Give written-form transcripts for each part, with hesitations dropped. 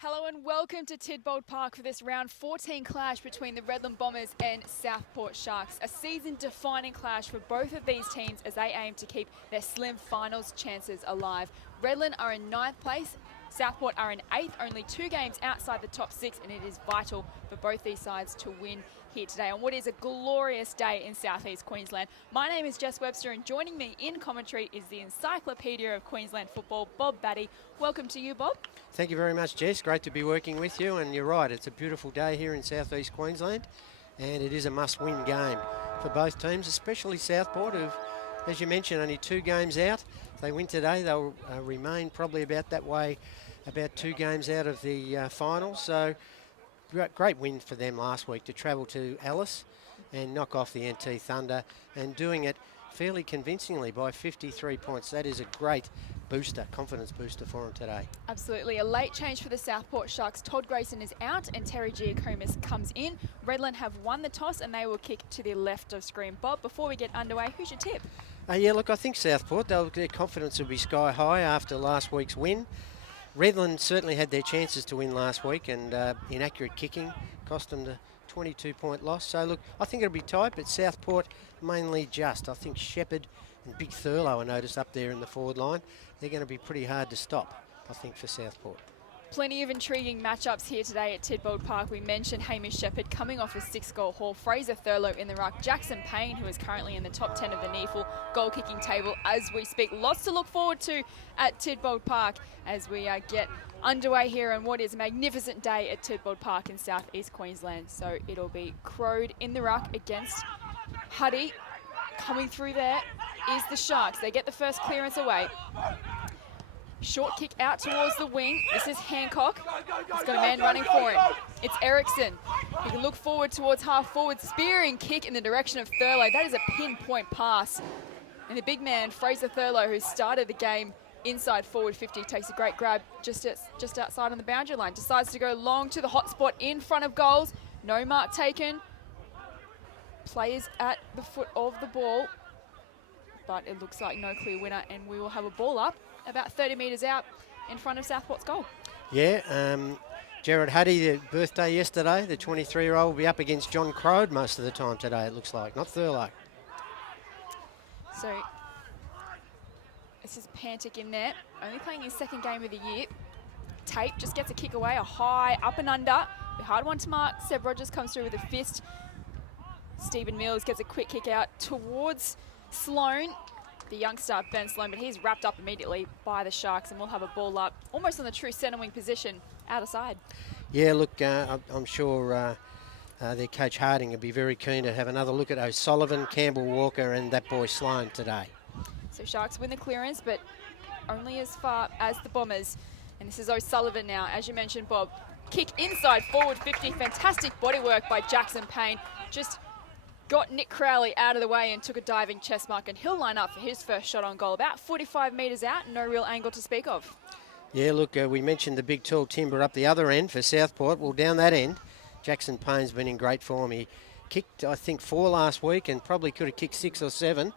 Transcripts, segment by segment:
Hello and welcome to Tidbold Park for this round 14 clash between the Redland Bombers and Southport Sharks. A season-defining clash for both of these teams as they aim to keep their slim finals chances alive. Redland are in 9th place, Southport are in 8th, only 2 games outside the top 6, and it is vital for both these sides to win here today on what is a glorious day in southeast Queensland. My name is Jess Webster, and joining me in commentary is the encyclopedia of Queensland football, Bob Batty. Welcome to you, Bob. Thank you very much, Jess. Great to be working with you, and you're right, it's a beautiful day here in southeast Queensland, and it is a must-win game for both teams, especially Southport, who've, as you mentioned, only 2 games out. If they win today, they'll remain probably about that way, about 2 games out of the finals. So great win for them last week to travel to Alice and knock off the NT Thunder, and doing it fairly convincingly by 53 points. That is a great booster, confidence booster for them today. Absolutely. A late change for the Southport Sharks. Todd Grayson is out and Terry Giacomis comes in. Redland have won the toss and they will kick to the left of screen. Bob, before we get underway, who's your tip? Yeah, look, I think Southport, their confidence will be sky high after last week's win. Redland certainly had their chances to win last week, and inaccurate kicking cost them the 22-point loss. So, look, I think it'll be tight, but Southport mainly just. I think Shepherd and Big Thurlow, I noticed up there in the forward line. They're going to be pretty hard to stop, I think, for Southport. Plenty of intriguing matchups here today at Tidbold Park. We mentioned Hamish Shepherd coming off a 6-goal haul, Fraser Thurlow in the ruck, Jackson Payne, who is currently in the top 10 of the NEAFL goal-kicking table as we speak. Lots to look forward to at Tidbold Park as we get underway here on what is a magnificent day at Tidbold Park in southeast Queensland. So it'll be Crowd in the ruck against Huddy. Coming through there is the Sharks. They get the first clearance away. Short kick out towards the wing. This is Hancock. He's got a man running for him. It's Erickson. He can look forward towards half forward. Spearing kick in the direction of Thurlow. That is a pinpoint pass. And the big man, Fraser Thurlow, who started the game inside forward 50, takes a great grab just outside on the boundary line. Decides to go long to the hot spot in front of goals. No mark taken. Players at the foot of the ball. But it looks like no clear winner, and we will have a ball up about 30 metres out in front of Southport's goal. Yeah, Jared Huddy, the birthday yesterday, the 23-year-old, will be up against John Crode most of the time today, it looks like, not Thurlow. So, this is Pantic in there, only playing his 2nd game of the year. Tate just gets a kick away, a high up and under. A hard one to mark. Seb Rogers comes through with a fist. Stephen Mills gets a quick kick out towards Sloan, the youngster Ben Sloan, but he's wrapped up immediately by the Sharks, and we'll have a ball up almost on the true centre wing position, out of side. Yeah, look, I'm sure their coach Harding will be very keen to have another look at O'Sullivan, Campbell Walker and that boy Sloan today. So Sharks win the clearance, but only as far as the Bombers. And this is O'Sullivan now, as you mentioned, Bob. Kick inside forward 50, fantastic bodywork by Jackson Payne. Just got Nick Crowley out of the way and took a diving chest mark, and he'll line up for his first shot on goal. About 45 metres out, no real angle to speak of. Yeah, look, we mentioned the big tall timber up the other end for Southport. Well, down that end, Jackson Payne's been in great form. He kicked, I think, 4 last week and probably could have kicked 6 or 7.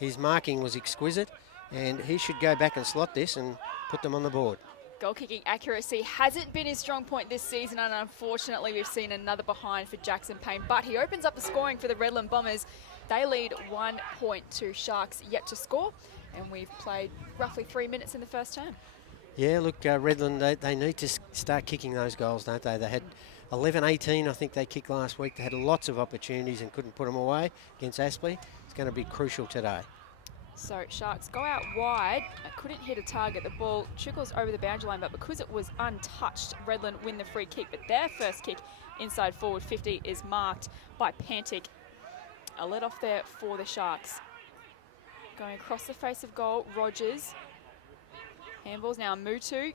His marking was exquisite, and he should go back and slot this and put them on the board. Goal-kicking accuracy hasn't been his strong point this season, and unfortunately we've seen another behind for Jackson Payne. But he opens up the scoring for the Redland Bombers. They lead 1 point to Sharks yet to score, and we've played roughly 3 minutes in the first term. Yeah, look, Redland, they need to start kicking those goals, don't they? They had 11-18, I think they kicked last week. They had lots of opportunities and couldn't put them away against Aspley. It's going to be crucial today. So Sharks go out wide. I couldn't hit a target. The ball trickles over the boundary line, but because it was untouched, Redland win the free kick. But their first kick inside forward 50 is marked by Pantic. A let off there for the Sharks. Going across the face of goal, Rogers. Handballs now Mutu.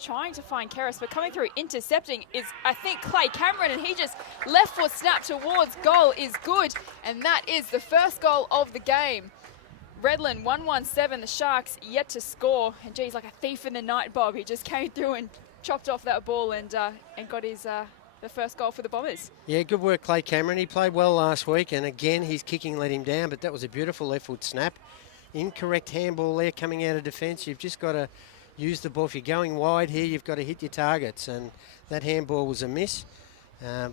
Trying to find Keris, but coming through intercepting is, I think, Clay Cameron, and he just left foot snap towards goal is good. And that is the first goal of the game. Redland 1-1-7, the Sharks yet to score. And geez, like a thief in the night, Bob. He just came through and chopped off that ball and got his the first goal for the Bombers. Yeah, good work, Clay Cameron. He played well last week, and again, his kicking let him down, but that was a beautiful left foot snap. Incorrect handball there coming out of defence. You've just got to use the ball. If you're going wide here, you've got to hit your targets, and that handball was a miss.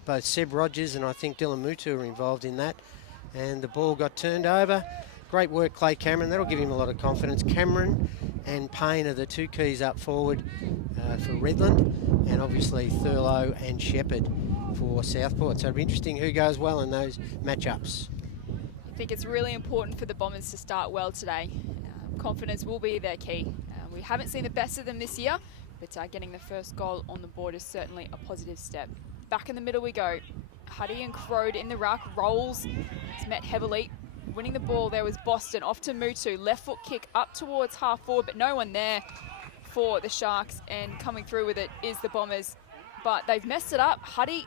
Both Seb Rogers and I think Dylan Mutu are involved in that, and the ball got turned over. Great work, Clay Cameron. That'll give him a lot of confidence. Cameron and Payne are the two keys up forward for Redland, and obviously Thurlow and Shepherd for Southport. So it'll be interesting who goes well in those matchups. I think it's really important for the Bombers to start well today. Confidence will be their key. We haven't seen the best of them this year, but getting the first goal on the board is certainly a positive step. Back in the middle we go. Huddy and Crode in the ruck. Rolls. It's met heavily. Winning the ball there was Boston. Off to Mutu. Left foot kick up towards half forward, but no one there for the Sharks. And coming through with it is the Bombers. But they've messed it up. Huddy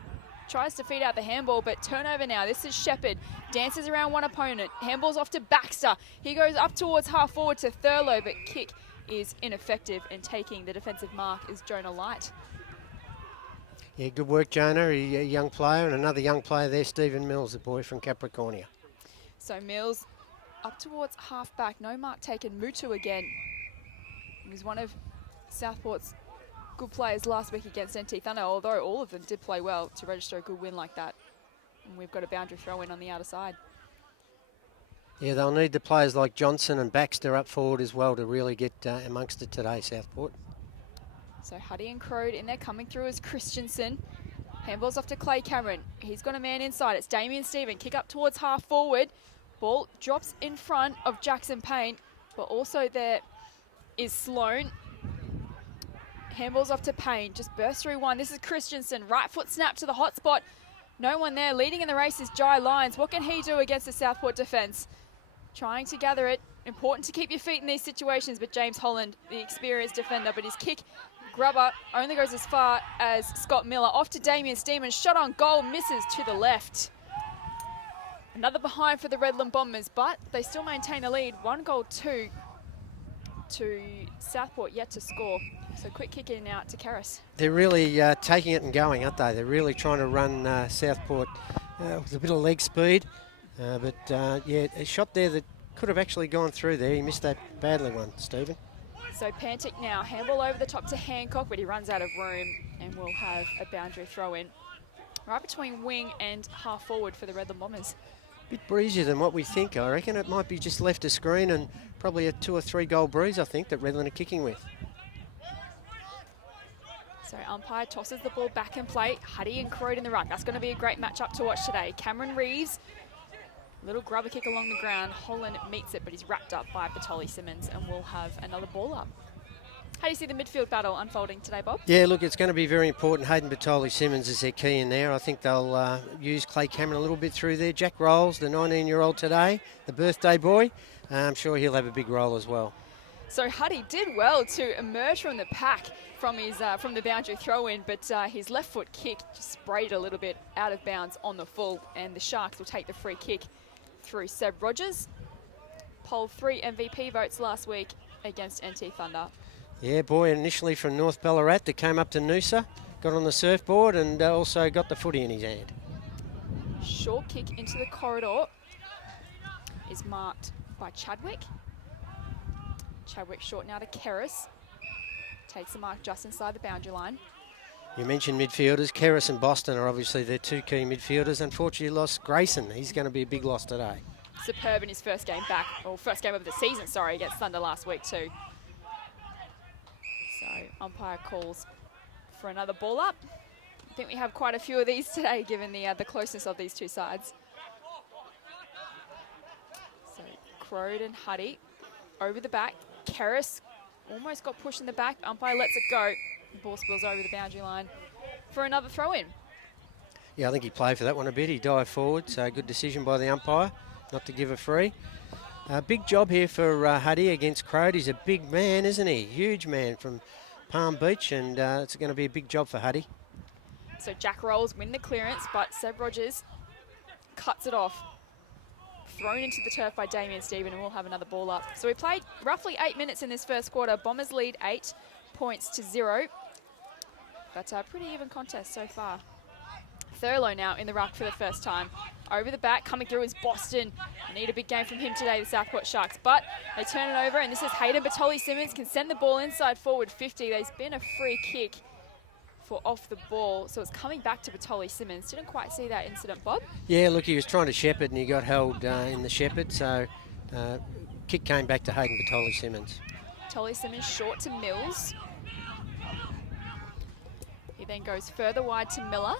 tries to feed out the handball, but turnover now. This is Shepherd. Dances around one opponent. Handball's off to Baxter. He goes up towards half forward to Thurlow, but kick is ineffective, and taking the defensive mark is Jonah Light. Yeah, good work, Jonah, a young player, and another young player there, Stephen Mills, the boy from Capricornia. So Mills up towards half back. No mark taken. Mutu again. He was one of Southport's good players last week against NT Thunder, although all of them did play well to register a good win like that. And we've got a boundary throw in on the outer side. Yeah, they'll need the players like Johnson and Baxter up forward as well to really get amongst it today, Southport. So Huddy and Crode in there. Coming through is Christensen. Handball's off to Clay Cameron. He's got a man inside. It's Damien Stephen. Kick up towards half forward. Ball drops in front of Jackson Payne, but also there is Sloan. Handball's off to Payne. Just burst through one. This is Christensen. Right foot snap to the hot spot. No one there. Leading in the race is Jai Lyons. What can he do against the Southport defence? Trying to gather it. Important to keep your feet in these situations, but James Holland, the experienced defender, but his kick grubber only goes as far as Scott Miller. Off to Damien Steeman. Shot on goal. Misses to the left. Another behind for the Redland Bombers, but they still maintain a lead. 1-2 to Southport, yet to score. So quick kick in and out to Karras. They're really taking it and going, aren't they? They're really trying to run Southport with a bit of leg speed. Yeah, a shot there that could have actually gone through there. He missed that badly one, Stephen. So Pantic now, handball over the top to Hancock, but he runs out of room, and we'll have a boundary throw in. Right between wing and half forward for the Redland Bombers. Bit breezier than what we think. I reckon it might be just left a screen and probably a 2 or 3 goal breeze, I think, that Redland are kicking with. So umpire tosses the ball back in play. Huddy and Crode in the ruck. That's going to be a great matchup to watch today. Cameron Reeves, little grubber kick along the ground. Holland meets it, but he's wrapped up by Batoli Simmons, and we'll have another ball up. How do you see the midfield battle unfolding today, Bob? Yeah, look, it's going to be very important. Hayden Batoli Simmons is their key in there. I think they'll use Clay Cameron a little bit through there. Jack Rolls, the 19-year-old today, the birthday boy, I'm sure he'll have a big role as well. So Huddy did well to emerge from the pack from his from the boundary throw-in, but his left foot kick just sprayed a little bit out of bounds on the full, and the Sharks will take the free kick through Seb Rogers. Polled 3 MVP votes last week against NT Thunder. Yeah, boy, initially from North Ballarat that came up to Noosa, got on the surfboard and also got the footy in his hand. Short kick into the corridor is marked by Chadwick. Chadwick short now to Karras. Takes the mark just inside the boundary line. You mentioned midfielders. Karras and Boston are obviously their 2 key midfielders. Unfortunately, lost Grayson. He's going to be a big loss today. Superb in his first game back, or first game of the season, sorry, against Thunder last week too. So umpire calls for another ball up. I think we have quite a few of these today, given the closeness of these two sides. So Crode and Huddy over the back. Karras almost got pushed in the back. Umpire lets it go. The ball spills over the boundary line for another throw-in. Yeah, I think he played for that one a bit. He dived forward, so good decision by the umpire not to give a free. Big job here for Huddy against Crode. He's a big man, isn't he? Huge man from Palm Beach, and it's going to be a big job for Huddy. So Jack Rolls win the clearance, but Seb Rogers cuts it off. Thrown into the turf by Damien Stephen, and we'll have another ball up. So we played roughly 8 minutes in this first quarter. Bombers lead 8 points to 0. But a pretty even contest so far. Thurlow now in the ruck for the first time. Over the back, coming through is Boston. I need a big game from him today, the Southport Sharks. But they turn it over, and this is Hayden Batoli-Simmons can send the ball inside forward 50. There's been a free kick for off the ball, so it's coming back to Batoli-Simmons. Didn't quite see that incident, Bob. Yeah, look, he was trying to shepherd and he got held in the shepherd, so kick came back to Hayden Batoli-Simmons. Batoli-Simmons short to Mills. He then goes further wide to Miller.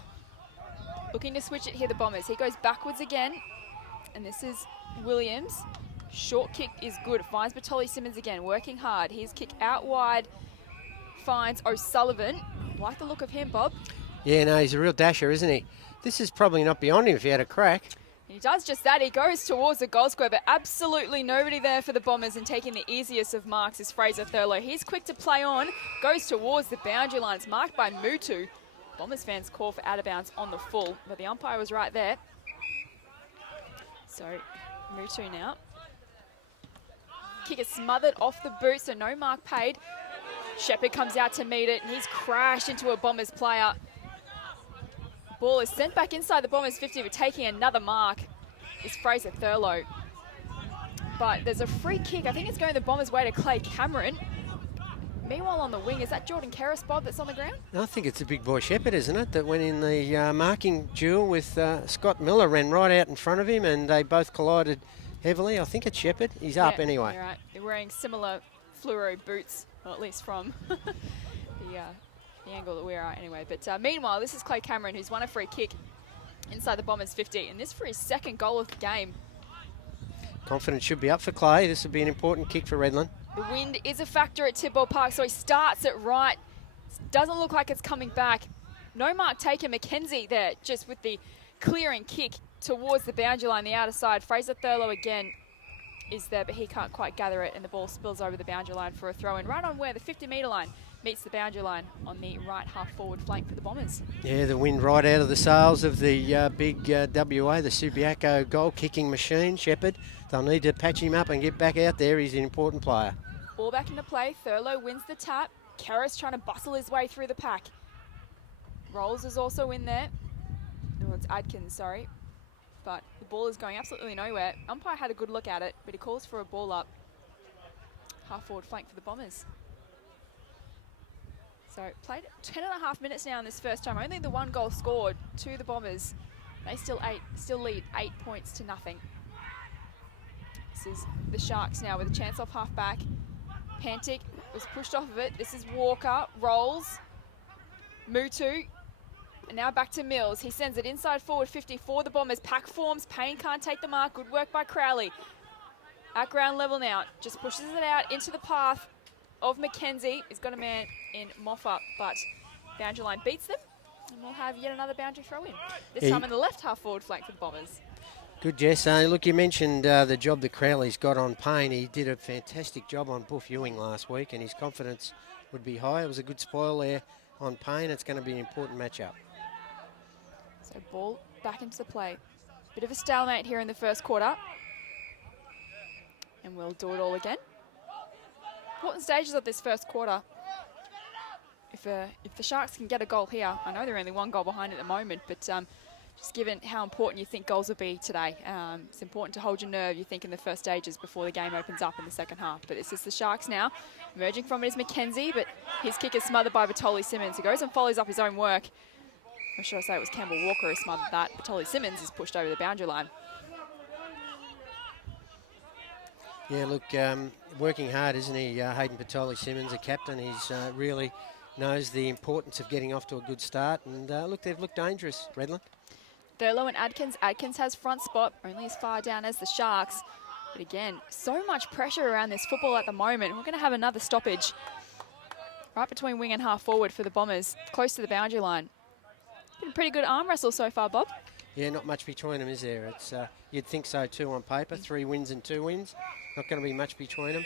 Looking to switch it here, the Bombers. He goes backwards again, and this is Williams. Short kick is good. Finds Batoli-Simmons again, working hard. His kick out wide finds O'Sullivan. Like the look of him, Bob. Yeah, no, he's a real dasher, isn't he? This is probably not beyond him if he had a crack. He does just that. He goes towards the goal square, but absolutely nobody there for the Bombers, and taking the easiest of marks is Fraser Thurlow. He's quick to play on, goes towards the boundary line. It's marked by Mutu. Bombers fans call for out of bounds on the full, but the umpire was right there. So Mutu now. Kick is smothered off the boot, so no mark paid. Shepherd comes out to meet it, and he's crashed into a Bombers player. Ball is sent back inside the Bombers 50, but taking another mark is Fraser Thurlow. But there's a free kick. I think it's going the Bombers' way to Clay Cameron. Meanwhile, on the wing, is that Jordan Kerris, Bob, that's on the ground? I think it's a big boy Shepherd, isn't it, that went in the marking duel with Scott Miller, ran right out in front of him, and they both collided heavily. I think it's Shepherd. He's up anyway. You're right. They're wearing similar fluoro boots, or at least from the angle that we're at anyway. But meanwhile, this is Clay Cameron, who's won a free kick inside the Bombers 50, and this for his second goal of the game. Confidence should be up for Clay. This would be an important kick for Redland. The wind is a factor at Tidbold Park, so he starts it right. Doesn't look like it's coming back. No mark taken. McKenzie there, just with the clearing kick towards the boundary line, the outer side. Fraser Thurlow again is there, but he can't quite gather it, and the ball spills over the boundary line for a throw-in, right on where the 50-metre line meets the boundary line on the right half-forward flank for the Bombers. Yeah, the wind right out of the sails of the big WA, the Subiaco goal-kicking machine, Shepherd. They'll need to patch him up and get back out there. He's an important player. All back into play. Thurlow wins the tap. Kerris trying to bustle his way through the pack. Rolls is also in there. No, it's Adkins, sorry. But the ball is going absolutely nowhere. Umpire had a good look at it, but he calls for a ball up. Half-forward flank for the Bombers. So played 10.5 minutes now in this first time. Only the one goal scored to the Bombers. They still lead 8 points to nothing. This is the Sharks now with a chance off half-back. Pantic was pushed off of it. This is Walker, rolls. Mutu, and now back to Mills. He sends it inside forward 50 for the Bombers. Pack forms, Payne can't take the mark. Good work by Crowley. At ground level now, just pushes it out into the path of McKenzie. He's got a man in Moffat, but boundary line beats them, and we'll have yet another boundary throw in. This time in the left half forward flank for the Bombers. Good, Jess. Look, you mentioned the job that Crowley's got on Payne. He did a fantastic job on Buff Ewing last week, and his confidence would be high. It was a good spoil there on Payne. It's going to be an important matchup. So ball back into the play. Bit of a stalemate here in the first quarter. And we'll do it all again. Important stages of this first quarter. If the Sharks can get a goal here, I know they're only one goal behind at the moment, but just given how important you think goals will be today, it's important to hold your nerve, you think, in the first stages before the game opens up in the second half. But this is the Sharks now. Emerging from it is McKenzie, but his kick is smothered by Batoli-Simmons, who goes and follows up his own work. Or should I say it was Campbell Walker who smothered that. Batoli-Simmons is pushed over the boundary line. Yeah, look, working hard, isn't he, Hayden Batoli-Simmons, a captain. He's really knows the importance of getting off to a good start. And look, they've looked dangerous, Redland. Thurlow and Adkins. Adkins has front spot, only as far down as the Sharks. But again, so much pressure around this football at the moment. We're going to have another stoppage right between wing and half forward for the Bombers, close to the boundary line. Been a pretty good arm wrestle so far, Bob. Yeah, not much between them, is there? It's you'd think so too on paper. 3 wins and 2 wins. Not going to be much between them.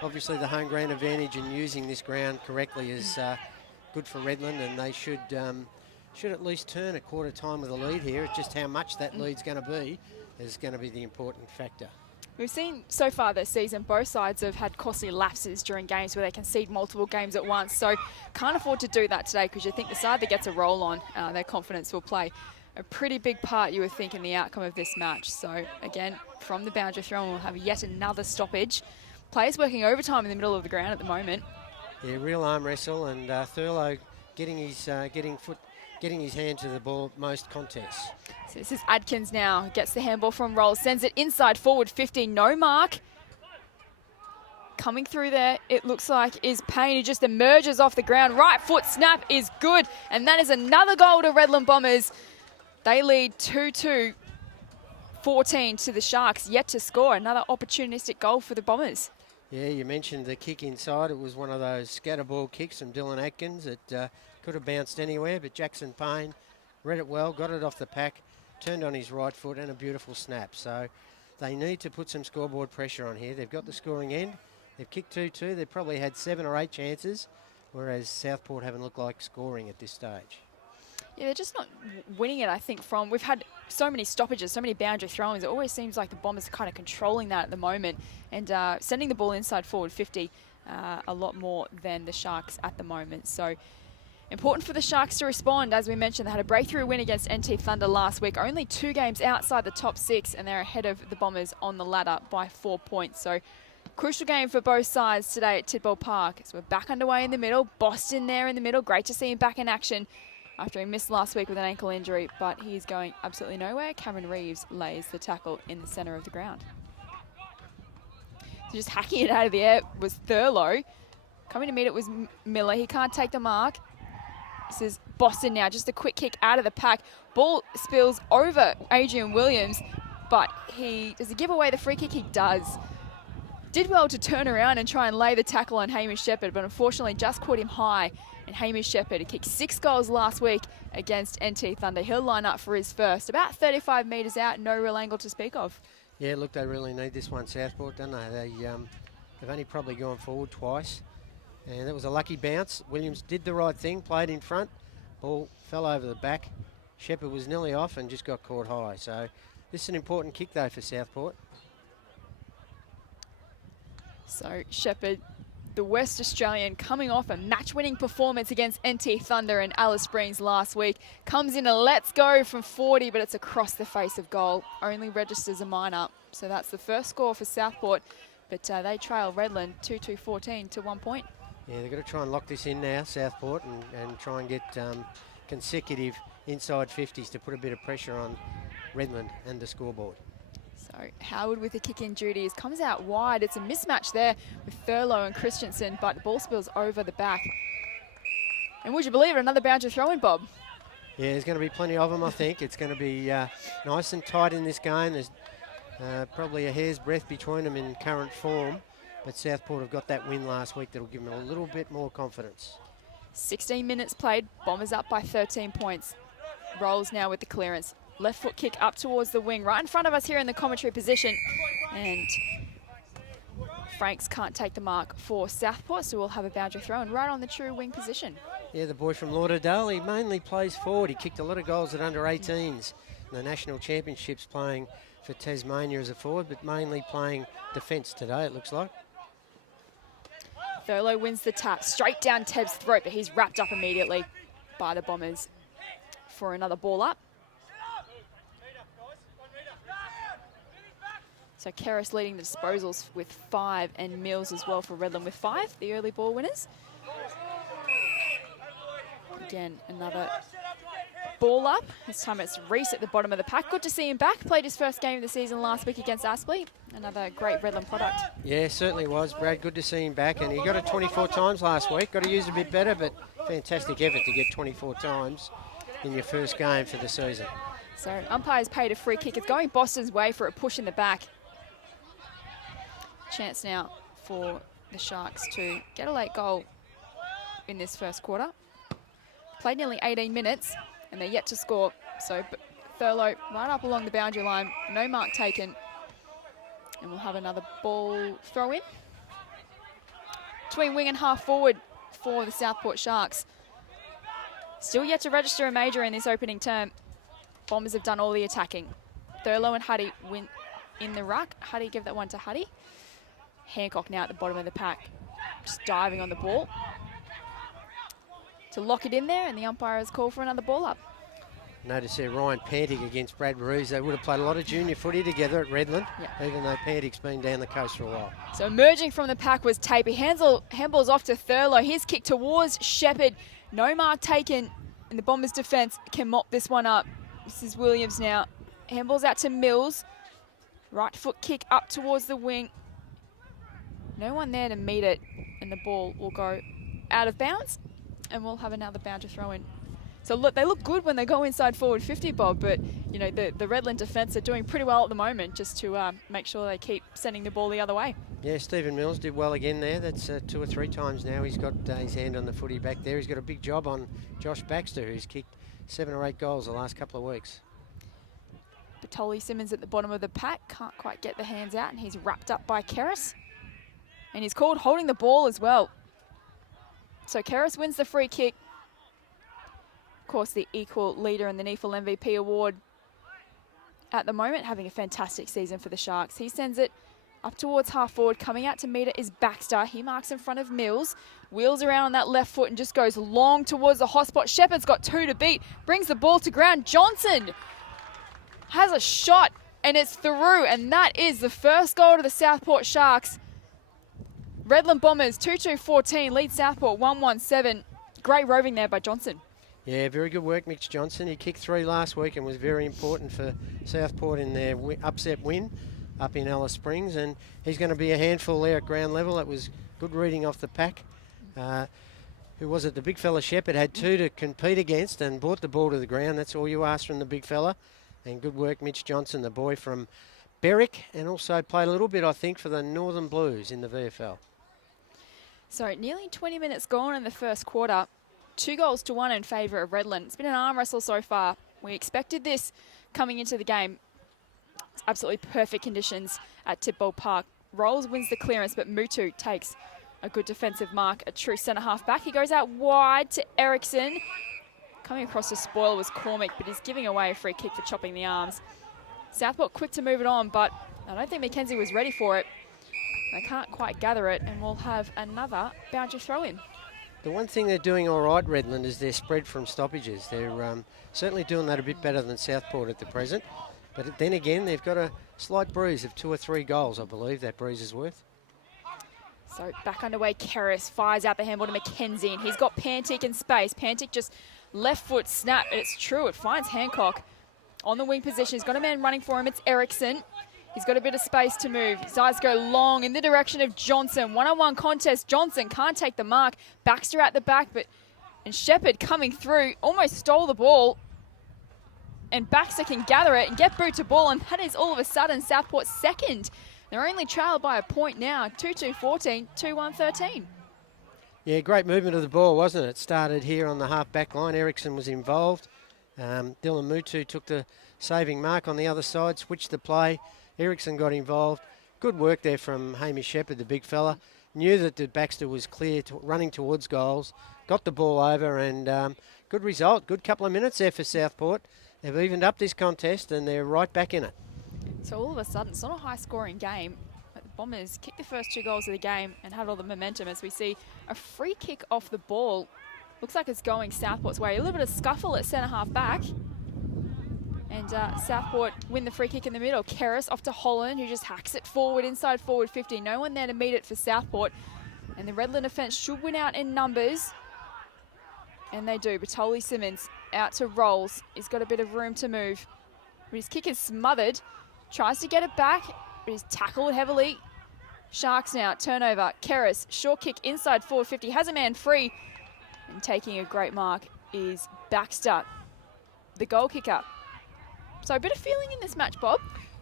Obviously, the home ground advantage and using this ground correctly is good for Redland, and they should at least turn a quarter time with a lead here. It's just how much that lead's going to be is going to be the important factor. We've seen so far this season both sides have had costly lapses during games where they concede multiple games at once, so can't afford to do that today because you think the side that gets a roll on, their confidence will play a pretty big part, you would think, in the outcome of this match. So again, from the boundary throw, we'll have yet another stoppage. Players working overtime in the middle of the ground at the moment. Yeah, real arm wrestle, and Thurlow getting his hand to the ball at most contests. So this is Adkins now, gets the handball from Rolls, sends it inside forward 50, no mark. Coming through there, it looks like, is Payne, who just emerges off the ground. Right foot snap is good, and that is another goal to Redland Bombers. They lead 2-2, 14 to the Sharks, yet to score. Another opportunistic goal for the Bombers. Yeah, you mentioned the kick inside. It was one of those scatterball kicks from Dylan Atkins. It could have bounced anywhere, but Jackson Payne read it well, got it off the pack, turned on his right foot, and a beautiful snap. So they need to put some scoreboard pressure on here. They've got the scoring end. They've kicked 2-2. They've probably had 7 or 8 chances, whereas Southport haven't looked like scoring at this stage. Yeah, they're just not winning it, I think, we've had so many stoppages, so many boundary throw-ins. It always seems like the Bombers are kind of controlling that at the moment and sending the ball inside forward 50 a lot more than the Sharks at the moment. So important for the Sharks to respond. As we mentioned, they had a breakthrough win against NT Thunder last week, only 2 games outside the top 6, and they're ahead of the Bombers on the ladder by 4 points. So crucial game for both sides today at Tidbold Park. So we're back underway in the middle. Boston there in the middle. Great to see him back in action after he missed last week with an ankle injury, but he's going absolutely nowhere. Cameron Reeves lays the tackle in the centre of the ground. So just hacking it out of the air was Thurlow. Coming to meet it was Miller. He can't take the mark. This is Boston now. Just a quick kick out of the pack. Ball spills over Adrian Williams, but does he give away the free kick? He does. Did well to turn around and try and lay the tackle on Hamish Shepherd, but unfortunately just caught him high. And Hamish Shepherd, who kicked 6 goals last week against NT Thunder, he'll line up for his first. About 35 metres out, no real angle to speak of. Yeah, look, they really need this one, Southport, don't they? They've only probably gone forward twice. And that was a lucky bounce. Williams did the right thing, played in front. Ball fell over the back. Shepherd was nearly off and just got caught high. So this is an important kick, though, for Southport. So Shepherd, the West Australian, coming off a match-winning performance against NT Thunder and Alice Springs last week, comes in a let's go from 40, but it's across the face of goal. Only registers a minor. So that's the first score for Southport, but they trail Redland 2-2-14 to 1 point. Yeah, they've got to try and lock this in now, Southport, and try and get consecutive inside 50s to put a bit of pressure on Redland and the scoreboard. So Howard with the kick-in duties comes out wide. It's a mismatch there with Thurlow and Christensen, but the ball spills over the back. And would you believe it, another boundary throw-in, Bob? Yeah, there's going to be plenty of them, I think. It's going to be nice and tight in this game. There's probably a hair's breadth between them in current form, but Southport have got that win last week that'll give them a little bit more confidence. 16 minutes played, Bombers up by 13 points. Rolls now with the clearance. Left foot kick up towards the wing, right in front of us here in the commentary position. And Franks can't take the mark for Southport, so we'll have a boundary throw and right on the true wing position. Yeah, the boy from Lauderdale, he mainly plays forward. He kicked a lot of goals at under-18s in the national championships, playing for Tasmania as a forward, but mainly playing defence today, it looks like. Thurlow wins the tap, straight down Teb's throat, but he's wrapped up immediately by the Bombers for another ball up. So Keris leading the disposals with 5 and Mills as well for Redland with 5, the early ball winners. Again, another ball up. This time it's Reese at the bottom of the pack. Good to see him back. Played his first game of the season last week against Aspley. Another great Redland product. Yeah, certainly was, Brad. Good to see him back. And he got it 24 times last week. Got to use it a bit better, but fantastic effort to get 24 times in your first game for the season. So umpires paid a free kick. It's going Boston's way for a push in the back. Chance now for the Sharks to get a late goal in this first quarter. Played nearly 18 minutes and they're yet to score. So Thurlow right up along the boundary line, no mark taken. And we'll have another ball throw in. Between wing and half forward for the Southport Sharks. Still yet to register a major in this opening term. Bombers have done all the attacking. Thurlow and Huddy win in the ruck. Huddy give that one to Huddy. Hancock now at the bottom of the pack, just diving on the ball to lock it in there, and the umpire has called for another ball up. Notice there Ryan Pantic against Brad Reeves. They would have played a lot of junior footy together at Redland, even though Pantic's been down the coast for a while. So emerging from the pack was Tapey. Handball's off to Thurlow. His kick towards Shepherd. No mark taken, and the Bombers' defence can mop this one up. This is Williams now. Handball's out to Mills. Right foot kick up towards the wing. No one there to meet it, and the ball will go out of bounds, and we'll have another bound to throw in. So look, they look good when they go inside forward 50, Bob, but you know the Redland defence are doing pretty well at the moment, just to make sure they keep sending the ball the other way. Yeah, Stephen Mills did well again there. That's 2 or 3 times now he's got his hand on the footy back there. He's got a big job on Josh Baxter, who's kicked 7 or 8 goals the last couple of weeks. Batoli Simmons at the bottom of the pack, can't quite get the hands out, and he's wrapped up by Keris. And he's called holding the ball as well. So Keris wins the free kick. Of course, the equal leader in the NEAFL MVP award at the moment, having a fantastic season for the Sharks. He sends it up towards half forward. Coming out to meet it is Baxter. He marks in front of Mills. Wheels around on that left foot and just goes long towards the hotspot. Shepherd's got 2 to beat. Brings the ball to ground. Johnson has a shot and it's through. And that is the first goal to the Southport Sharks. Redland Bombers 2-2-14 lead Southport 1-1-7. Great roving there by Johnson. Yeah, very good work, Mitch Johnson. He kicked 3 last week and was very important for Southport in their upset win up in Alice Springs, and he's going to be a handful there at ground level. That was good reading off the pack. Who was it? The big fella Shepherd had 2 to compete against and brought the ball to the ground. That's all you ask from the big fella. And good work, Mitch Johnson, the boy from Berwick, and also played a little bit, I think, for the Northern Blues in the VFL. So nearly 20 minutes gone in the first quarter. 2-1 in favour of Redland. It's been an arm wrestle so far. We expected this coming into the game. It's absolutely perfect conditions at Tidbold Park. Rolls wins the clearance, but Mutu takes a good defensive mark. A true centre half back. He goes out wide to Ericsson. Coming across to spoil was Cormick, but he's giving away a free kick for chopping the arms. Southport quick to move it on, but I don't think Mackenzie was ready for it. They can't quite gather it, and we'll have another boundary throw in. The one thing they're doing all right, Redland, is their spread from stoppages. They're certainly doing that a bit better than Southport at the present. But then again, they've got a slight bruise of 2 or 3 goals, I believe, that bruise is worth. So back underway, Keris fires out the handball to Mackenzie, and he's got Pantic in space. Pantic just left foot snap, and it's true, it finds Hancock on the wing position. He's got a man running for him, it's Ericsson. He's got a bit of space to move. His eyes go long in the direction of Johnson. One-on-one contest. Johnson can't take the mark. Baxter at the back, and Shepherd coming through, almost stole the ball. And Baxter can gather it and get boot to ball, and that is all of a sudden Southport's second. They're only trailed by a point now, 2-2-14, 2-1-13. Yeah, great movement of the ball, wasn't it? It started here on the half-back line. Ericsson was involved. Dylan Mutu took the saving mark on the other side, switched the play. Ericsson got involved. Good work there from Hamish Shepherd, the big fella. Knew that the Baxter was clear, running towards goals. Got the ball over, and good result. Good couple of minutes there for Southport. They've evened up this contest, and they're right back in it. So all of a sudden, it's not a high-scoring game. But the Bombers kicked the first 2 goals of the game and had all the momentum as we see a free kick off the ball. Looks like it's going Southport's way. A little bit of scuffle at centre-half back. And Southport win the free kick in the middle. Keris off to Holland, who just hacks it forward, inside forward 50. No one there to meet it for Southport. And the Redland defence should win out in numbers. And they do. Batoli Simmons out to Rolls. He's got a bit of room to move. But his kick is smothered. Tries to get it back, but he's tackled heavily. Sharks now, turnover. Keris, short kick inside forward 50. Has a man free. And taking a great mark is Baxter, the goal kicker. So a bit of feeling in this match, Bob.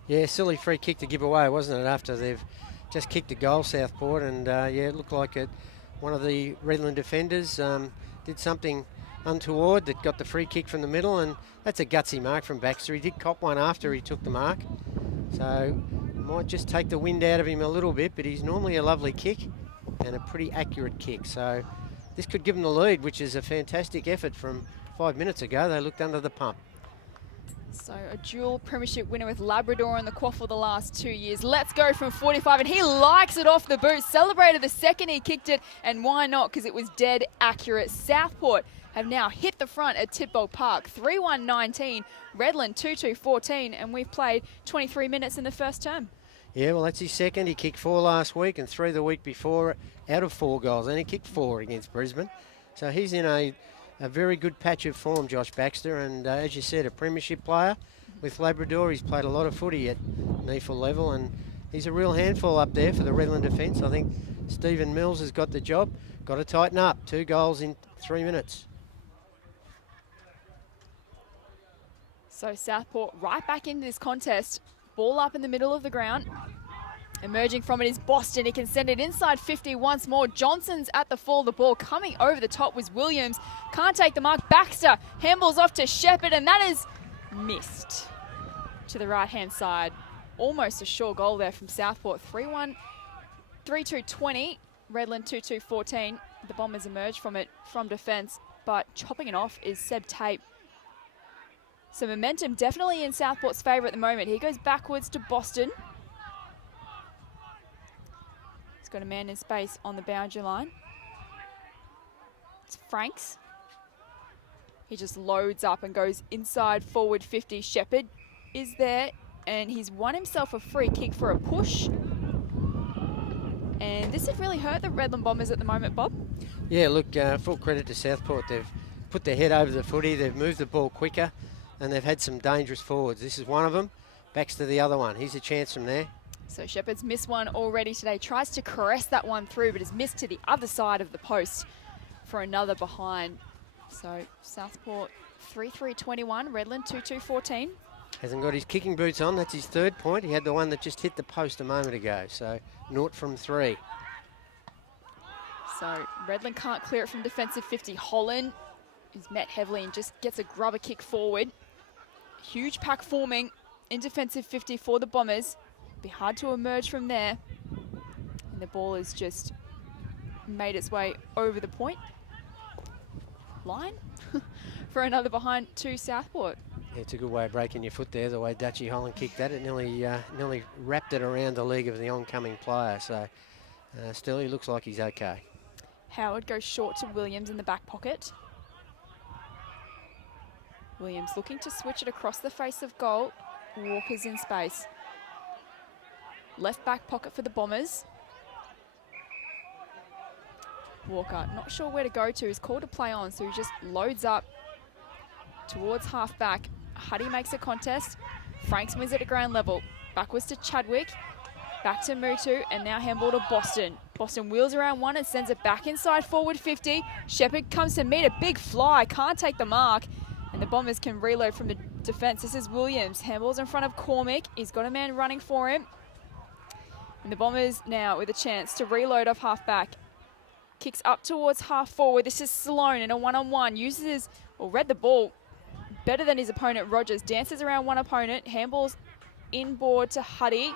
Yeah, silly free kick to give away, wasn't it, after they've just kicked a goal, Southport. And, yeah, it looked like one of the Redland defenders did something untoward that got the free kick from the middle, and that's a gutsy mark from Baxter. He did cop one after he took the mark. So might just take the wind out of him a little bit, but he's normally a lovely kick and a pretty accurate kick. So this could give them the lead, which is a fantastic effort from 5 minutes ago. They looked under the pump. So a dual premiership winner with Labrador in the quaffle the last 2 years. Let's go from 45, and he likes it off the boot. Celebrated the second he kicked it, and why not? Because it was dead accurate. Southport have now hit the front at Tidbold Park. 3-1-19, Redland 2-2-14, and we've played 23 minutes in the first term. Yeah, well, that's his second. He kicked 4 last week and 3 the week before out of 4 goals. And he kicked 4 against Brisbane. So he's in a very good patch of form, Josh Baxter. And as you said, a premiership player with Labrador. He's played a lot of footy at NEAFL level. And he's a real handful up there for the Redland defence. I think Stephen Mills has got the job. Got to tighten up. 2 goals in 3 minutes. So Southport right back into this contest. Ball up in the middle of the ground. Emerging from it is Boston. He can send it inside 50 once more. Johnson's at the fall. The ball coming over the top was Williams. Can't take the mark. Baxter handballs off to Shepherd, and that is missed to the right-hand side. Almost a sure goal there from Southport. 3-1, 3-2-20. Redland 2-2-14. The Bombers emerge from it from defence, but chopping it off is Seb Tape. So momentum definitely in Southport's favour at the moment. He goes backwards to Boston. He's got a man in space on the boundary line. It's Franks. He just loads up and goes inside forward 50. Shepherd is there, and he's won himself a free kick for a push. And this would really hurt the Redland Bombers at the moment, Bob. Yeah, look, full credit to Southport. They've put their head over the footy. They've moved the ball quicker. And they've had some dangerous forwards. This is one of them. Baxter the other one. Here's a chance from there. So Shepherd's missed one already today. Tries to caress that one through, but is missed to the other side of the post for another behind. So Southport 3-3-21, Redland 2-2-14. Hasn't got his kicking boots on. That's his 3rd point. He had the one that just hit the post a moment ago. So 0 from 3. So Redland can't clear it from defensive 50. Holland is met heavily and just gets a grubber kick forward. Huge pack forming in defensive 50 for the Bombers. Be hard to emerge from there. And the ball has just made its way over the point line for another behind to Southport. Yeah, it's a good way of breaking your foot there, the way Dutchy Holland kicked that. It nearly wrapped it around the leg of the oncoming player. So still, he looks like he's okay. Howard goes short to Williams in the back pocket. Williams looking to switch it across the face of goal. Walker's in space. Left back pocket for the Bombers. Walker, not sure where to go to. He's called to play on, so he just loads up towards half back. Huddy makes a contest. Franks wins it at ground level. Backwards to Chadwick. Back to Mutu, and now handball to Boston. Boston wheels around one and sends it back inside forward 50. Shepherd comes to meet a big fly. Can't take the mark. And the Bombers can reload from the defence. This is Williams. Handballs in front of Cormick. He's got a man running for him. And the Bombers now with a chance to reload off half back. Kicks up towards half forward. This is Sloan in a one-on-one. Read the ball better than his opponent, Rogers. Dances around one opponent. Handballs inboard to Huddy.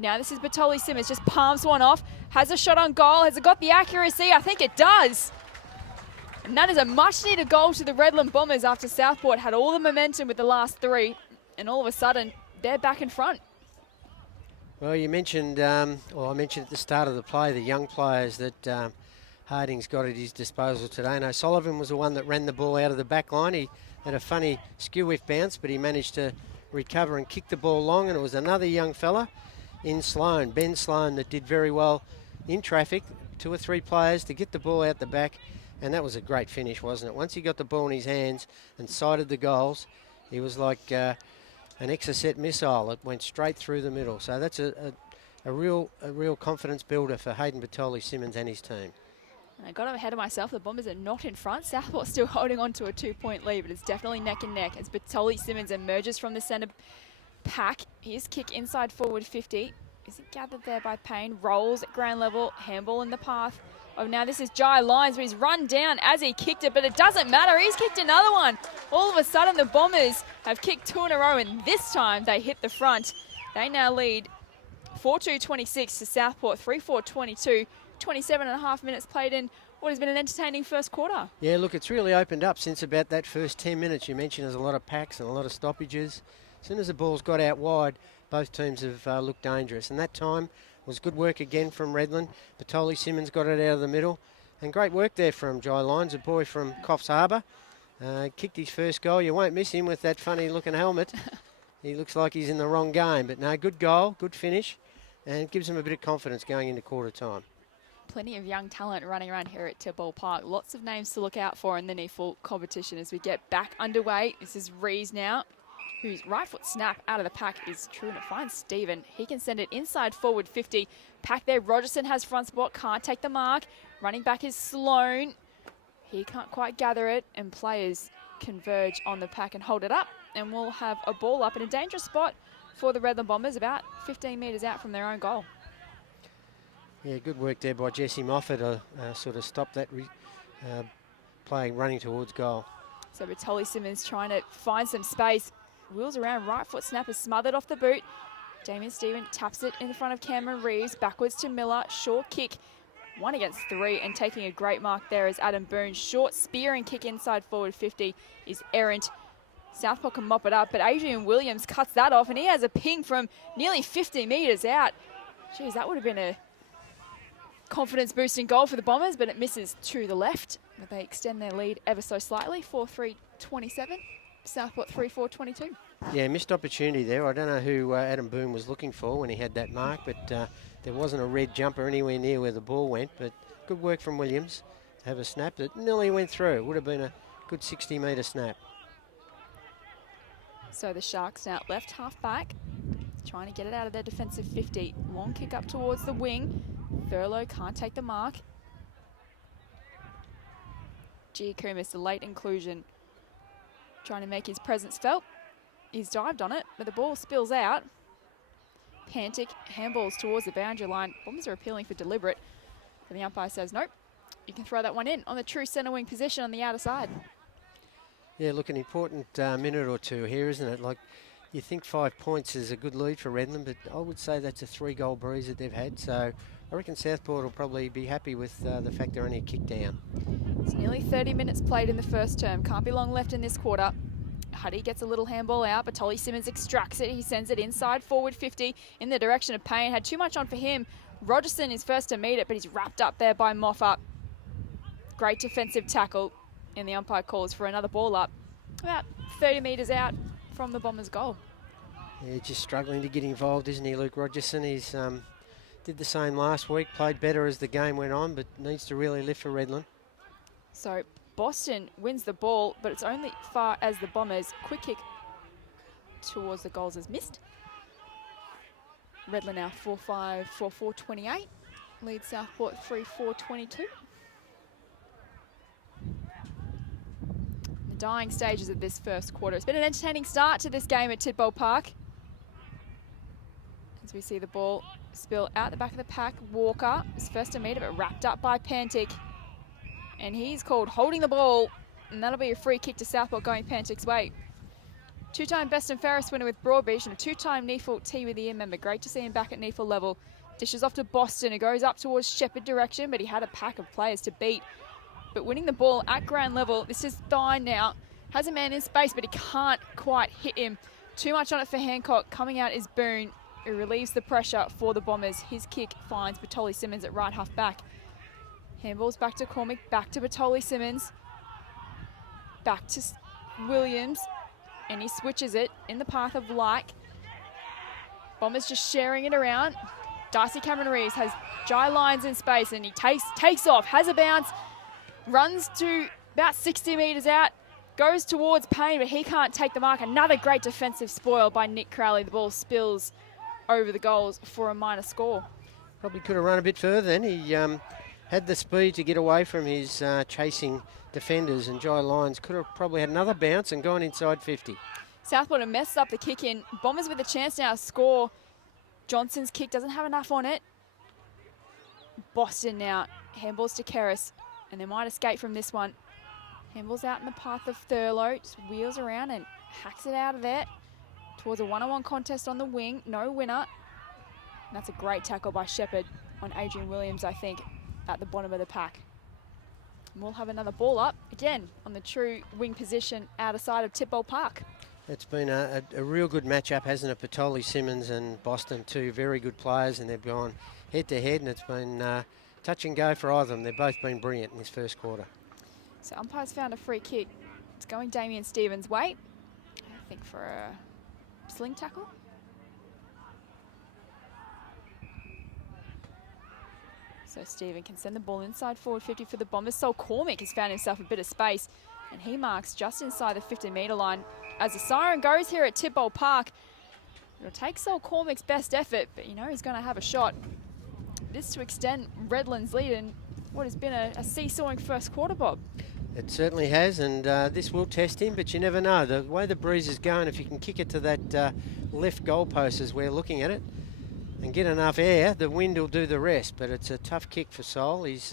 Now this is Batoli Simmons. Just palms one off. Has a shot on goal. Has it got the accuracy? I think it does. And that is a much-needed goal to the Redland Bombers after Southport had all the momentum with the last 3. And all of a sudden, they're back in front. Well, you mentioned, I mentioned at the start of the play, the young players that Harding's got at his disposal today. And O'Sullivan was the one that ran the ball out of the back line. He had a funny skew-whiff bounce, but he managed to recover and kick the ball long. And it was another young fella in Sloan, Ben Sloan, that did very well in traffic. 2 or 3 players to get the ball out the back. And that was a great finish, wasn't it? Once he got the ball in his hands and sighted the goals, he was like an Exocet missile. It went straight through the middle. So that's a real confidence builder for Hayden Batoli Simmons and his team. And I got ahead of myself. The Bombers are not in front. Southport still holding on to a 2-point lead, but it's definitely neck and neck as Batoli Simmons emerges from the centre pack. His kick inside forward 50. Isn't gathered there by Payne. Rolls at ground level. Handball in the path. Oh, now this is Jai Lyons, but he's run down as he kicked it, but it doesn't matter. He's kicked another one. All of a sudden, the Bombers have kicked 2 in a row, and this time they hit the front. They now lead 4-2-26 to Southport, 3-4-22. 27 and a half minutes played in what has been an entertaining first quarter. Yeah, look, it's really opened up since about that first 10 minutes. You mentioned there's a lot of packs and a lot of stoppages. As soon as the ball's got out wide, both teams have looked dangerous. And that time was good work again from Redland. Batoli Simmons got it out of the middle. And great work there from Jai Lyons, a boy from Coffs Harbour. Kicked his first goal. You won't miss him with that funny-looking helmet. He looks like he's in the wrong game. But no, good goal, good finish, and gives him a bit of confidence going into quarter time. Plenty of young talent running around here at Tidbold Park. Lots of names to look out for in the NEAFL competition as we get back underway. This is Rees now, whose right foot snap out of the pack is true, and it finds Stephen. He can send it inside forward 50. Pack there, Rogerson has front spot, can't take the mark. Running back is Sloan. He can't quite gather it, and players converge on the pack and hold it up. And we'll have a ball up in a dangerous spot for the Redland Bombers, about 15 metres out from their own goal. Yeah, good work there by Jesse Moffat to sort of stop that playing, running towards goal. So Bertoli Simmons trying to find some space. Wheels around, right foot snapper smothered off the boot. Damien Stephen taps it in front of Cameron Reeves, backwards to Miller, short kick. 1 against 3, and taking a great mark there is Adam Boone. Short spear and kick inside forward 50 is errant. Southport can mop it up, but Adrian Williams cuts that off, and he has a ping from nearly 50 metres out. Geez, that would have been a confidence-boosting goal for the Bombers, but it misses to the left. But they extend their lead ever so slightly, 4-3-27. Southport 3-4-22. Yeah, missed opportunity there. I don't know who Adam Boone was looking for when he had that mark, but there wasn't a red jumper anywhere near where the ball went. But good work from Williams to have a snap that nearly went through. It would have been a good 60-metre snap. So the Sharks now left half back, trying to get it out of their defensive 50. Long kick up towards the wing. Thurlow can't take the mark. Giacomis, the late inclusion, trying to make his presence felt. He's dived on it, but the ball spills out. Pantic handballs towards the boundary line. Bombers are appealing for deliberate, but the umpire says nope. You can throw that one in on the true centre wing position on the outer side. Yeah, look, an important minute or two here, isn't it? Like, you think 5 points is a good lead for Redland, but I would say that's a 3-goal breeze that they've had. So I reckon Southport will probably be happy with the fact they're only a kick down. It's nearly 30 minutes played in the first term. Can't be long left in this quarter. Huddy gets a little handball out, but Tolly Simmons extracts it. He sends it inside forward 50 in the direction of Payne. Had too much on for him. Rogerson is first to meet it, but he's wrapped up there by Moffat. Great defensive tackle, and the umpire calls for another ball up. About 30 metres out from the Bombers' goal. Yeah, just struggling to get involved, isn't he, Luke Rogerson? He's did the same last week, played better as the game went on, but needs to really lift for Redland. So Boston wins the ball, but it's only far as the Bombers' quick kick towards the goals is missed. Redland now 4-5, 4-4-28. Leads Southport 3-4-22. The dying stages of this first quarter. It's been an entertaining start to this game at Tidbold Park. As we see the ball spill out the back of the pack. Walker is first to meet it, but wrapped up by Pantic. And he's called holding the ball, and that'll be a free kick to Southport going Pantic's way. Two-time Best and Fairest winner with Broadbeach and a two-time NEAFL T with the Year member. Great to see him back at NEAFL level. Dishes off to Boston. It goes up towards Shepherd direction, but he had a pack of players to beat. But winning the ball at ground level, this is Thine now. Has a man in space, but he can't quite hit him. Too much on it for Hancock. Coming out is Boone. It relieves the pressure for the Bombers. His kick finds Bertoli Simmons at right half back. Handballs back to Cormick, back to Bertoli Simmons. Back to Williams. And he switches it in the path of Like. Bombers just sharing it around. Darcy Cameron Reeves has Jai Lyons in space, and he takes off, has a bounce, runs to about 60 metres out, goes towards Payne, but he can't take the mark. Another great defensive spoil by Nick Crowley. The ball spills over the goals for a minor score. Probably could have run a bit further then. He had the speed to get away from his chasing defenders, and Jai Lyons could have probably had another bounce and gone inside 50. Southport have messed up the kick in. Bombers with a chance now to score. Johnson's kick doesn't have enough on it. Boston now. Handballs to Keris, and they might escape from this one. Handballs out in the path of Thurlow. Just wheels around and hacks it out of there towards a one-on-one contest on the wing. No winner. And that's a great tackle by Shepherd on Adrian Williams, I think, at the bottom of the pack. And we'll have another ball up, again, on the true wing position outer side of Tidbold Park. It's been a real good matchup, hasn't it? Bertoli Simmons and Boston, two very good players, and they've gone head-to-head, and it's been touch and go for either of them. They've both been brilliant in this first quarter. So umpire's found a free kick. It's going Damien Stevens' way. I think for a sling tackle. So Stephen can send the ball inside forward 50 for the Bombers. Sol Cormick has found himself a bit of space, and he marks just inside the 50-metre line. As the siren goes here at Tidbold Park, it'll take Sol Cormick's best effort, but you know he's going to have a shot. This to extend Redland's lead in what has been a seesawing first quarter, Bob. It certainly has, and this will test him, but you never know. The way the breeze is going, if you can kick it to that left goalpost as we're looking at it, and get enough air, the wind will do the rest. But it's a tough kick for Sol. He's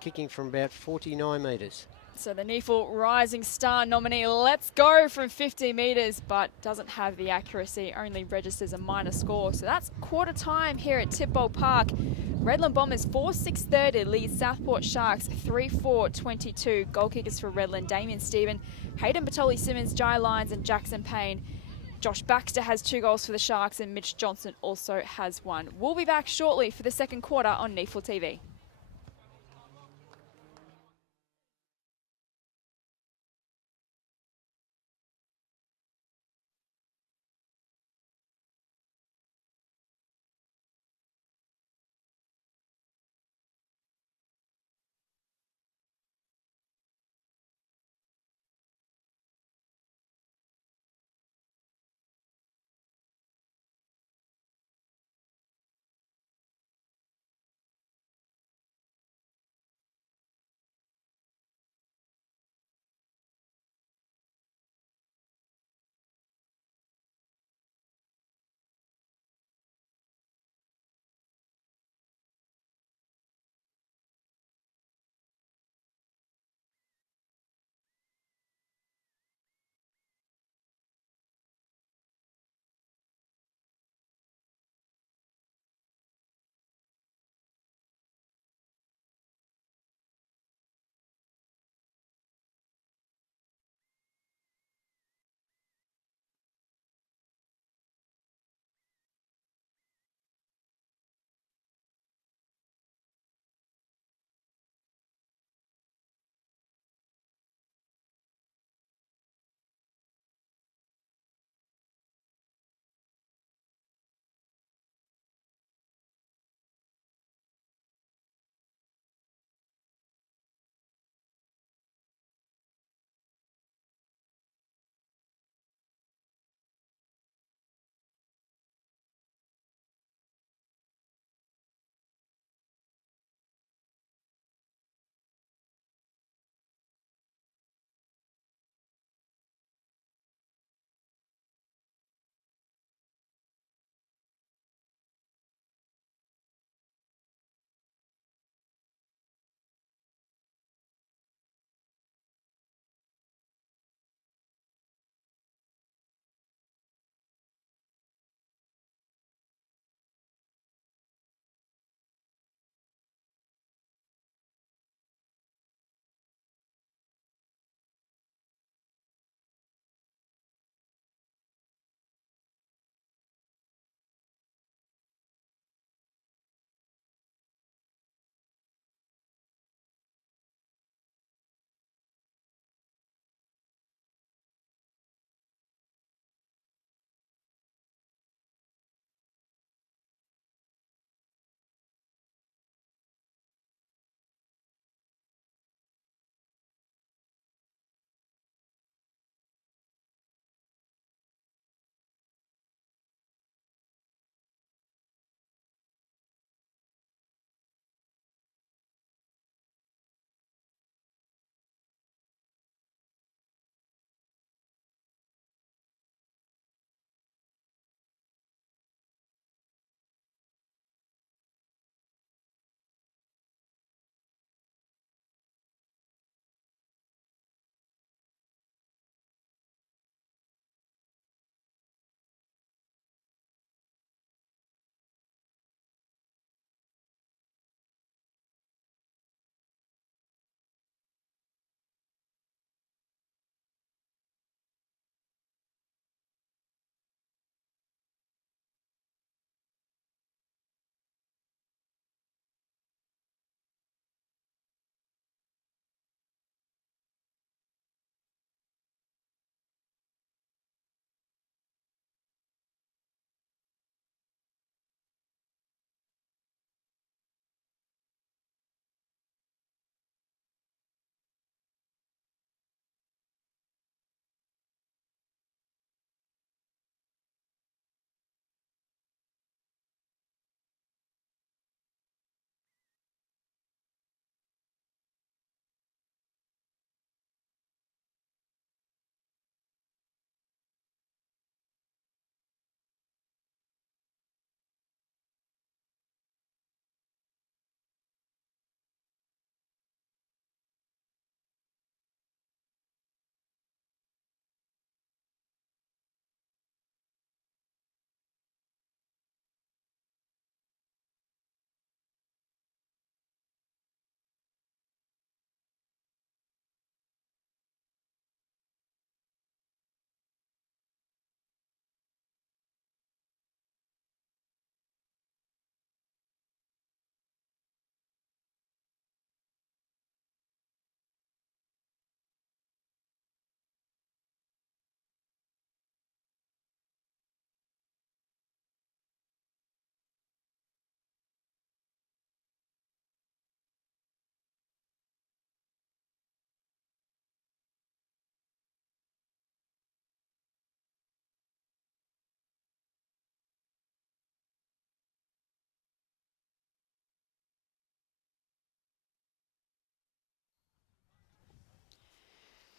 kicking from about 49 metres. So the NEAFL Rising Star nominee lets go from 50 metres, but doesn't have the accuracy, only registers a minor score. So that's quarter time here at Tidbold Park. Redland Bombers 4-6-30 leads Southport Sharks 3-4-22. Goal kickers for Redland, Damien Stephen, Hayden Batoli-Simmons, Jai Lyons and Jackson Payne. Josh Baxter has 2 goals for the Sharks and Mitch Johnson also has 1. We'll be back shortly for the second quarter on NEAFL TV.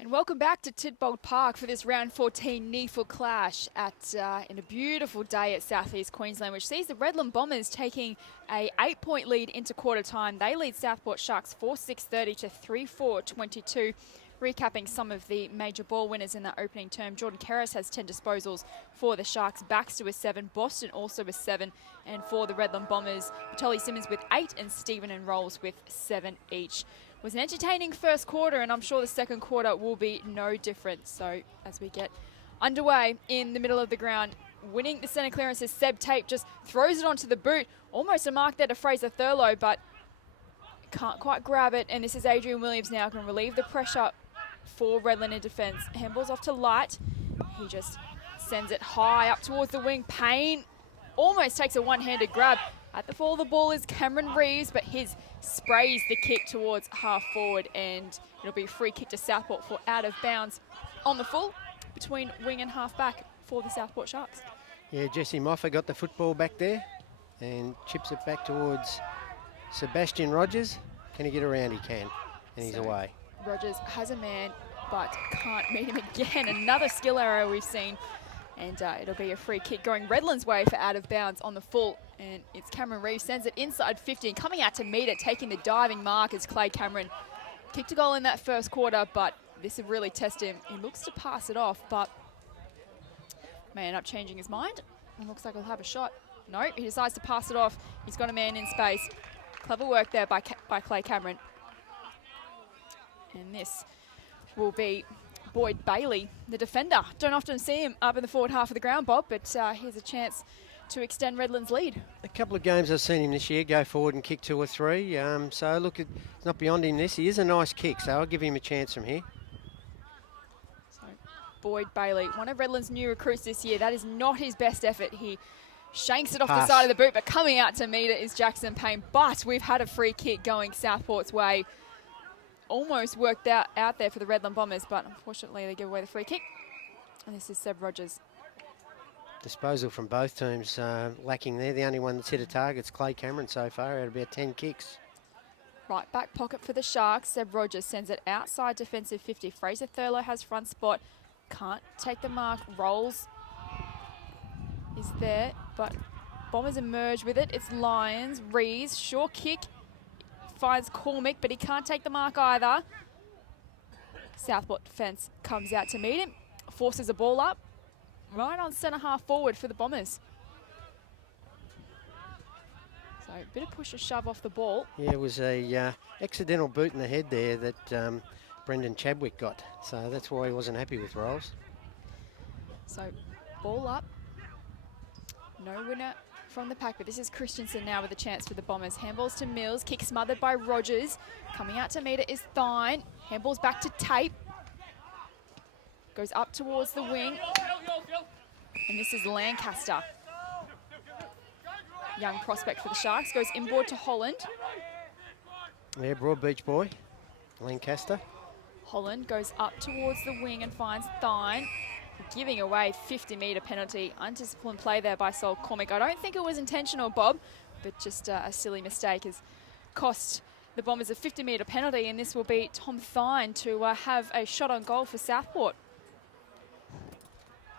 And welcome back to Tidbold Park for this round 14 NEAFL clash in a beautiful day at Southeast Queensland, which sees the Redland Bombers taking a 8-point lead into quarter time. They lead Southport Sharks 4-6-30 to 3-4-22. Recapping some of the major ball winners in that opening term, Jordan Kerris has 10 disposals for the Sharks, Baxter with 7, Boston also with 7, and for the Redland Bombers, Patoli Simmons with 8 and Stephen and Rolls with 7 each. It was an entertaining first quarter, and I'm sure the second quarter will be no different. So as we get underway in the middle of the ground, winning the centre clearance is Seb Tate, just throws it onto the boot. Almost a mark there to Fraser Thurlow, but can't quite grab it. And this is Adrian Williams now, can relieve the pressure for Redland in defence. Handball's off to Light. He just sends it high up towards the wing. Payne almost takes a one-handed grab. At the fall of the ball is Cameron Reeves, but his sprays the kick towards half forward, and it'll be a free kick to Southport for out of bounds on the full between wing and half back for the Southport Sharks. Yeah, Jesse Moffa got the football back there and chips it back towards Sebastian Rogers. Can he get around? He can, and he's away. Rogers has a man, but can't meet him again. Another skill error we've seen, and it'll be a free kick going Redland's way for out of bounds on the full. And it's Cameron Reeves, sends it inside 50 and coming out to meet it, taking the diving mark as Clay Cameron kicked a goal in that first quarter, but this would really test him. He looks to pass it off, but may end up changing his mind. It looks like he'll have a shot. No, he decides to pass it off. He's got a man in space. Clever work there by Clay Cameron. And this will be Boyd Bailey, the defender. Don't often see him up in the forward half of the ground, Bob, but here's a chance to extend Redland's lead. A couple of games I've seen him this year go forward and kick 2 or 3. So look, it's not beyond him this. He is a nice kick, so I'll give him a chance from here. So Boyd Bailey, one of Redland's new recruits this year. That is not his best effort. He shanks it off the side of the boot, but coming out to meet it is Jackson Payne. But we've had a free kick going Southport's way. Almost worked out there for the Redland Bombers, but unfortunately they give away the free kick. And this is Seb Rogers. Disposal from both teams lacking there. The only one that's hit a target's Clay Cameron so far at about 10 kicks. Right back pocket for the Sharks. Seb Rogers sends it outside defensive 50. Fraser Thurlow has front spot. Can't take the mark. Rolls is there, but Bombers emerge with it. It's Lions. Rees, short kick. Finds Cormick, but he can't take the mark either. Southport defence comes out to meet him. Forces a ball up. Right on centre half forward for the Bombers. So a bit of push and shove off the ball. Yeah, it was a accidental boot in the head there that Brendan Chadwick got. So that's why he wasn't happy with Rolls. So ball up. No winner from the pack, but this is Christensen now with a chance for the Bombers. Handballs to Mills, kick smothered by Rogers. Coming out to meet it is Thine. Handballs back to Tate. Goes up towards the wing. And this is Lancaster. Young prospect for the Sharks. Goes inboard to Holland. Yeah, Broadbeach boy, Lancaster. Holland goes up towards the wing and finds Thine. Giving away 50-metre penalty. Undisciplined play there by Sol Cormick. I don't think it was intentional, Bob, but just a silly mistake has cost the Bombers a 50-metre penalty, and this will be Tom Thine to have a shot on goal for Southport.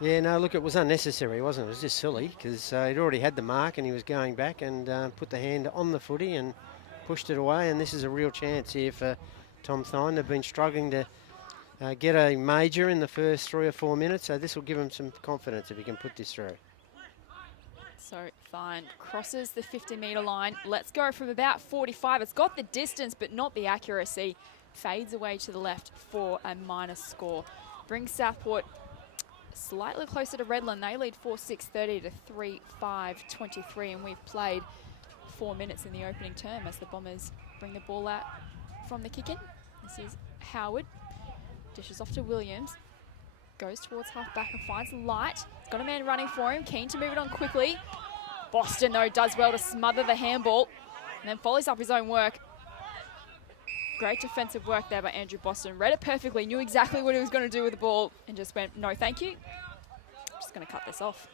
Yeah, no, look, it was unnecessary, wasn't it? It was just silly because he'd already had the mark and he was going back and put the hand on the footy and pushed it away, and this is a real chance here for Tom Thine. They've been struggling to get a major in the first 3 or 4 minutes, so this will give him some confidence if he can put this through. So Thine crosses the 50-metre line. Let's go from about 45. It's got the distance but not the accuracy. Fades away to the left for a minus score. Brings Southport slightly closer to Redland. They lead 4-6-30 to 3-5-23, and we've played 4 minutes in the opening term as the Bombers bring the ball out from the kick-in. This is Howard. Dishes off to Williams. Goes towards half-back and finds Light. He's got a man running for him. Keen to move it on quickly. Boston, though, does well to smother the handball and then follows up his own work. Great defensive work there by Andrew Boston. Read it perfectly, knew exactly what he was going to do with the ball and just went, no, thank you. I'm just going to cut this off.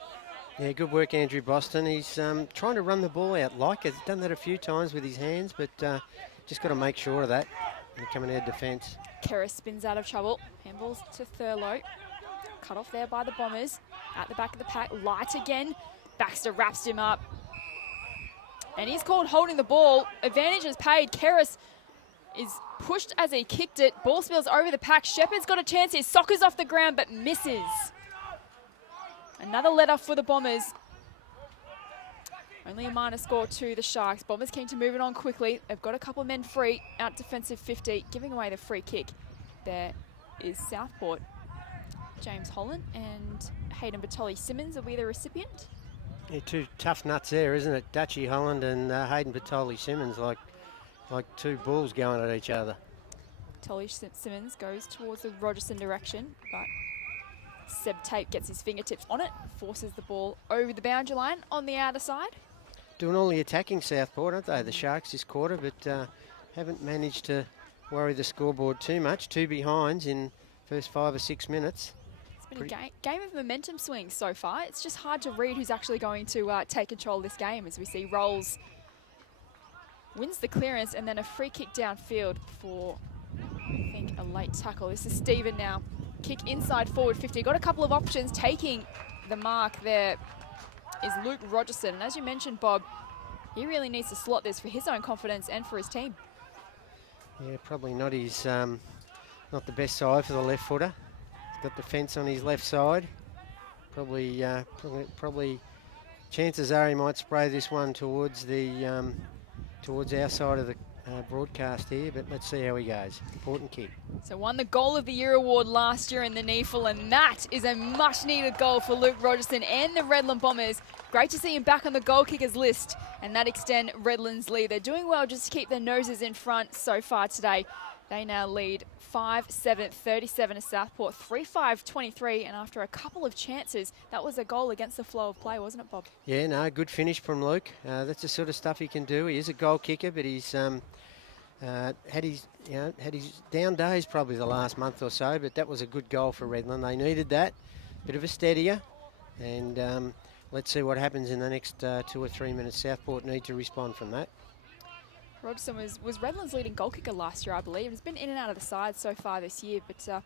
Yeah, good work, Andrew Boston. He's trying to run the ball out like it. He's done that a few times with his hands, but just got to make sure of that. They're coming out defence. Keris spins out of trouble. Handballs to Thurlow. Cut off there by the Bombers. At the back of the pack. Light again. Baxter wraps him up. And he's called holding the ball. Advantage is paid. Keris is pushed as he kicked it. Ball spills over the pack. Shepherd's got a chance here. Sockers off the ground but misses. Another let off for the Bombers. Only a minor score to the Sharks. Bombers keen to move it on quickly. They've got a couple of men free. Out defensive 50. Giving away the free kick. There is Southport. James Holland and Hayden Bertoli-Simmons will be the recipient. Yeah, two tough nuts there, isn't it? Dutchy Holland and Hayden Bertoli-Simmons, like two bulls going at each other. Bertoli-Simmons goes towards the Rogerson direction, but Seb Tate gets his fingertips on it, forces the ball over the boundary line on the outer side. Doing all the attacking Southport, aren't they, the Sharks this quarter, but haven't managed to worry the scoreboard too much. 2 behinds in first 5 or 6 minutes. It's been a game of momentum swings so far. It's just hard to read who's actually going to take control of this game, as we see Rolls wins the clearance and then a free kick downfield for, I think, a late tackle. This is Stephen now. Kick inside forward 50. Got a couple of options. Taking the mark there is Luke Rogerson. And as you mentioned, Bob, he really needs to slot this for his own confidence and for his team. Yeah, probably not his, not the best side for the left footer. He's got the fence on his left side. Probably chances are he might spray this one towards the towards our side of the broadcast here, but let's see how he goes. Important kick. So won the Goal of the Year award last year in the NEAFL, and that is a much-needed goal for Luke Rogerson and the Redland Bombers. Great to see him back on the goal kickers list, and that extend Redland's lead. They're doing well just to keep their noses in front so far today. They now lead 5-7, 37 to Southport, 3-5, 23, and after a couple of chances, that was a goal against the flow of play, wasn't it, Bob? Yeah, no, good finish from Luke. That's the sort of stuff he can do. He is a goal kicker, but he's had his down days probably the last month or so, but that was a good goal for Redland. They needed that. Bit of a steadier, and let's see what happens in the next 2 or 3 minutes. Southport need to respond from that. Rogerson was Redland's leading goal kicker last year, I believe. He's been in and out of the side so far this year, but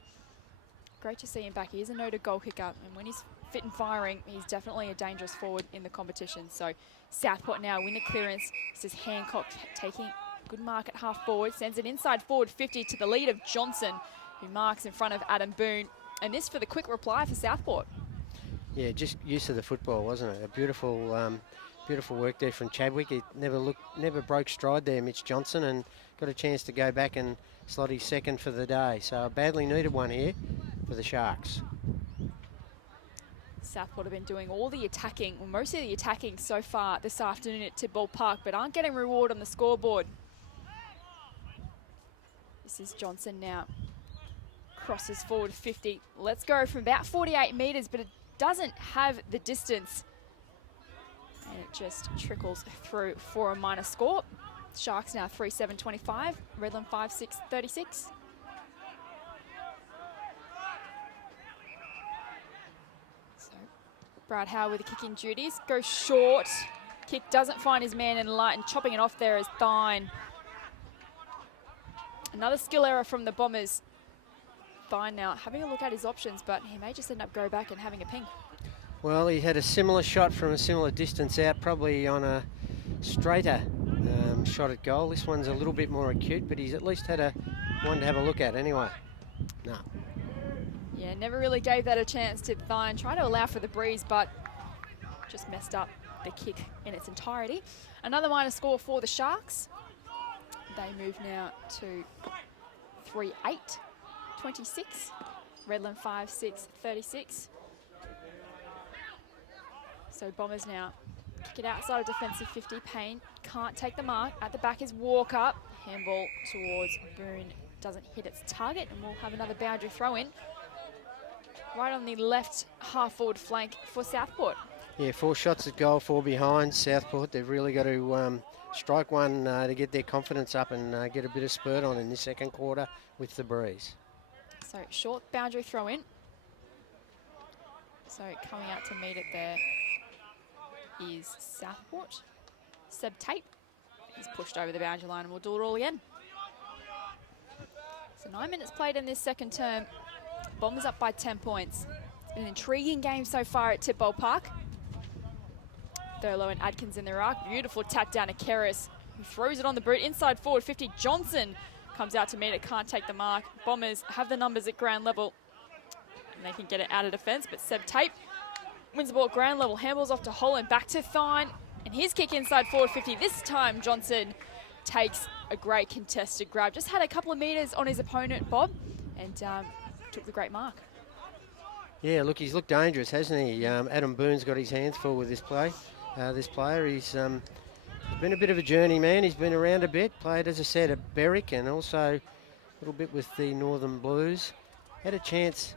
great to see him back. He is a noted goal kicker, and when he's fit and firing, he's definitely a dangerous forward in the competition. So Southport now win the clearance. This is Hancock taking good mark at half forward, sends it inside forward 50 to the lead of Johnson, who marks in front of Adam Boone. And this for the quick reply for Southport. Yeah, just use of the football, wasn't it? A beautiful beautiful work there from Chadwick. He never broke stride there, Mitch Johnson, and got a chance to go back and slot his second for the day. So a badly needed one here for the Sharks. Southport have been doing all the attacking, or most of the attacking so far this afternoon at Tidbold Park, but aren't getting reward on the scoreboard. This is Johnson now. Crosses forward 50. Let's go from about 48 metres, but it doesn't have the distance. And it just trickles through for a minor score. Sharks now 3-7, 25. Redland 5-6, 36. So Brad Howe with the kicking duties. Goes short. Kick doesn't find his man in light, and chopping it off there is Thine. Another skill error from the Bombers. Thine now having a look at his options, but he may just end up go back and having a ping. Well, he had a similar shot from a similar distance out, probably on a straighter shot at goal. This one's a little bit more acute, but he's at least had one to have a look at anyway. No. Yeah, never really gave that a chance to Thine. Tried to allow for the breeze, but just messed up the kick in its entirety. Another minor score for the Sharks. They move now to 3-8, 26. Redland 5-6, 36. So Bombers now kick it outside of defensive 50. Payne can't take the mark. At the back is Walker. Handball towards Boone. Doesn't hit its target, and we'll have another boundary throw in. Right on the left half forward flank for Southport. Yeah, 4 shots at goal, 4 behind. Southport, they've really got to strike one to get their confidence up and get a bit of spurt on in this second quarter with the breeze. So short boundary throw in. So coming out to meet it there is Southport. Seb Tate. He's pushed over the boundary line, and we'll do it all again. So 9 minutes played in this second term. Bombers up by 10 points. It's been an intriguing game so far at Tidbold Park. Thurlow and Adkins in the ruck. Beautiful tap down to Keris, who throws it on the boot. Inside forward 50, Johnson comes out to meet it, can't take the mark. Bombers have the numbers at ground level, and they can get it out of defence, but Seb Tate wins the ball at ground level. Handballs off to Holland, back to Thine, and his kick inside forward 50. This time Johnson takes a great contested grab. Just had a couple of metres on his opponent, Bob, and took the great mark. Yeah, look, he's looked dangerous, hasn't he? Adam Boone's got his hands full with this play. This player, he's been a bit of a journeyman. He's been around a bit, played, as I said, at Berwick and also a little bit with the Northern Blues. Had a chance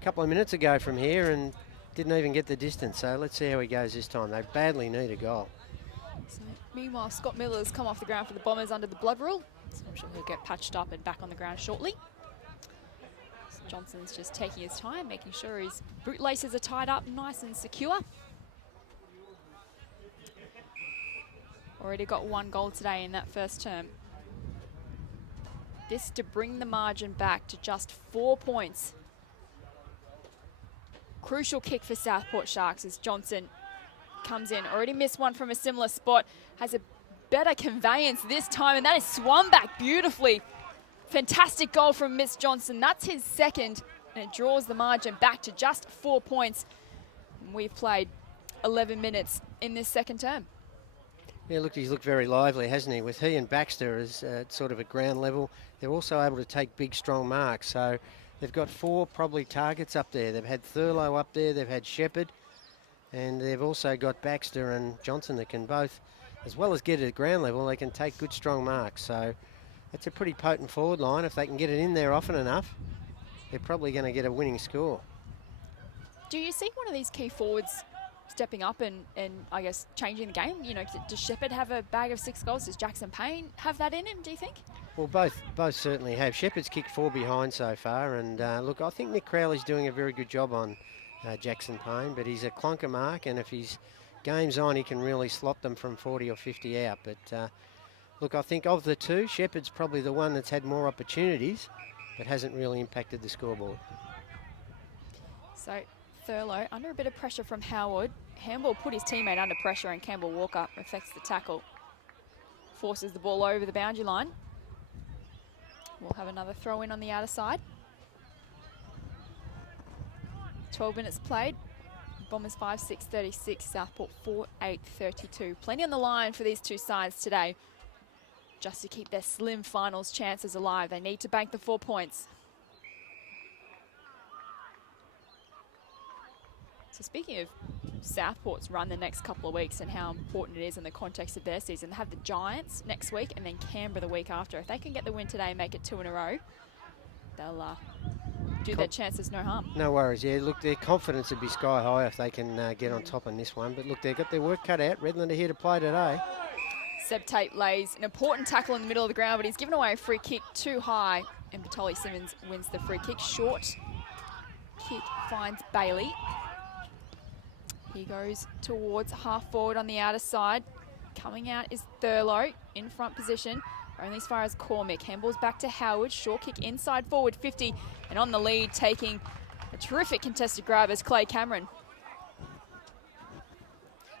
a couple of minutes ago from here and didn't even get the distance. So let's see how he goes this time. They badly need a goal. So, meanwhile, Scott Miller's come off the ground for the Bombers under the blood rule. So I'm sure he'll get patched up and back on the ground shortly. So Johnson's just taking his time, making sure his boot laces are tied up nice and secure. Already got 1 goal today in that first term. This to bring the margin back to just 4 points. Crucial kick for Southport Sharks as Johnson comes in. Already missed one from a similar spot. Has a better conveyance this time, and that is swung back beautifully. Fantastic goal from Miss Johnson. That's his second, and it draws the margin back to just 4 points. And we've played 11 minutes in this second term. Yeah, look, he's looked very lively, hasn't he? With he and Baxter as sort of at ground level, they're also able to take big, strong marks. So they've got 4 probably targets up there. They've had Thurlow up there, they've had Shepherd, and they've also got Baxter and Johnson that can both, as well as get it at ground level, they can take good, strong marks. So it's a pretty potent forward line. If they can get it in there often enough, they're probably going to get a winning score. Do you see one of these key forwards stepping up and I guess changing the game? You know, does Shepherd have a bag of 6 goals? Does Jackson Payne have that in him, do you think? Well, both certainly have. Shepherd's kicked 4 behind so far, and look, I think Nick Crowley's doing a very good job on Jackson Payne, but he's a clunker mark, and if his game's on, he can really slot them from 40 or 50 out. But look, I think of the 2, Shepherd's probably the one that's had more opportunities, but hasn't really impacted the scoreboard. So Thurlow under a bit of pressure from Howard. Handball put his teammate under pressure, and Campbell Walker effects the tackle. Forces the ball over the boundary line. We'll have another throw in on the outer side. 12 minutes played. Bombers 5-6-36, Southport 4-8-32. Plenty on the line for these two sides today, just to keep their slim finals chances alive. They need to bank the 4 points. So speaking of Southport's run the next couple of weeks and how important it is in the context of their season, they have the Giants next week and then Canberra the week after. If they can get the win today and make it 2 in a row, they'll do their chances no harm. No worries. Yeah, look, their confidence would be sky high if they can get on top on this one. But look, they've got their work cut out. Redland are here to play today. Seb Tate lays an important tackle in the middle of the ground, but he's given away a free kick too high, and Batoli Simmons wins the free kick. Short kick finds Bailey. He goes towards half forward on the outer side. Coming out is Thurlow in front position, only as far as Cormick. Handball's back to Howard. Short kick inside forward 50, and on the lead, taking a terrific contested grab is Clay Cameron.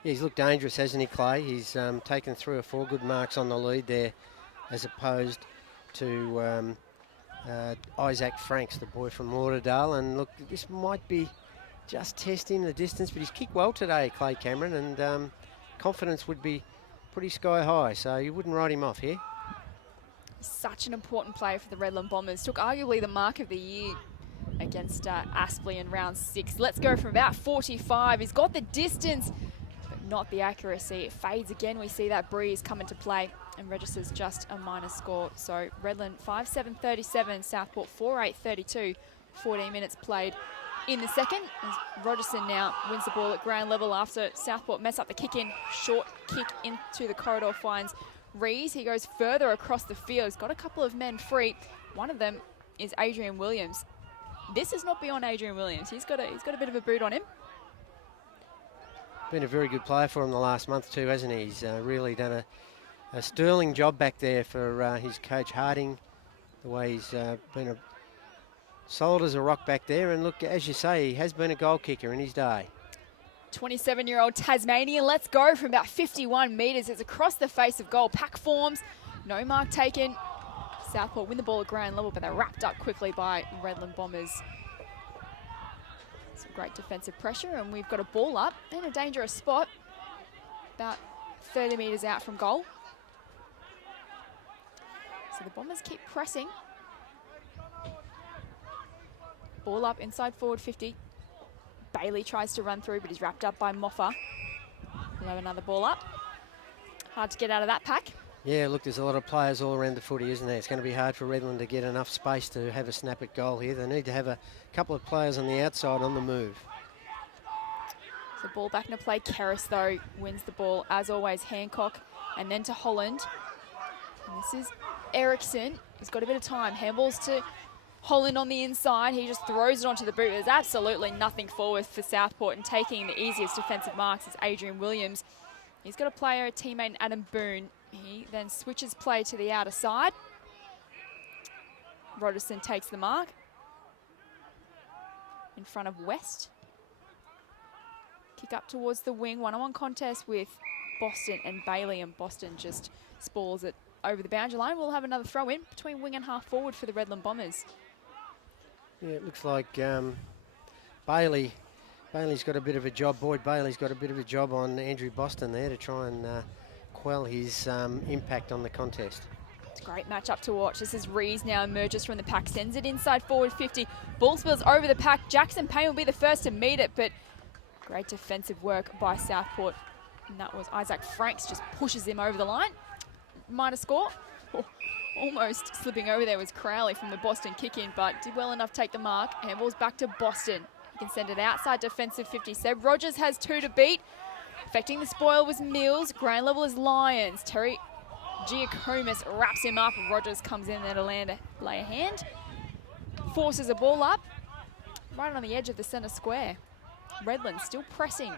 Yeah, he's looked dangerous, hasn't he, Clay? He's taken 3 or 4 good marks on the lead there, as opposed to Isaac Franks, the boy from Lauderdale. And look, this might be just testing the distance, but he's kicked well today, Clay Cameron, and confidence would be pretty sky high, so you wouldn't write him off here. Such an important player for the Redland Bombers. Took arguably the mark of the year against Aspley in round 6. Let's go from about 45. He's got the distance, but not the accuracy. It fades again. We see that breeze come into play and registers just a minor score. So Redland 5-7-37, Southport 4-8-32, 14 minutes played in the second. As Rogerson now wins the ball at ground level after Southport mess up the kick in. Short kick into the corridor finds Rees. He goes further across the field. He's got a couple of men free. One of them is Adrian Williams. This is not beyond Adrian Williams. He's got a bit of a boot on him. Been a very good player for him the last month too, hasn't he? He's really done a sterling job back there for his coach Harding the way he's been solid as a rock back there. And look, as you say, he has been a goal kicker in his day. 27-year-old Tasmanian lets go from about 51 metres. It's across the face of goal. Pack forms, no mark taken. Southport win the ball at ground level, but they're wrapped up quickly by Redland Bombers. Some great defensive pressure, and we've got a ball up in a dangerous spot, about 30 metres out from goal. So the Bombers keep pressing. Ball up inside forward 50. Bailey tries to run through, but he's wrapped up by Moffa. We'll have another ball up. Hard to get out of that pack. Yeah, look, there's a lot of players all around the footy, isn't there? It's going to be hard for Redland to get enough space to have a snap at goal here. They need to have a couple of players on the outside on the move. So ball back into play. Kerris, though, wins the ball. As always, Hancock, and then to Holland. And this is Eriksson. He's got a bit of time. Handballs to Holland on the inside. He just throws it onto the boot. There's absolutely nothing forward for Southport, and taking the easiest defensive marks is Adrian Williams. He's got a player, a teammate, Adam Boone. He then switches play to the outer side. Rogerson takes the mark in front of West. Kick up towards the wing. One-on-one contest with Boston and Bailey, and Boston just spalls it over the boundary line. We'll have another throw in between wing and half forward for the Redland Bombers. Yeah, it looks like Bailey's got a bit of a job. Boyd Bailey's got a bit of a job on Andrew Boston there to try and quell his impact on the contest. It's a great matchup to watch. This is Rees now emerges from the pack, sends it inside forward 50. Ball spills over the pack. Jackson Payne will be the first to meet it, but great defensive work by Southport. And that was Isaac Franks, just pushes him over the line. Minor score. Oh, almost slipping over there was Crowley from the Boston kick-in, but did well enough to take the mark. Handball's back to Boston. He can send it outside defensive 50. Seb Rogers has 2 to beat. Affecting the spoil was Mills. Ground level is Lions. Terry Giacomis wraps him up. Rogers comes in there to lay a hand. Forces a ball up right on the edge of the centre square. Redland still pressing.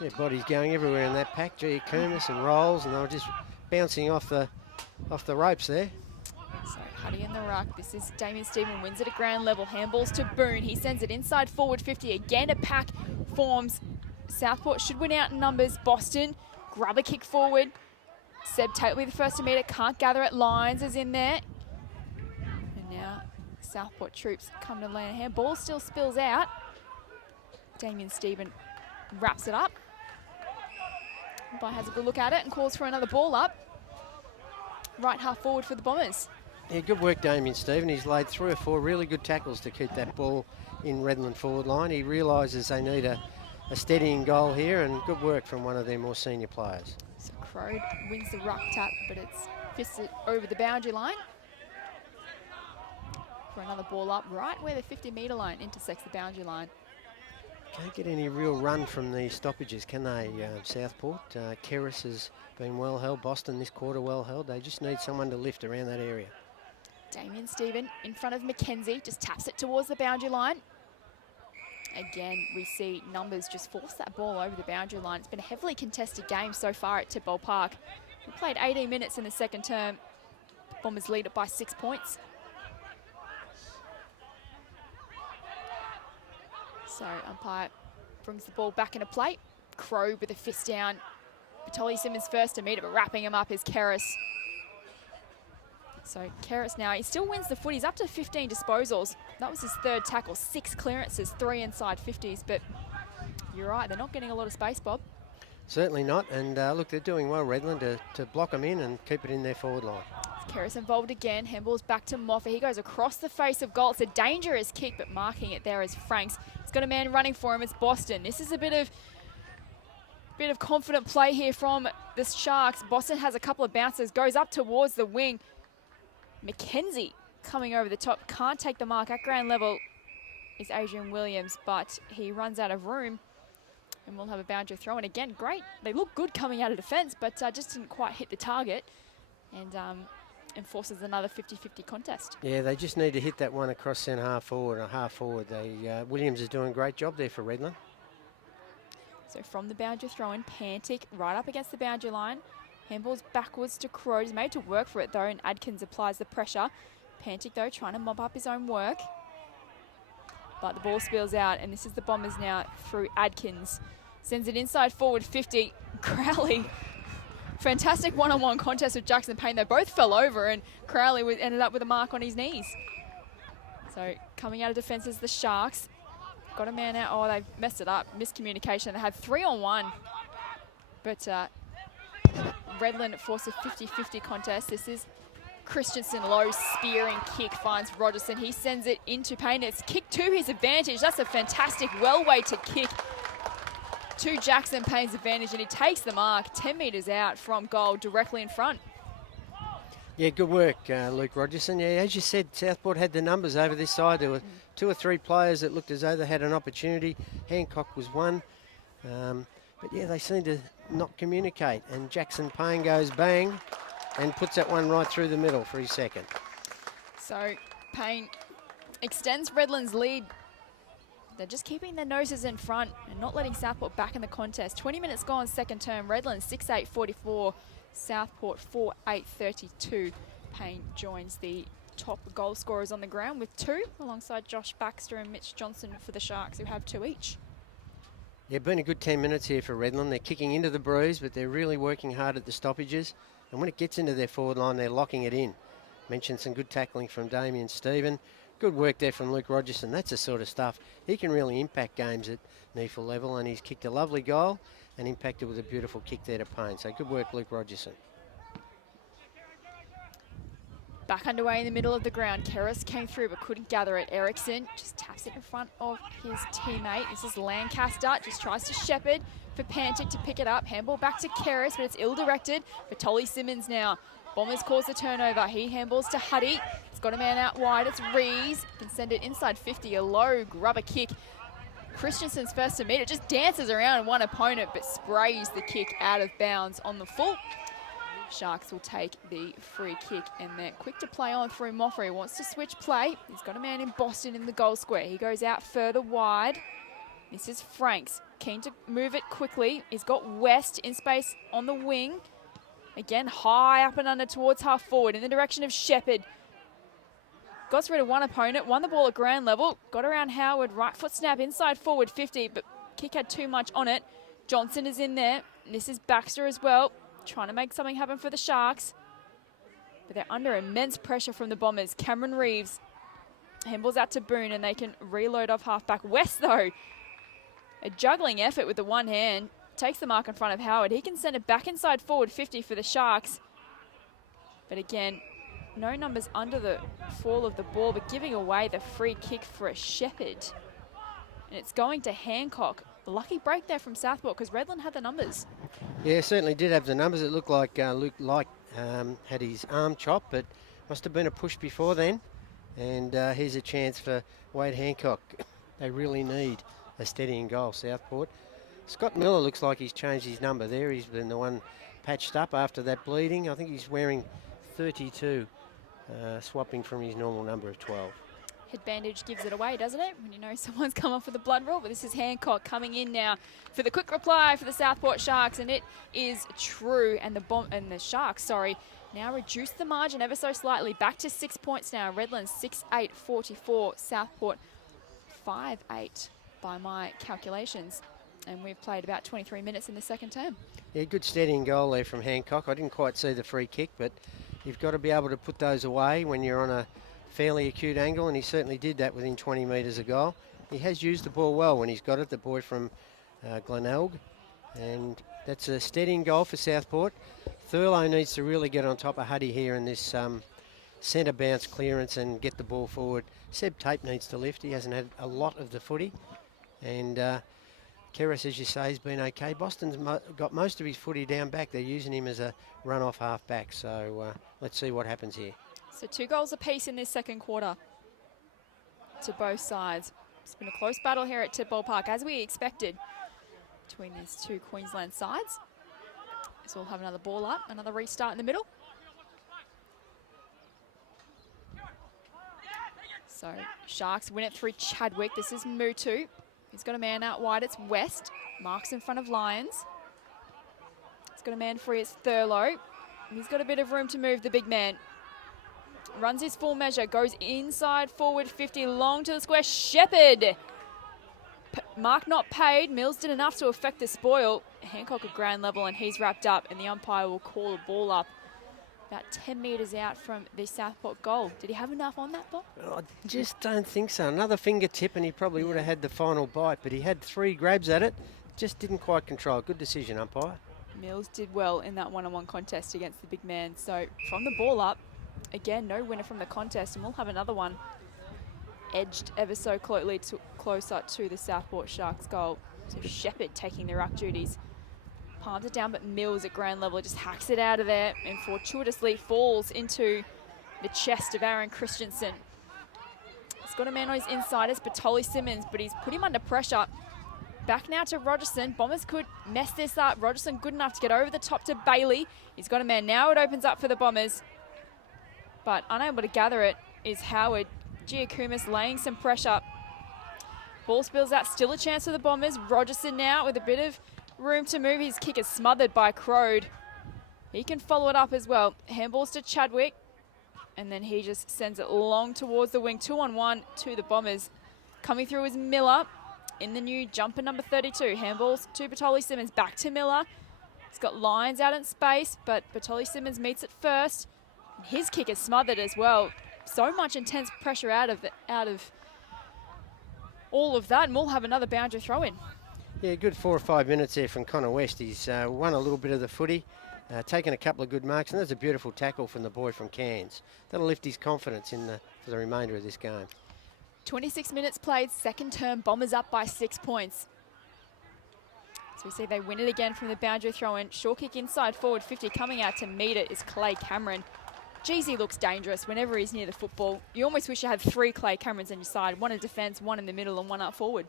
Yeah, bodies going everywhere in that pack. Giacomis and Rolls, and they were just bouncing off the ropes there. So Huddy in the ruck. This is Damien Stephen, wins it at ground level. Handballs to Boone. He sends it inside forward 50. Again, a pack forms. Southport should win out in numbers. Boston, grab a kick forward. Seb Tate will be the first to meet it. Can't gather it. Lyons is in there. And now Southport troops come to lay a hand. Ball still spills out. Damien Stephen wraps it up. Umpire has a good look at it and calls for another ball up. Right half forward for the Bombers. Yeah, good work, Damien Stephen. He's laid 3 or 4 really good tackles to keep that ball in Redland forward line. He realises they need a steadying goal here, and good work from one of their more senior players. So Crow wins the ruck tap, but it's fisted over the boundary line. For another ball up right where the 50-metre line intersects the boundary line. Can't get any real run from the stoppages, can they, Southport? Kerris has been well held. Boston this quarter well held. They just need someone to lift around that area. Damien Stephen in front of Mackenzie, just taps it towards the boundary line. Again, we see numbers just force that ball over the boundary line. It's been a heavily contested game so far at Tidbold Park. We played 18 minutes in the second term. Bombers lead it by 6 points. So umpire brings the ball back into play. Crow with a fist down. Batoli Simmons first to meet it, but wrapping him up is Kerris. So Kerris now, he still wins the foot. He's up to 15 disposals. That was his 3rd tackle, 6 clearances, 3 inside 50s. But you're right, they're not getting a lot of space, Bob. Certainly not. And look, they're doing well, Redland, to block them in and keep it in their forward line. Kerris involved again. Handball's back to Moffa. He goes across the face of goal. It's a dangerous kick, but marking it there is Franks. He's got a man running for him. It's Boston. This is a bit of confident play here from the Sharks. Boston has a couple of bounces, goes up towards the wing. Mackenzie coming over the top. Can't take the mark at ground level is Adrian Williams, but he runs out of room. And we'll have a boundary throw. And again, great. They look good coming out of defence, but just didn't quite hit the target. And enforces another 50-50 contest. Yeah, they just need to hit that one across centre half forward. Williams is doing a great job there for Redland. So from the boundary throw in, Pantic right up against the boundary line. Handball's backwards to Crow. He's made to work for it though, and Adkins applies the pressure. Pantic, though, trying to mop up his own work. But the ball spills out, and this is the Bombers now through Adkins. Sends it inside forward 50. Crowley, fantastic one-on-one contest with Jackson Payne. They both fell over, and Crowley ended up with a mark on his knees. So coming out of defence is the Sharks. Got a man out. Oh, they've messed it up. Miscommunication. They had 3-on-1. But Redland forced a 50-50 contest. This is Christensen, low spearing kick, finds Rogerson. He sends it into Payne. It's kicked to his advantage. That's a fantastic well-weighted kick to Jackson Payne's advantage, and he takes the mark 10 metres out from goal, directly in front. Yeah, good work, Luke Rogerson. Yeah, as you said, Southport had the numbers over this side. There were 2 or 3 players that looked as though they had an opportunity. Hancock was one. But yeah, they seemed to not communicate. And Jackson Payne goes bang and puts that one right through the middle for his second. So Payne extends Redland's lead. They're just keeping their noses in front and not letting Southport back in the contest. 20 minutes gone, second term. Redland 6-8-44. Southport 4-8-32. Payne joins the top goal scorers on the ground with 2, alongside Josh Baxter and Mitch Johnson for the Sharks, who have 2 each. Yeah, been a good 10 minutes here for Redland. They're kicking into the breeze, but they're really working hard at the stoppages. And when it gets into their forward line, they're locking it in. Mentioned some good tackling from Damien Stephen. Good work there from Luke Rogerson. That's the sort of stuff. He can really impact games at NEAFL level, and he's kicked a lovely goal and impacted with a beautiful kick there to Payne. So good work, Luke Rogerson. Back underway in the middle of the ground. Keris came through but couldn't gather it. Ericsson just taps it in front of his teammate. This is Lancaster, just tries to shepherd for Pantic to pick it up. Handball back to Keris, but it's ill-directed for Tolly Simmons now. Bombers cause the turnover. He handballs to Huddy. It's got a man out wide. It's Rees. Can send it inside 50. A low grubber kick. Christensen's first to meet it. Just dances around one opponent but sprays the kick out of bounds on the full. Sharks will take the free kick, and they're quick to play on through Moffrey. Wants to switch play. He's got a man in Boston in the goal square. He goes out further wide. This is Franks. Keen to move it quickly. He's got West in space on the wing. Again, high up and under towards half forward in the direction of Shepherd. Got rid of one opponent, won the ball at ground level, got around Howard, right foot snap inside forward 50, but kick had too much on it. Johnson is in there. And this is Baxter as well, trying to make something happen for the Sharks. But they're under immense pressure from the Bombers. Cameron Reeves handballs out to Boone, and they can reload off halfback. West, though, a juggling effort with the one hand. Takes the mark in front of Howard. He can send it back inside forward 50 for the Sharks. But again, no numbers under the fall of the ball, but giving away the free kick for a Shepherd. And it's going to Hancock. Lucky break there from Southport, because Redland had the numbers. Yeah, certainly did have the numbers. It looked like Luke Light had his arm chopped, but must have been a push before then. And here's a chance for Wade Hancock. They really need a steadying goal, Southport. Scott Miller looks like he's changed his number there. He's been the one patched up after that bleeding. I think he's wearing 32, swapping from his normal number of 12. Head bandage gives it away, doesn't it? When you know someone's come off with a blood rule. But this is Hancock coming in now for the quick reply for the Southport Sharks, and it is true. And the Sharks, now reduce the margin ever so slightly, back to 6 points now. Redland 6-8-44, Southport 5-8 by my calculations. And we've played about 23 minutes in the second term. Yeah, good steadying goal there from Hancock. I didn't quite see the free kick, but you've got to be able to put those away when you're on a fairly acute angle, and he certainly did that within 20 metres of goal. He has used the ball well when he's got it, the boy from Glenelg. And that's a steadying goal for Southport. Thurlow needs to really get on top of Huddy here in this centre bounce clearance and get the ball forward. Seb Tate needs to lift. He hasn't had a lot of the footy. And Keris, as you say, has been okay. Boston's got most of his footy down back. They're using him as a run-off half-back. So let's see what happens here. So 2 goals apiece in this second quarter to both sides. It's been a close battle here at Tidbold Park, as we expected, between these 2 Queensland sides. So we'll have another ball up, another restart in the middle. So Sharks win it through Chadwick. This is Mutu. He's got a man out wide. It's West. Marks in front of Lyons. He's got a man free. It's Thurlow. He's got a bit of room to move, the big man. runs his full measure, goes inside forward 50, long to the square. Shepherd. Mark not paid. Mills did enough to affect the spoil. Hancock at ground level, and he's wrapped up, and the umpire will call a ball up about 10 metres out from the Southport goal. Did he have enough on that ball? I just don't think so. Another fingertip and he probably would have had the final bite, but he had 3 grabs at it. Just didn't quite control. Good decision, umpire. Mills did well in that one-on-one contest against the big man. So from the ball up, again, no winner from the contest, and we'll have another one edged ever so closer to the Southport Sharks goal. So Shepherd taking the ruck duties. Palms it down, but Mills at ground level just hacks it out of there and fortuitously falls into the chest of Aaron Christensen. He's got a man on his inside, it's Bertoli Simmons, but he's put him under pressure. Back now to Rogerson. Bombers could mess this up. Rogerson good enough to get over the top to Bailey. He's got a man. Now it opens up for the Bombers, but unable to gather it is Howard. Giacomis laying some pressure. Ball spills out, still a chance for the Bombers. Rogerson now with a bit of room to move. His kick is smothered by Crode. He can follow it up as well. Handballs to Chadwick, and then he just sends it long towards the wing. 2-on-1 to the Bombers. Coming through is Miller in the new jumper number 32. Handballs to Bertoli Simmons, back to Miller. He's got lines out in space, but Bertoli Simmons meets it first. His kick is smothered as well. So much intense pressure out of all of that, and we'll have another boundary throw in. Yeah, good 4 or 5 minutes there from Connor West. He's won a little bit of the footy, taken a couple of good marks, and that's a beautiful tackle from the boy from Cairns. That'll lift his confidence for the remainder of this game. 26 minutes played, second term, Bombers up by 6 points. So we see they win it again from the boundary throw in. Short kick inside forward 50, coming out to meet it is Clay Cameron. Jeezy looks dangerous whenever he's near the football. You almost wish you had 3 Clay Camerons on your side, one in defence, one in the middle and one up forward.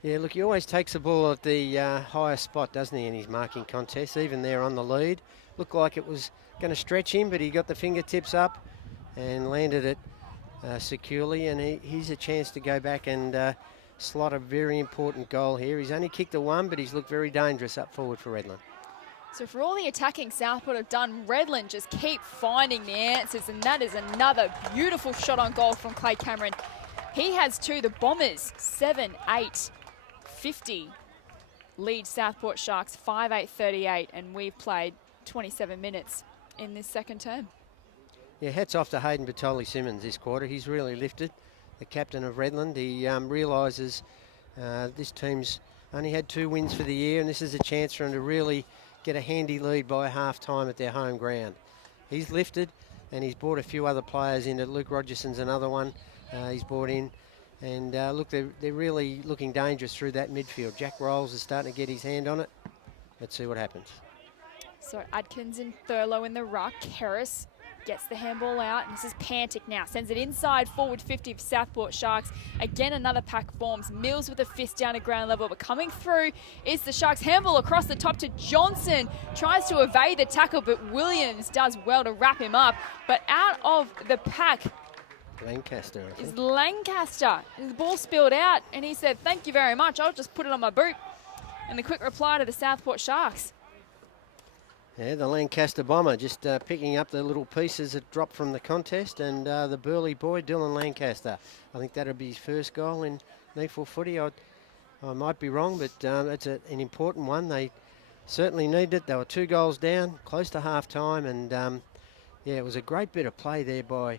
Yeah, look, he always takes the ball at the highest spot, doesn't he, in his marking contest, even there on the lead. Looked like it was going to stretch him, but he got the fingertips up and landed it securely, and he's a chance to go back and slot a very important goal here. He's only kicked a 1, but he's looked very dangerous up forward for Redland. So for all the attacking Southport have done, Redland just keep finding the answers, and that is another beautiful shot on goal from Clay Cameron. He has 2. The Bombers 7-8-50 lead Southport Sharks 5-8-38, and we've played 27 minutes in this second term. Yeah, hats off to Hayden Bertoli Simmons this quarter. He's really lifted, the captain of Redland. He realises this team's only had 2 wins for the year, and this is a chance for him to really get a handy lead by half-time at their home ground. He's lifted, and he's brought a few other players in. Luke Rogerson's another one he's brought in. And look, they're really looking dangerous through that midfield. Jack Rolls is starting to get his hand on it. Let's see what happens. So Adkins and Thurlow in the ruck. Harris gets the handball out, and this is Pantic now. Sends it inside forward 50 of Southport Sharks. Again, another pack forms. Mills with a fist down at ground level, but coming through is the Sharks. Handball across the top to Johnson. Tries to evade the tackle, but Williams does well to wrap him up. But out of the pack Lancaster, I think. Is Lancaster. The ball spilled out, and he said, "Thank you very much, I'll just put it on my boot." And the quick reply to the Southport Sharks. Yeah, the Lancaster bomber just picking up the little pieces that dropped from the contest, and the burly boy, Dylan Lancaster. I think that'll be his first goal in NEAFL footy. I might be wrong, but it's an important one. They certainly needed it. They were 2 goals down, close to half-time, and yeah, it was a great bit of play there by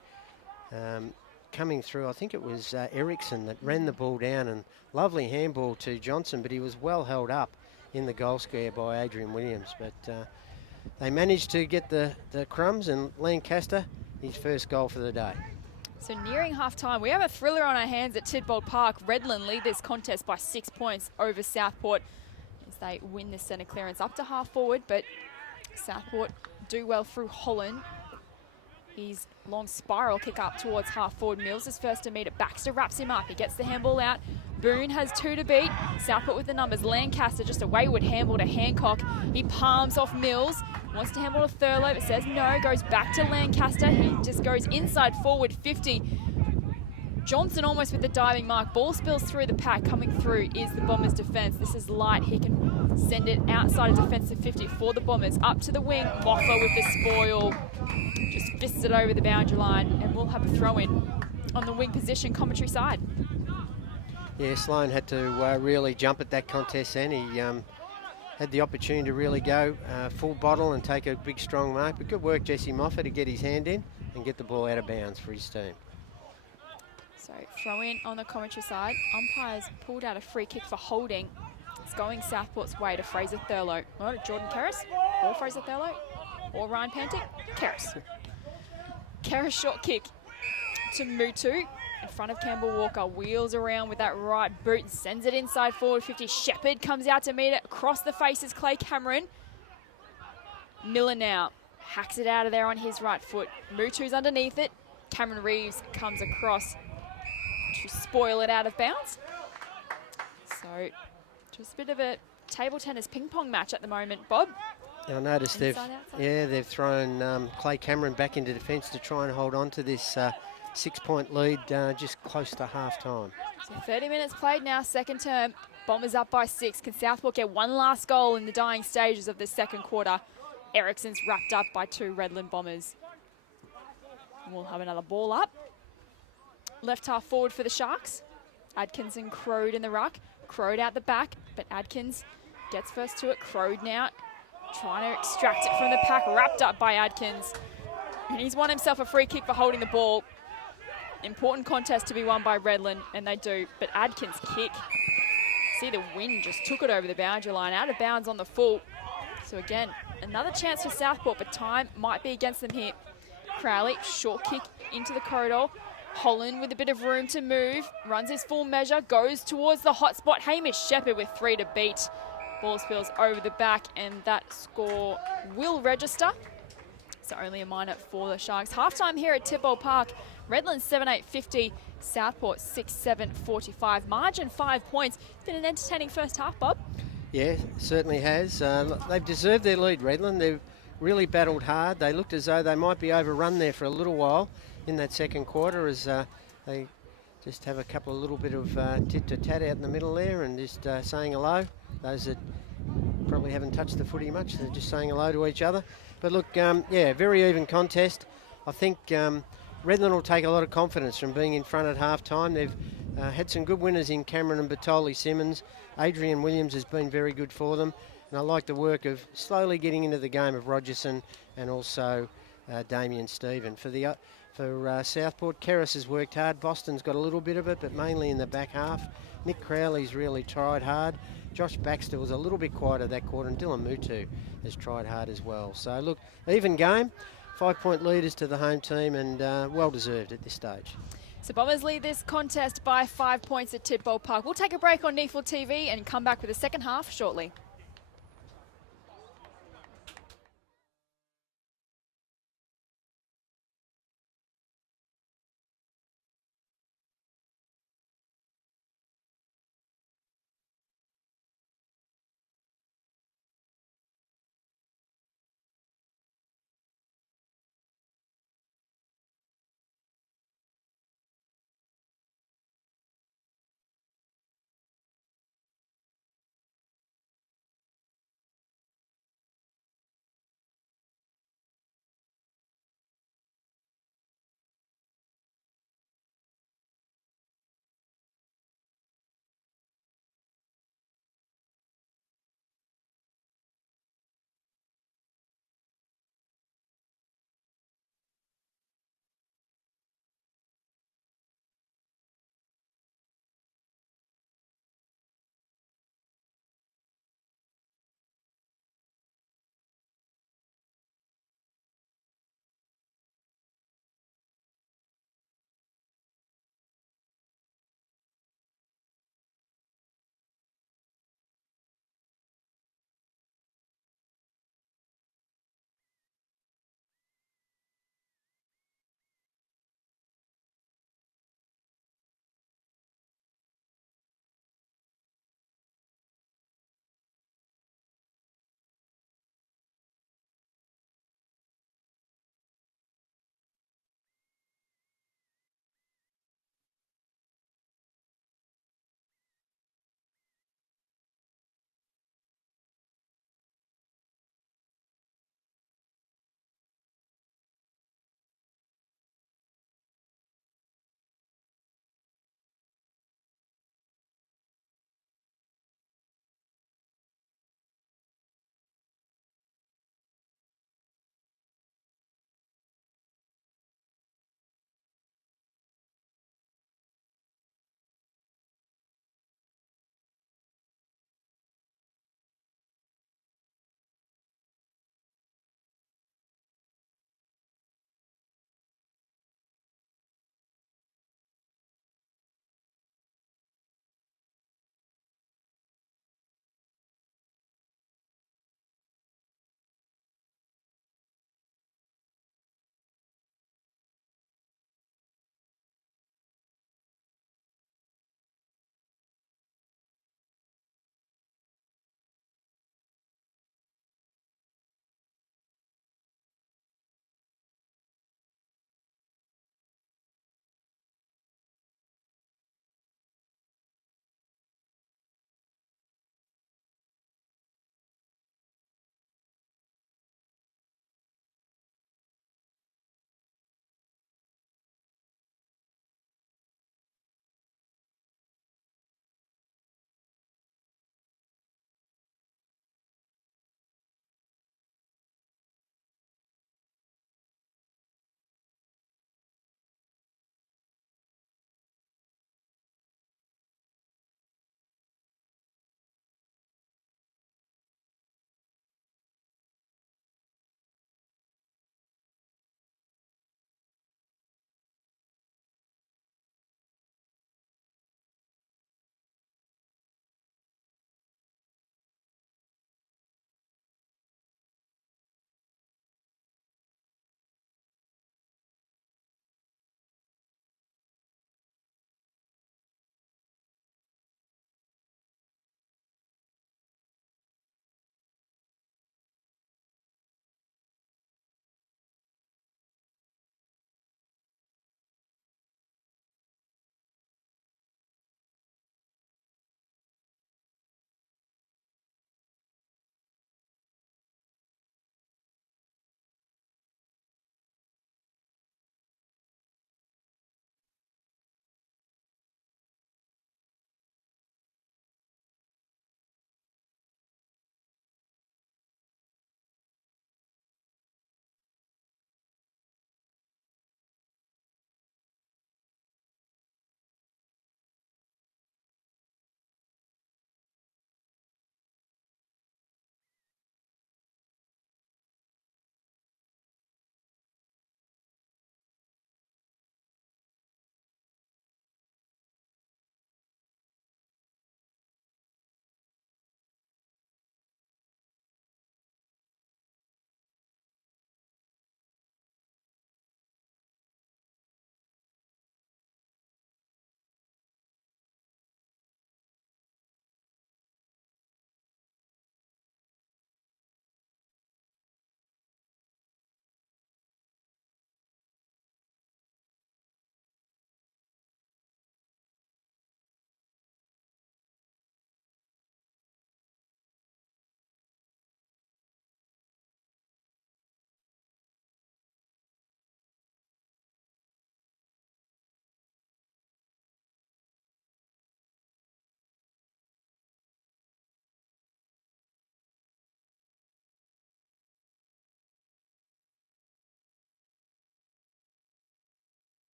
coming through. I think it was Ericsson that ran the ball down, and lovely handball to Johnson, but he was well held up in the goal square by Adrian Williams. But they managed to get the crumbs, and Lancaster, his first goal for the day. So nearing half-time, we have a thriller on our hands at Tidbold Park. Redland lead this contest by 6 points over Southport as they win the centre clearance up to half-forward, but Southport do well through Holland. His long spiral kick up towards half-forward. Mills is first to meet it. Baxter wraps him up. He gets the handball out. Boone has 2 to beat. Southport with the numbers. Lancaster just a wayward handball to Hancock. He palms off Mills. Wants to handball to Thurlow, but says no. Goes back to Lancaster. He just goes inside forward 50. Johnson almost with the diving mark. Ball spills through the pack. Coming through is the Bombers' defence. This is light. He can Send it outside of defensive 50 for the Bombers. Up to the wing. Moffa with the spoil. Just fists it over the boundary line, and we'll have a throw-in on the wing position commentary side. Yeah, Sloan had to really jump at that contest then. He had the opportunity to really go full bottle and take a big, strong mark. But good work, Jesse Moffa, to get his hand in and get the ball out of bounds for his team. So throw in on the commentary side. Umpires pulled out a free kick for holding. It's going Southport's way to Fraser Thurlow. Not Jordan Kerris or Fraser Thurlow or Ryan Pantic. Kerris. Kerris short kick to Mutu. In front of Campbell Walker, wheels around with that right boot and sends it inside forward 50. Shepherd comes out to meet it. Across the face is Clay Cameron. Miller now hacks it out of there on his right foot. Mutu's underneath it. Cameron Reeves comes across to spoil it out of bounds. So just a bit of a table tennis ping pong match at the moment, Bob. I noticed they've thrown Clay Cameron back into defence to try and hold on to this 6-point lead just close to half-time. So 30 minutes played now, second term. Bombers up by 6. Can Southport get one last goal in the dying stages of the second quarter? Ericsson's wrapped up by 2 Redland Bombers. And we'll have another ball up. Left half forward for the Sharks. Adkins and Crode in the ruck. Crode out the back, but Adkins gets first to it. Crode now trying to extract it from the pack, wrapped up by Adkins. And he's won himself a free kick for holding the ball. Important contest to be won by Redland, and they do. But Adkins' kick, see the wind just took it over the boundary line, out of bounds on the full. So again, another chance for Southport, but time might be against them here. Crowley, short kick into the corridor. Holland with a bit of room to move, runs his full measure, goes towards the hot spot. Hamish Shepherd with 3 to beat. Ball spills over the back, and that score will register. So only a minor for the Sharks. Halftime here at Tidbold Park. Redland 7-8-50, Southport 6-7-45. Margin 5 points. Been an entertaining first half, Bob. Yeah, certainly has. They've deserved their lead, Redland. They've really battled hard. They looked as though they might be overrun there for a little while in that second quarter as they just have a couple of little bit of tit-to-tat out in the middle there and just saying hello. Those that probably haven't touched the footy much, they're just saying hello to each other. But look, yeah, very even contest. I think Redland will take a lot of confidence from being in front at half-time. They've had some good winners in Cameron and Batoli Simmons. Adrian Williams has been very good for them. And I like the work of slowly getting into the game of Rogerson and also Damien Stephen. For Southport, Kerris has worked hard. Boston's got a little bit of it, but mainly in the back half. Nick Crowley's really tried hard. Josh Baxter was a little bit quieter that quarter, and Dylan Mutu has tried hard as well. So look, even game, 5-point leaders to the home team, and well deserved at this stage. So Bombers lead this contest by 5 points at Tidbold Park. We'll take a break on NEAFL TV and come back with the second half shortly.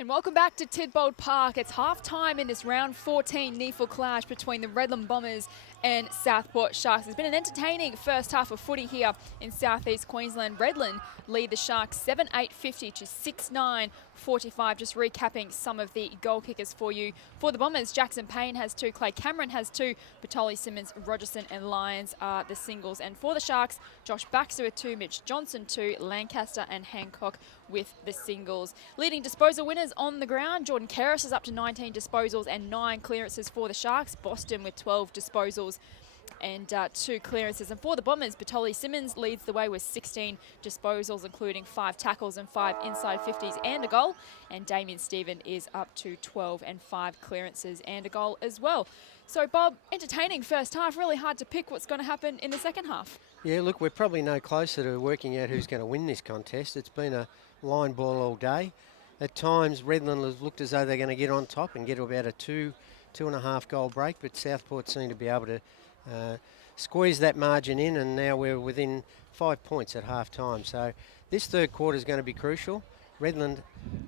And welcome back to Tidbold Park. It's half-time in this round 14 NEAFL clash between the Redland Bombers and Southport Sharks. It's been an entertaining first half of footy here in southeast Queensland. Redland lead the Sharks 7-8-50 to 6-9-45. Just recapping some of the goal kickers for you. For the Bombers, Jackson Payne has 2, Clay Cameron has 2, Batoli, Simmons, Rogerson and Lyons are the singles. And for the Sharks, Josh Baxter with 2, Mitch Johnson 2, Lancaster and Hancock with the singles. Leading disposal winners on the ground, Jordan Kerris is up to 19 disposals and 9 clearances for the Sharks. Boston with 12 disposals and 2 clearances. And for the Bombers, Batoli Simmons leads the way with 16 disposals, including 5 tackles and 5 inside 50s and a goal. And Damien Stephen is up to 12 and 5 clearances and a goal as well. So, Bob, entertaining first half. Really hard to pick what's going to happen in the second half. Yeah, look, we're probably no closer to working out who's going to win this contest. It's been a line ball all day. At times, Redland has looked as though they're going to get on top and get to about a 2.5 goal break, but Southport seem to be able to squeeze that margin in, and now we're within 5 points at half time. So this third quarter is going to be crucial. Redland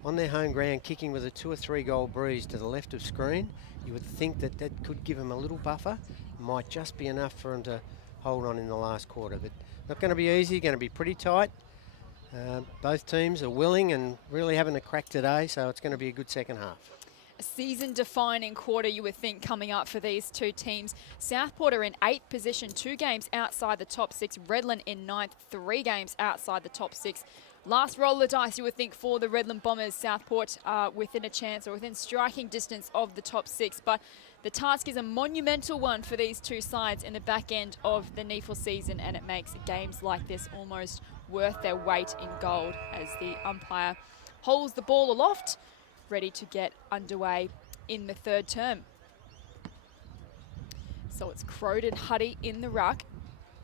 on their home ground kicking with a 2 or 3 goal breeze to the left of screen. You would think that that could give them a little buffer. Might just be enough for them to hold on in the last quarter, but not going to be easy, going to be pretty tight. Both teams are willing and really having a crack today, so it's going to be a good second half. A season-defining quarter, you would think, coming up for these two teams. Southport are in 8th position, 2 games outside the top 6. Redland in 9th, 3 games outside the top 6. Last roll of the dice, you would think, for the Redland Bombers. Southport are within a chance or within striking distance of the top 6. But the task is a monumental one for these two sides in the back end of the NEAFL season, and it makes games like this almost worth their weight in gold as the umpire holds the ball aloft, ready to get underway in the third term. So it's Crode and Huddy in the ruck.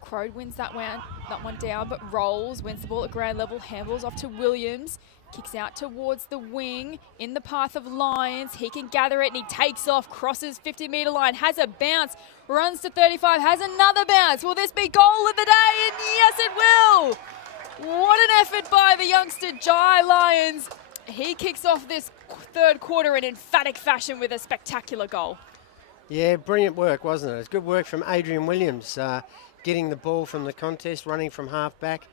Crode wins that one down, but rolls, wins the ball at ground level, handballs off to Williams, kicks out towards the wing, in the path of Lyons. He can gather it and he takes off, crosses 50-metre line, has a bounce, runs to 35, has another bounce. Will this be goal of the day? And yes, it will! What an effort by the youngster Jai Lyons. He kicks off this third quarter in emphatic fashion with a spectacular goal. Yeah, brilliant work, wasn't it? It's good work from Adrian Williams, getting the ball from the contest, running from half back.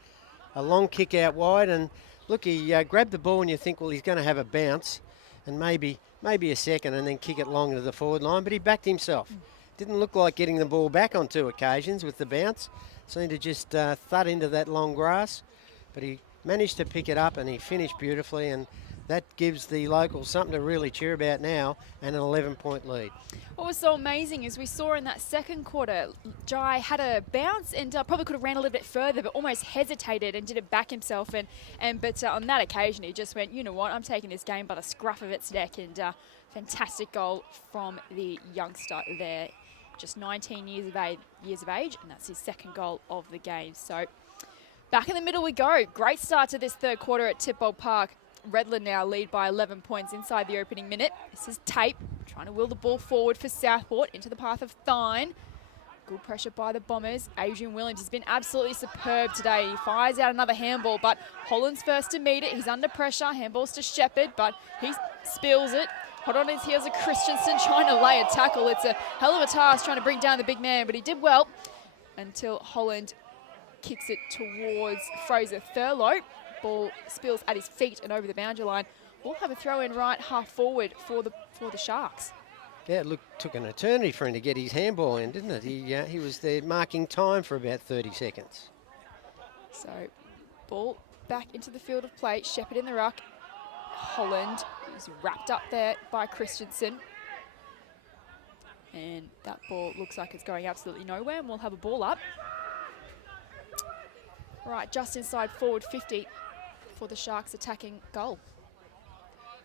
A long kick out wide, and look, he grabbed the ball and you think, well, he's going to have a bounce and maybe a second and then kick it long to the forward line, but he backed himself. Didn't look like getting the ball back on 2 occasions with the bounce. Seemed to just thud into that long grass, but he managed to pick it up and he finished beautifully, and that gives the locals something to really cheer about now, and an 11-point lead. What was so amazing is we saw in that second quarter, Jai had a bounce and probably could have ran a little bit further, but almost hesitated and didn't back himself. But on that occasion, he just went, you know what, I'm taking this game by the scruff of its neck. And fantastic goal from the youngster there. Just 19 years of age, and that's his second goal of the game. So back in the middle we go. Great start to this third quarter at Tidbold Park. Redland now lead by 11 points inside the opening minute. This is Tape trying to wheel the ball forward for Southport into the path of Thine. Good pressure by the Bombers. Adrian Williams has been absolutely superb today. He fires out another handball, but Holland's first to meet it. He's under pressure. Handballs to Shepherd, but he spills it. Hot on his heels of Christensen trying to lay a tackle. It's a hell of a task trying to bring down the big man, but he did well until Holland kicks it towards Fraser Thurlow. Ball spills at his feet and over the boundary line. We'll have a throw in right half forward for the Sharks. Yeah, it took an eternity for him to get his handball in, didn't it? He was there marking time for about 30 seconds. So, ball back into the field of play. Shepherd in the ruck. Holland is wrapped up there by Christensen. And that ball looks like it's going absolutely nowhere, and we'll have a ball up. Right, just inside forward 50 for the Sharks attacking goal.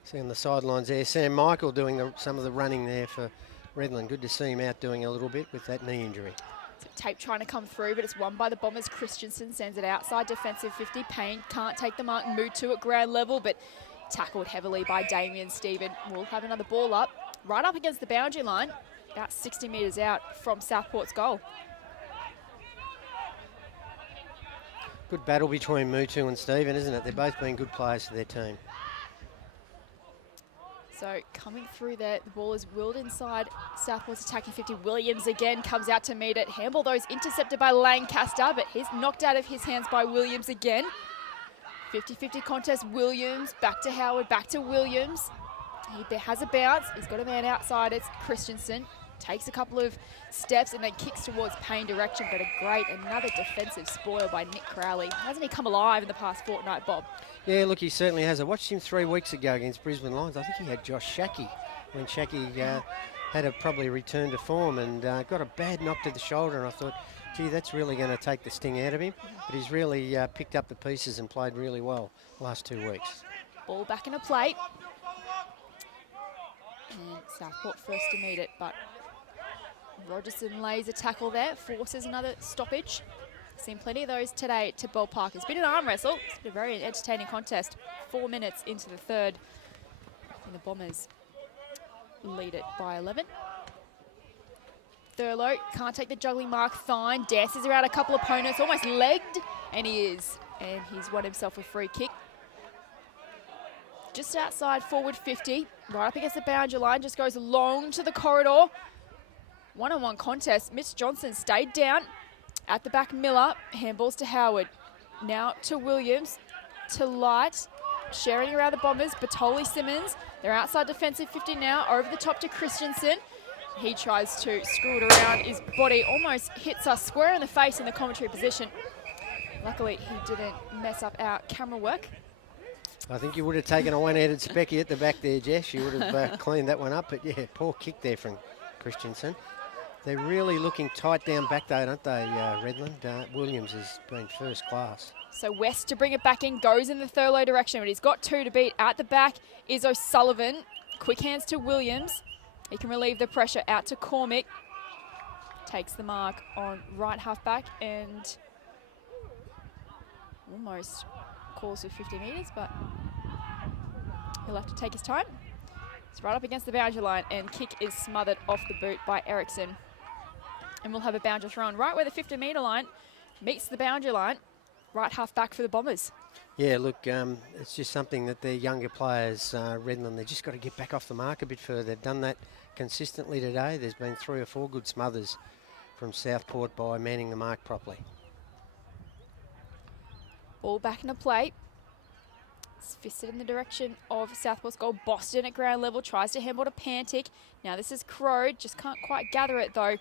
See on the sidelines there, Sam Michael doing some of the running there for Redland. Good to see him out doing a little bit with that knee injury. So Tape trying to come through, but it's won by the Bombers. Christensen sends it outside defensive 50. Payne can't take the mark, move to at ground level, but tackled heavily by Damien Stephen. We'll have another ball up, right up against the boundary line, about 60 metres out from Southport's goal. Good battle between Mutu and Stephen, isn't it? They've both been good players for their team. So coming through there, the ball is wheeled inside. Southport's attacking 50. Williams again comes out to meet it. Handball, though, is intercepted by Lancaster, but he's knocked out of his hands by Williams again. 50-50 contest. Williams back to Howard, back to Williams. He has a bounce. He's got a man outside. It's Christensen. Takes a couple of steps and then kicks towards Payne direction, but another defensive spoil by Nick Crowley. Hasn't he come alive in the past fortnight, Bob? Yeah, look, he certainly has. I watched him 3 weeks ago against Brisbane Lions. I think he had Josh Shackey when Shackey had to probably return to form and got a bad knock to the shoulder, and I thought, gee, that's really going to take the sting out of him. But he's really picked up the pieces and played really well the last 2 weeks. Ball back in a plate. And Southport first to meet it, but Rogerson lays a tackle there, forces another stoppage. Seen plenty of those today at Tidbold Park. It's been an arm wrestle. It's been a very entertaining contest. 4 minutes into the third, and the Bombers lead it by 11. Thurlow can't take the juggling mark. Thine dances around a couple opponents, almost legged, and he is. And he's won himself a free kick. Just outside forward 50, right up against the boundary line, just goes long to the corridor. One-on-one contest. Mitch Johnson stayed down. At the back, Miller. Handballs to Howard. Now to Williams. To Light. Sharing around the Bombers. Batoli Simmons. They're outside defensive 50 now. Over the top to Christensen. He tries to screw it around. His body almost hits us square in the face in the commentary position. Luckily, he didn't mess up our camera work. I think you would have taken a one-handed specky at the back there, Jess. You would have cleaned that one up. But, yeah, poor kick there from Christensen. They're really looking tight down back though, don't they, Redland? Williams has been first class. So West to bring it back in, goes in the Thurlow direction, but he's got 2 to beat. At the back is O'Sullivan. Quick hands to Williams. He can relieve the pressure out to Cormick. Takes the mark on right half-back and almost calls for 50 metres, but he'll have to take his time. It's right up against the boundary line and kick is smothered off the boot by Erickson. And we'll have a boundary thrown right where the 50-metre line meets the boundary line. Right half-back for the Bombers. Yeah, look, it's just something that their younger players, Redland, they've just got to get back off the mark a bit further. They've done that consistently today. There's been 3 or 4 good smothers from Southport by manning the mark properly. Ball back in a plate. It's fisted in the direction of Southport's goal. Boston at ground level tries to handball to Pantic. Now this is Crow, just can't quite gather it though.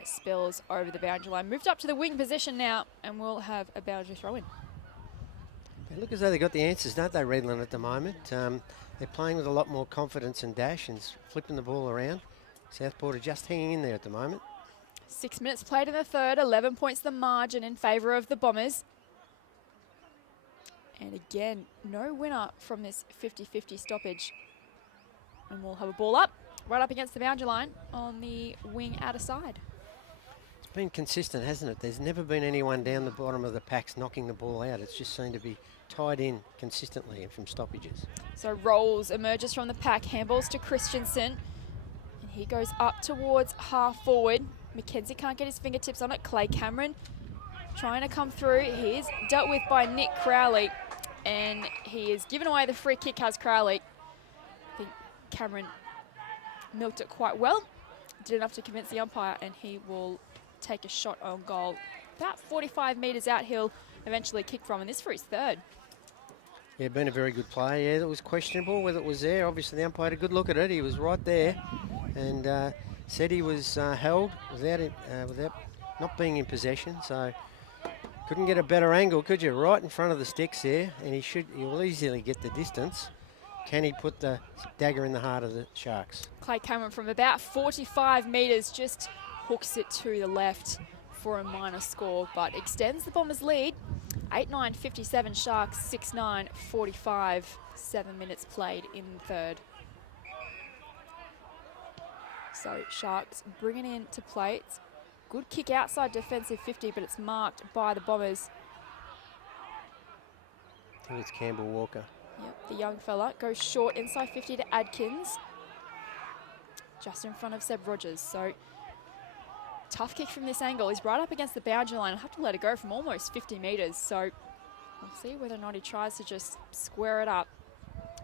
It spills over the boundary line. Moved up to the wing position now, and we'll have a boundary throw in. They look as though they've got the answers, don't they, Redland, at the moment? They're playing with a lot more confidence and dash and flipping the ball around. Southport are just hanging in there at the moment. 6 minutes played in the third, 11 points the margin in favour of the Bombers. And again, no winner from this 50-50 stoppage. And we'll have a ball up, right up against the boundary line on the wing outer side. It's been consistent, hasn't it? There's never been anyone down the bottom of the packs knocking the ball out. It's just seemed to be tied in consistently and from stoppages. So Rolls emerges from the pack, handballs to Christensen. And he goes up towards half forward. Mackenzie can't get his fingertips on it. Clay Cameron trying to come through. He is dealt with by Nick Crowley. And he is given away the free kick, has Crowley. I think Cameron milked it quite well. Did enough to convince the umpire, and he will take a shot on goal. About 45 metres out, he'll eventually kick from, and this for his third. Yeah, been a very good play. Yeah, it was questionable whether it was there. Obviously, the umpire had a good look at it. He was right there and said he was held without not being in possession. So couldn't get a better angle, could you? Right in front of the sticks there, and he will easily get the distance. Can he put the dagger in the heart of the Sharks? Clay Cameron from about 45 metres just hooks it to the left for a minor score, but extends the Bombers' lead. 8-9, 57 Sharks, 6-9, 45. 7 minutes played in the third. So Sharks bringing in to play. It's good kick outside defensive 50, but it's marked by the Bombers. I think it's Campbell Walker. Yep, the young fella goes short inside 50 to Adkins. Just in front of Seb Rogers. So tough kick from this angle. He's right up against the boundary line. I'll have to let it go from almost 50 metres. So we'll see whether or not he tries to just square it up.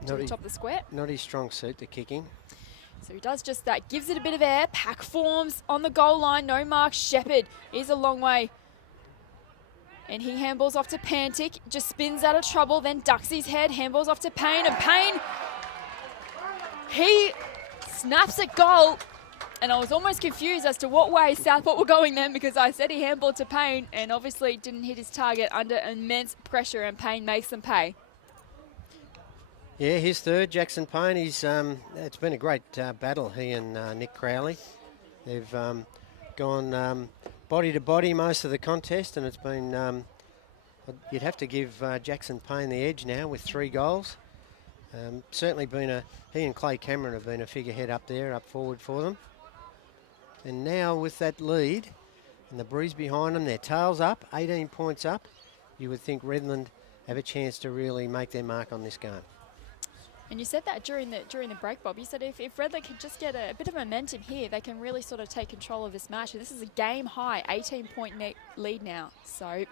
to the top of the square. Not his strong suit, the kicking. So he does just that, gives it a bit of air, pack forms on the goal line, no mark. Shepherd is a long way. And he handballs off to Pantic, just spins out of trouble, then ducks his head, handballs off to Payne, and Payne, he snaps at goal. And I was almost confused as to what way Southport were going then, because I said he handballed to Payne and obviously didn't hit his target under immense pressure, and Payne makes them pay. Yeah, his third, Jackson Payne. It's been a great battle, he and Nick Crowley. They've gone body to body most of the contest, and it's been, you'd have to give Jackson Payne the edge now with 3 goals. Certainly he and Clay Cameron have been a figurehead up forward for them. And now with that lead and the breeze behind them, their tails up, 18 points up, you would think Redland have a chance to really make their mark on this game. And you said that during the break, Bob. You said if Redland could just get a bit of momentum here, they can really sort of take control of this match. And this is a game-high 18-point lead now. So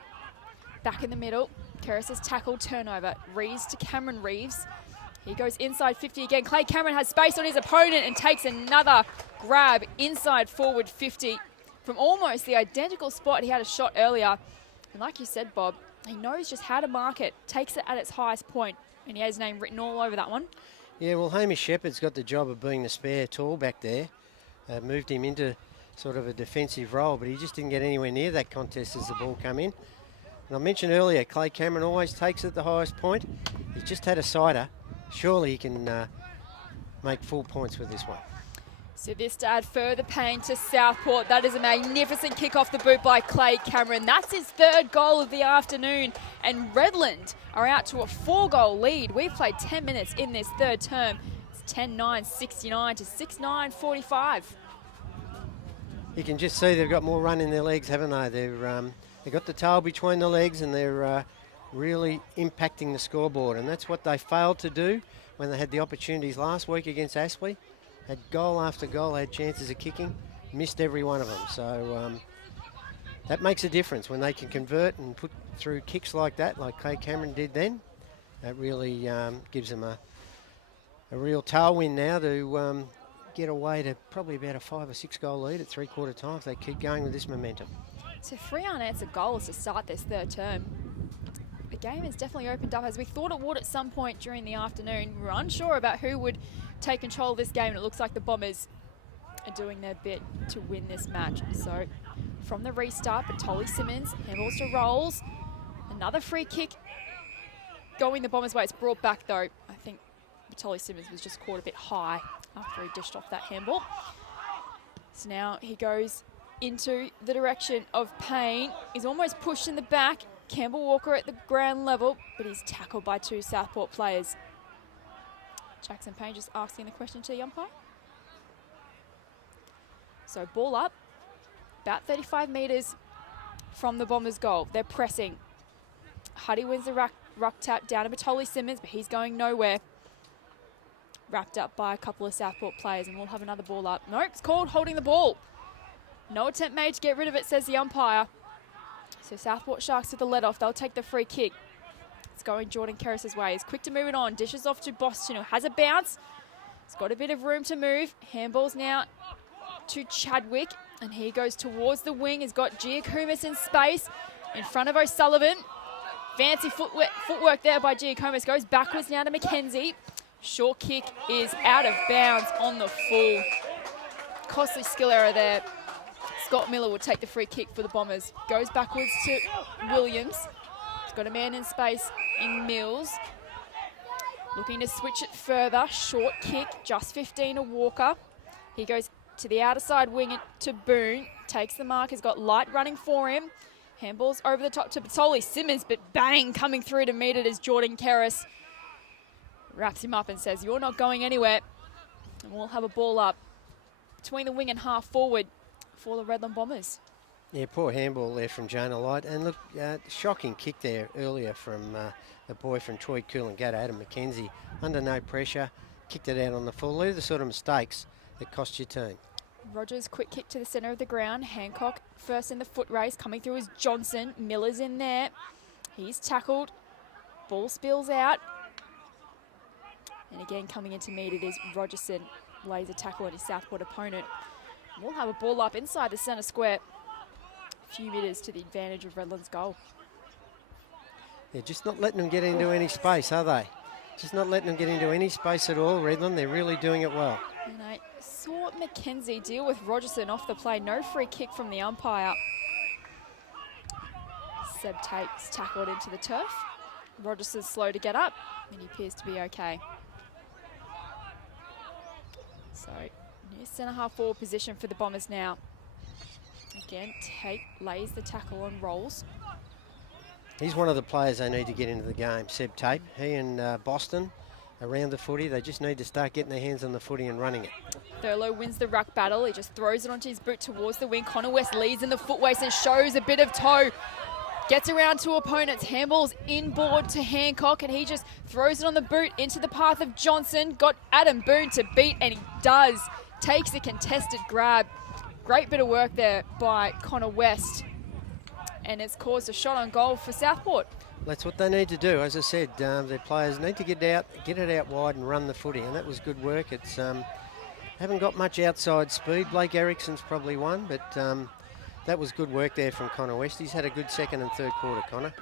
back in the middle, Keris's tackle turnover. Reeves to Cameron Reeves. He goes inside 50 again. Clay Cameron has space on his opponent and takes another grab inside forward 50 from almost the identical spot he had a shot earlier. And like you said, Bob, he knows just how to mark it, takes it at its highest point, and he has his name written all over that one. Yeah, well, Hamish Shepherd's got the job of being the spare tall back there. Moved him into sort of a defensive role, but he just didn't get anywhere near that contest as the ball come in. And I mentioned earlier, Clay Cameron always takes it at the highest point. He's just had a sider. Surely he can make full points with this one. So this to add further pain to Southport. That is a magnificent kick off the boot by Clay Cameron. That's his 3rd goal of the afternoon. And Redland are out to a 4-goal lead. We've played 10 minutes in this 3rd term. It's 10-9-69 to 6-9-45. You can just see they've got more run in their legs, haven't they? They've got the tail between the legs, and they're really impacting the scoreboard. And that's what they failed to do when they had the opportunities last week against Aspley. Had goal after goal, had chances of kicking, missed every one of them. So that makes a difference when they can convert and put through kicks like that, like Clay Cameron did then. That really gives them a real tailwind now to get away to probably about a 5 or 6 goal lead at 3/4 time if they keep going with this momentum. So 3 unanswered goals to start this 3rd term. The game has definitely opened up as we thought it would at some point during the afternoon. We were unsure about who would take control of this game, and it looks like the Bombers are doing their bit to win this match. So from the restart, Batoli Simmons handballs to Rolls. Another free kick going the Bombers' way. It's brought back though. I think Batoli Simmons was just caught a bit high after he dished off that handball. So now he goes into the direction of Payne. He's almost pushed in the back. Campbell Walker at the ground level, but he's tackled by 2 Southport players. Jackson Payne just asking the question to the umpire. So ball up, about 35 metres from the Bombers' goal. They're pressing. Huddy wins the ruck tap down to Batoli Simmons, but he's going nowhere. Wrapped up by a couple of Southport players, and we'll have another ball up. Nope, it's called holding the ball. No attempt made to get rid of it, says the umpire. So Southport Sharks with the let off. They'll take the free kick. It's going Jordan Keris's way. He's quick to move it on. Dishes off to Boston, who has a bounce. He's got a bit of room to move. Handballs now to Chadwick, and he goes towards the wing. He's got Giacomis in space in front of O'Sullivan. Fancy footwork there by Giacomis. Goes backwards now to McKenzie. Short kick is out of bounds on the full. Costly skill error there. Scott Miller will take the free kick for the Bombers. Goes backwards to Williams. He's got a man in space in Mills. Looking to switch it further. Short kick, just 15 to Walker. He goes to the outer side wing to Boone. Takes the mark, he's got light running for him. Handballs over the top to Batoli Simmons, but bang, coming through to meet it is Jordan Keris. Wraps him up and says, you're not going anywhere. And we'll have a ball up between the wing and half forward for the Redland Bombers. Yeah, poor handball there from Jonah Light. And look, shocking kick there earlier from the boy from Troy Coolangatta, Adam McKenzie. Under no pressure, kicked it out on the full. They're the sort of mistakes that cost your team. Rogers, quick kick to the centre of the ground. Hancock first in the foot race. Coming through is Johnson. Miller's in there. He's tackled. Ball spills out. And again, coming into meet, it is Rogerson lays a tackle on his Southport opponent. We'll have a ball up inside the centre square. A few metres to the advantage of Redland's goal. They're just not letting them get into any space, are they? Just not letting them get into any space at all, Redland. They're really doing it well. And I saw McKenzie deal with Rogerson off the play. No free kick from the umpire. Seb Tate's tackled into the turf. Rogerson's slow to get up, and he appears to be okay. So, new centre-half forward position for the Bombers now. Again, Tate lays the tackle and rolls. He's one of the players they need to get into the game, Seb Tate. He and Boston around the footy. They just need to start getting their hands on the footy and running it. Thurlow wins the ruck battle. He just throws it onto his boot towards the wing. Connor West leads in the foot waist and shows a bit of toe. Gets around to opponents. Handballs inboard to Hancock, and he just throws it on the boot into the path of Johnson. Got Adam Boone to beat, and he does. Takes a contested grab. Great bit of work there by Connor West. And it's caused a shot on goal for Southport. That's what they need to do. As I said, their players need to get it out wide and run the footy, and that was good work. It's haven't got much outside speed. Blake Erickson's probably one, but that was good work there from Connor West. He's had a good second and third quarter, Connor.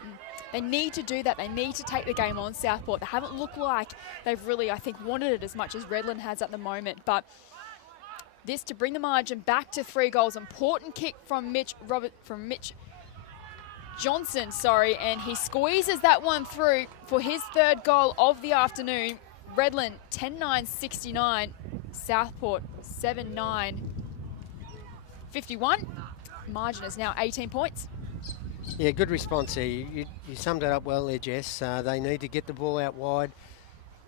They need to do that. They need to take the game on, Southport. They haven't looked like they've really, I think, wanted it as much as Redland has at the moment. But this to bring the margin back to 3 goals. Important kick from Mitch Johnson, and he squeezes that one through for his 3rd goal of the afternoon. Redland 10-9-69, Southport 7-9-51. Margin is now 18 points. Yeah, good response there. You summed it up well there, Jess. They need to get the ball out wide,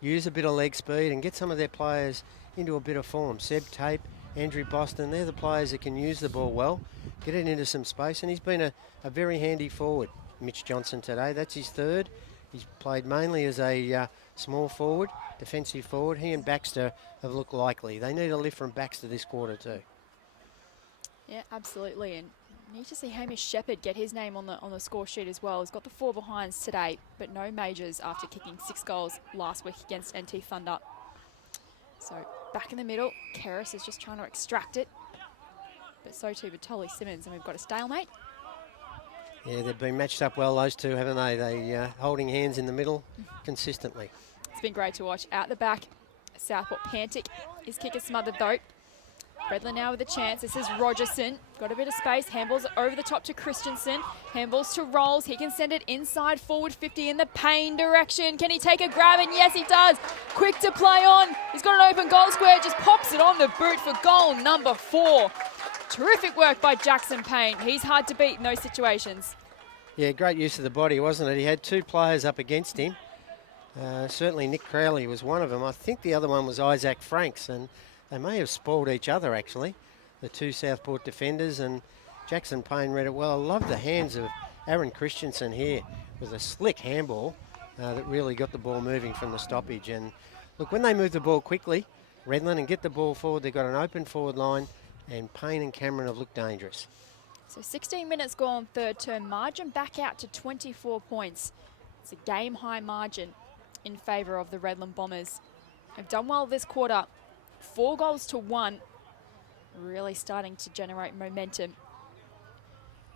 use a bit of leg speed and get some of their players into a bit of form. Seb Tate, Andrew Boston, they're the players that can use the ball well, get it into some space, and he's been a very handy forward, Mitch Johnson, today. That's his 3rd. He's played mainly as a small forward, defensive forward. He and Baxter have looked likely. They need a lift from Baxter this quarter too. Yeah, absolutely. And need to see Hamish Shepherd get his name on the score sheet as well. He's got the 4 behinds today, but no majors after kicking 6 goals last week against NT Thunder. So back in the middle, Keris is just trying to extract it, but so too Batoli Simmons, and we've got a stalemate. Yeah, they've been matched up well, those two, haven't they? They holding hands in the middle consistently. It's been great to watch. Out the back, Southport Pantic. His kick is smothered though. Redland now with a chance. This is Rogerson. Got a bit of space. Handballs over the top to Christensen. Handballs to Rolls. He can send it inside forward 50 in the Payne direction. Can he take a grab? And yes, he does. Quick to play on. He's got an open goal square. Just pops it on the boot for goal number 4. Terrific work by Jackson Payne. He's hard to beat in those situations. Yeah, great use of the body, wasn't it? He had 2 players up against him. Certainly Nick Crowley was one of them. I think the other one was Isaac Franks, and they may have spoiled each other, actually, the 2 Southport defenders, and Jackson Payne read it well. I love the hands of Aaron Christensen here with a slick handball that really got the ball moving from the stoppage. And look, when they move the ball quickly, Redland, and get the ball forward, they've got an open forward line, and Payne and Cameron have looked dangerous. So 16 minutes gone, 3rd term. Margin back out to 24 points. It's a game-high margin in favour of the Redland Bombers. They've done well this quarter. 4 goals to 1. Really starting to generate momentum.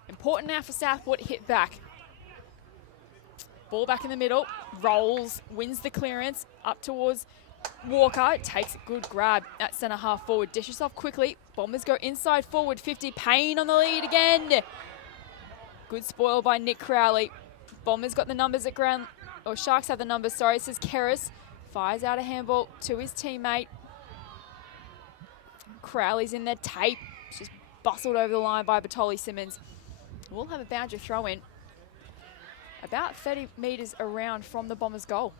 Important now for Southport to hit back. Ball back in the middle. Rolls, wins the clearance. Up towards Walker. Takes a good grab at centre half forward. Dishes off quickly. Bombers go inside forward 50. Payne on the lead again. Good spoil by Nick Crowley. Bombers got the numbers at ground. Or Sharks have the numbers, sorry. This is Keris. Fires out a handball to his teammate. Crowley's in there. Tape. Just bustled over the line by Batoli Simmons. We'll have a boundary throw in. About 30 metres around from the Bombers' goal.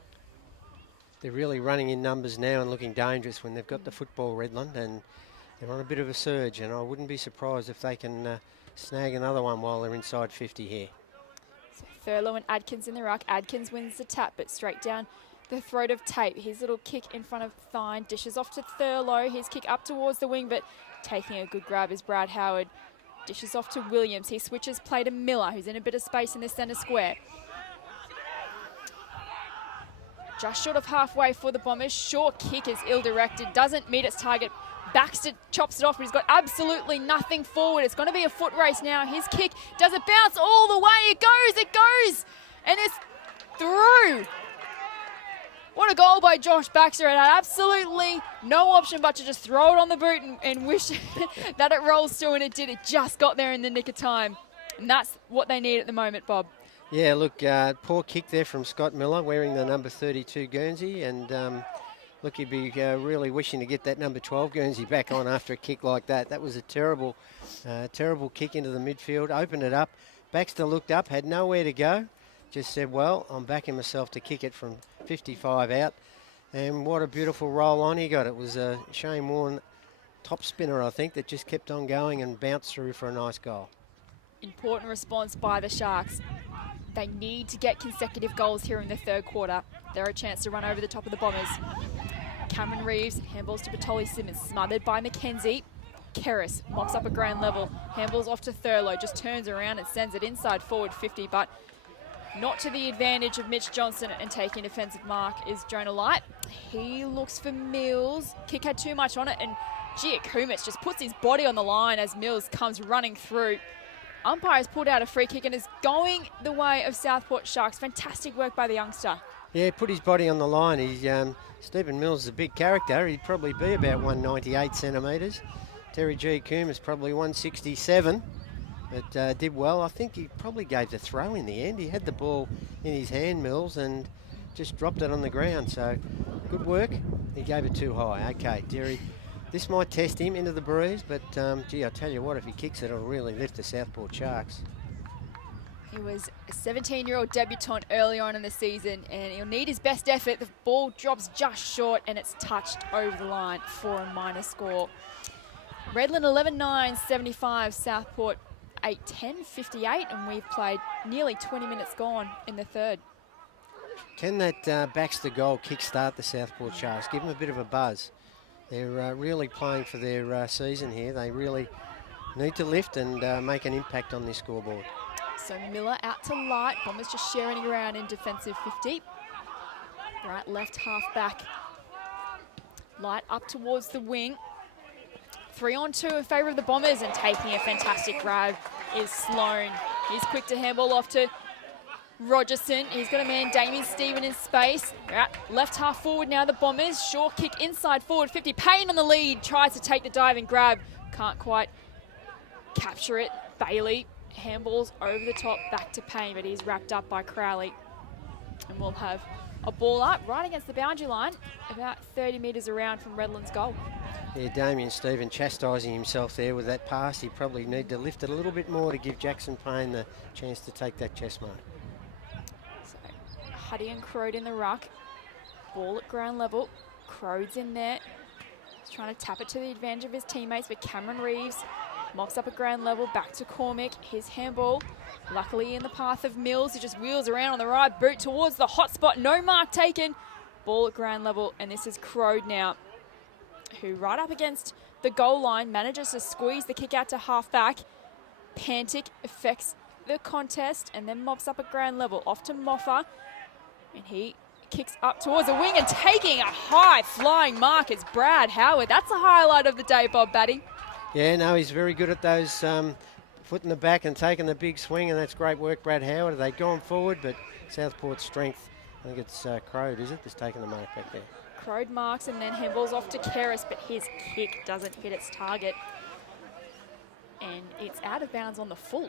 They're really running in numbers now and looking dangerous when they've got the football, Redland, and they're on a bit of a surge, and I wouldn't be surprised if they can snag another one while they're inside 50 here. So Thurlow and Adkins in the ruck. Adkins wins the tap, but straight down the throat of Tate. His little kick in front of Thine. Dishes off to Thurlow. His kick up towards the wing, but taking a good grab is Brad Howard. Dishes off to Williams. He switches play to Miller, who's in a bit of space in the centre square. just short of halfway for the Bombers. Short kick is ill-directed, doesn't meet its target. Baxter chops it off, but he's got absolutely nothing forward. It's going to be a foot race now. His kick, does it bounce all the way? It goes, and it's through. What a goal by Josh Baxter. It had absolutely no option but to just throw it on the boot and wish that it rolls through, and it did. It just got there in the nick of time. And that's what they need at the moment, Bob. Yeah, look, poor kick there from Scott Miller, wearing the number 32 Guernsey, and look, he'd be really wishing to get that number 12 Guernsey back on after a kick like that. That was a terrible kick into the midfield, opened it up. Baxter looked up, had nowhere to go, just said, well, I'm backing myself to kick it from 55 out. And what a beautiful roll on he got. It was a Shane Warne top spinner, I think, that just kept on going and bounced through for a nice goal. Important response by the Sharks. They need to get consecutive goals here in the third quarter. They're a chance to run over the top of the Bombers. Cameron Reeves handballs to Batoli Simmons, smothered by McKenzie. Kerris mops up at ground level, handballs off to Thurlow, just turns around and sends it inside forward 50, but not to the advantage of Mitch Johnson, and taking defensive mark is Jonah Light. He looks for Mills. Kick had too much on it, and Giacomis just puts his body on the line as Mills comes running through. Umpire has pulled out a free kick and is going the way of Southport Sharks. Fantastic work by the youngster. Yeah, put his body on the line. He's Stephen Mills is a big character. He'd probably be about 198 centimetres. Terry Giacomis is probably 167, but did well. I think he probably gave the throw in the end. He had the ball in his hand, Mills, and just dropped it on the ground. So good work. He gave it too high. Okay, Terry. This might test him into the breeze, but gee, I tell you what, if he kicks it, it'll really lift the Southport Sharks. He was a 17-year-old debutant early on in the season, and he'll need his best effort. The ball drops just short, and it's touched over the line for a minor score. Redland 11-9, 75, Southport 8-10, 58, and we've played nearly 20 minutes gone in the third. Can that Baxter goal kickstart the Southport Sharks? Give them a bit of a buzz. They're really playing for their season here. They really need to lift and make an impact on this scoreboard. So Miller out to Light. Bombers just sharing around in defensive 50. Right, left half back. Light up towards the wing. 3-on-2 in favour of the Bombers, and taking a fantastic grab is Sloan. He's quick to handball off to Rogerson. He's got a man, Damien Stephen, in space. Right, left half forward now, the Bombers. Short kick inside forward 50. Payne on the lead, tries to take the dive and grab. Can't quite capture it. Bailey handballs over the top back to Payne, but he's wrapped up by Crowley. And we'll have a ball up right against the boundary line, about 30 metres around from Redland's goal. Yeah, Damien Stephen chastising himself there with that pass. He probably need to lift it a little bit more to give Jackson Payne the chance to take that chest mark. So Huddy and Crode in the ruck. Ball at ground level. Crode's in there. He's trying to tap it to the advantage of his teammates, but Cameron Reeves mops up at ground level, back to Cormick. His handball, luckily in the path of Mills, who just wheels around on the right boot towards the hot spot. No mark taken. Ball at ground level, and this is Crode now, who right up against the goal line manages to squeeze the kick out to half back. Pantic affects the contest and then mops up at ground level. Off to Moffa, and he kicks up towards the wing, and taking a high flying mark is Brad Howard. That's the highlight of the day, Bob Batty. Yeah, no, he's very good at those foot in the back and taking the big swing, and that's great work, Brad Howard. They've gone forward, but Southport's strength, I think it's Crode, is it, that's taking the mark back there. Crode marks and then handballs off to Kerris, but his kick doesn't hit its target. And it's out of bounds on the full.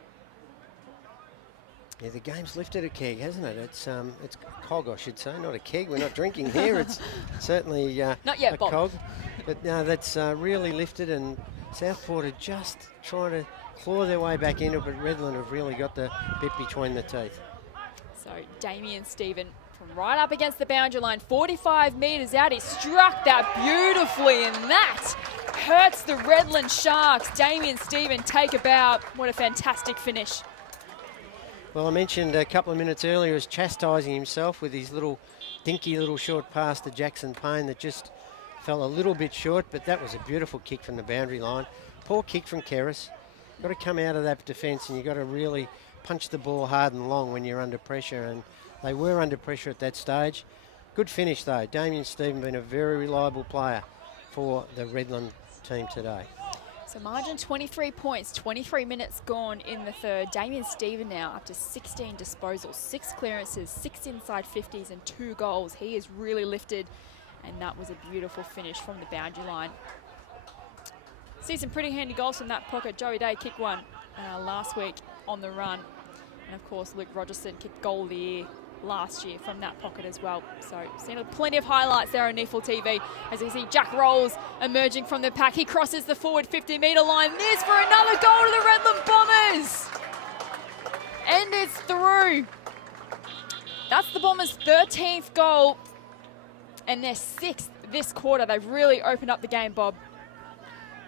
Yeah, the game's lifted a keg, hasn't it? It's cog, I should say, not a keg. We're not drinking here. It's certainly not yet, a Bob. cog. But no, that's really lifted, and Southport are just trying to claw their way back into it, but Redland have really got the bit between the teeth. So Damien Stephen from right up against the boundary line, 45 metres out. He struck that beautifully, and that hurts the Redland Sharks. Damien Stephen take a bow. What a fantastic finish. Well, I mentioned a couple of minutes earlier, he was chastising himself with his little dinky little short pass to Jackson Payne that just fell a little bit short, but that was a beautiful kick from the boundary line. Poor kick from Kerris. Got to come out of that defence, and you've got to really punch the ball hard and long when you're under pressure, and they were under pressure at that stage. Good finish though. Damien Stephen been a very reliable player for the Redland team today. So margin 23 points, 23 minutes gone in the third. Damien Stephen now up to 16 disposals, 6 clearances, 6 inside 50s and 2 goals. He is really lifted, and that was a beautiful finish from the boundary line. See some pretty handy goals from that pocket. Joey Day kicked one last week on the run. And of course, Luke Rogerson kicked goal of the year last year from that pocket as well. So seen plenty of highlights there on NEAFL TV as you see Jack Rolls emerging from the pack. He crosses the forward 50-metre line. There's for another goal to the Redland Bombers. And it's through. That's the Bombers' 13th goal and their 6th this quarter. They've really opened up the game, Bob.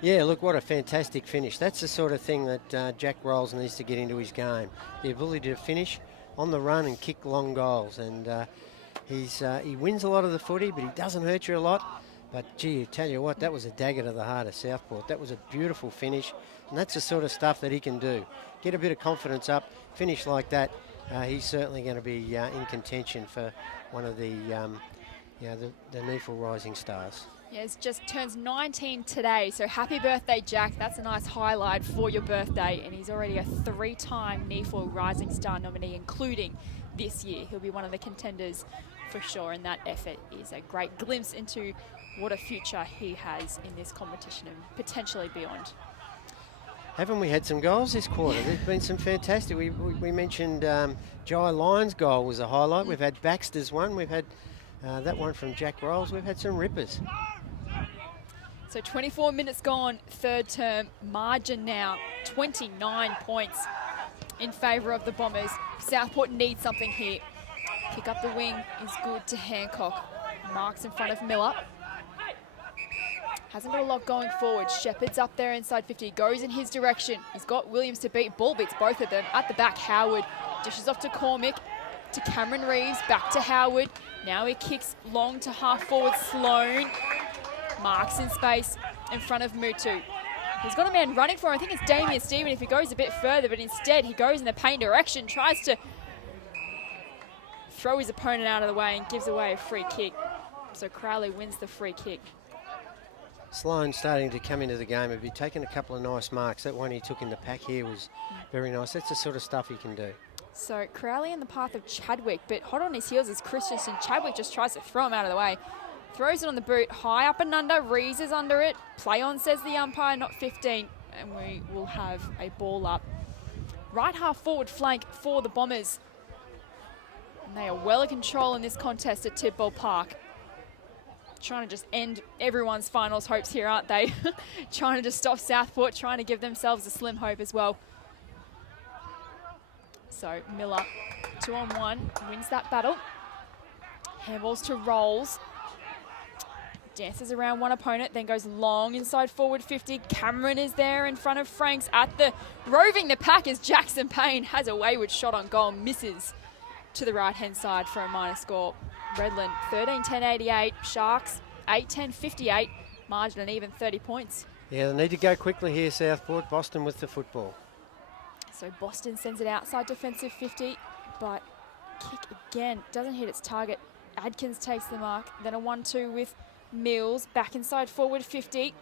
Yeah, look, what a fantastic finish. That's the sort of thing that Jack Rolls needs to get into his game. The ability to finish on the run and kick long goals. And he wins a lot of the footy, but he doesn't hurt you a lot. But, gee, I tell you what, that was a dagger to the heart of Southport. That was a beautiful finish. And that's the sort of stuff that he can do. Get a bit of confidence up, finish like that. He's certainly going to be in contention for one of the NEAFL Rising Stars. Yeah, it just turns 19 today, so happy birthday, Jack. That's a nice highlight for your birthday, and he's already a 3-time NEAFL Rising Star nominee, including this year. He'll be one of the contenders for sure, and that effort is a great glimpse into what a future he has in this competition and potentially beyond. Haven't we had some goals this quarter? There's been some fantastic. We mentioned Jai Lyons' goal was a highlight. We've had Baxter's one. We've had that one from Jack Rolls. We've had some rippers. So 24 minutes gone, third term. Margin now 29 points in favour of the Bombers. Southport needs something here. Kick up the wing is good to Hancock. Marks in front of Miller. Hasn't got a lot going forward. Shepherd's up there inside 50. Goes in his direction. He's got Williams to beat. Ball beats both of them. At the back, Howard dishes off to Cormick. To Cameron Reeves. Back to Howard. Now he kicks long to half forward Sloan. Marks in space in front of Mutu. He's got a man running for him. I think it's Damien Stephen if he goes a bit further, but instead he goes in the pain direction, tries to throw his opponent out of the way and gives away a free kick. So Crowley wins the free kick. Sloan starting to come into the game. He'd be taking a couple of nice marks. That one he took in the pack here was very nice. That's the sort of stuff he can do. So Crowley in the path of Chadwick, but hot on his heels is Christensen. Chadwick just tries to throw him out of the way. Throws it on the boot, high up and under. Rees is under it. Play on, says the umpire, not 15. And we will have a ball up. Right half forward flank for the Bombers. And they are well in control in this contest at Tidbold Park. Trying to just end everyone's finals hopes here, aren't they? Trying to just stop Southport, trying to give themselves a slim hope as well. So Miller, 2-on-1, wins that battle. Handballs to Rolls. Dances around one opponent, then goes long inside forward 50. Cameron is there in front of Franks at the roving the pack as Jackson Payne has a wayward shot on goal, misses to the right-hand side for a minor score. Redland 13-10-88, Sharks 8-10-58, margin an even 30 points. Yeah, they need to go quickly here, Southport. Boston with the football. So Boston sends it outside defensive 50, but kick again, doesn't hit its target. Adkins takes the mark, then a 1-2 with Mills, back inside forward 50.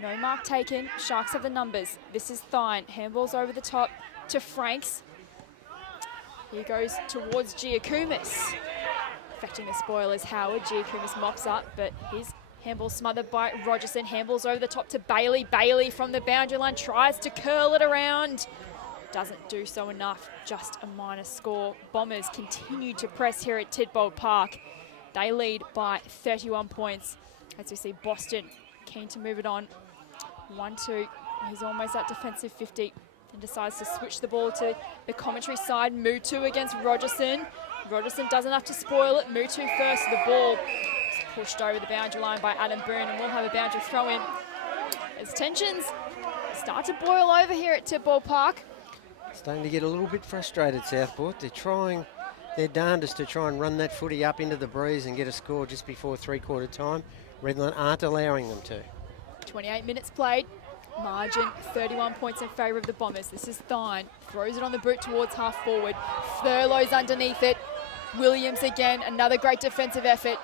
No mark taken. Sharks have the numbers. This is Thine. Handballs over the top to Franks. He goes towards Giacomis. Affecting the spoilers, Howard. Giacomis mops up, but his handball smothered by Rogerson. Handballs over the top to Bailey. Bailey from the boundary line tries to curl it around. Doesn't do so enough. Just a minor score. Bombers continue to press here at Tidbold Park. They lead by 31 points as we see Boston keen to move it on. 1-2. He's almost at defensive 50 and decides to switch the ball to the commentary side. Mutu against Rogerson. Rogerson does enough to spoil it. Mutu first. The ball is pushed over the boundary line by Adam Boone, and we'll have a boundary throw in as tensions start to boil over here at Tidbold Park. Starting to get a little bit frustrated, Southport. They're trying their darndest to try and run that footy up into the breeze and get a score just before three-quarter time. Redland aren't allowing them to. 28 minutes played. Margin 31 points in favour of the Bombers. This is Thine. Throws it on the boot towards half forward. Thurlow's underneath it. Williams again, another great defensive effort.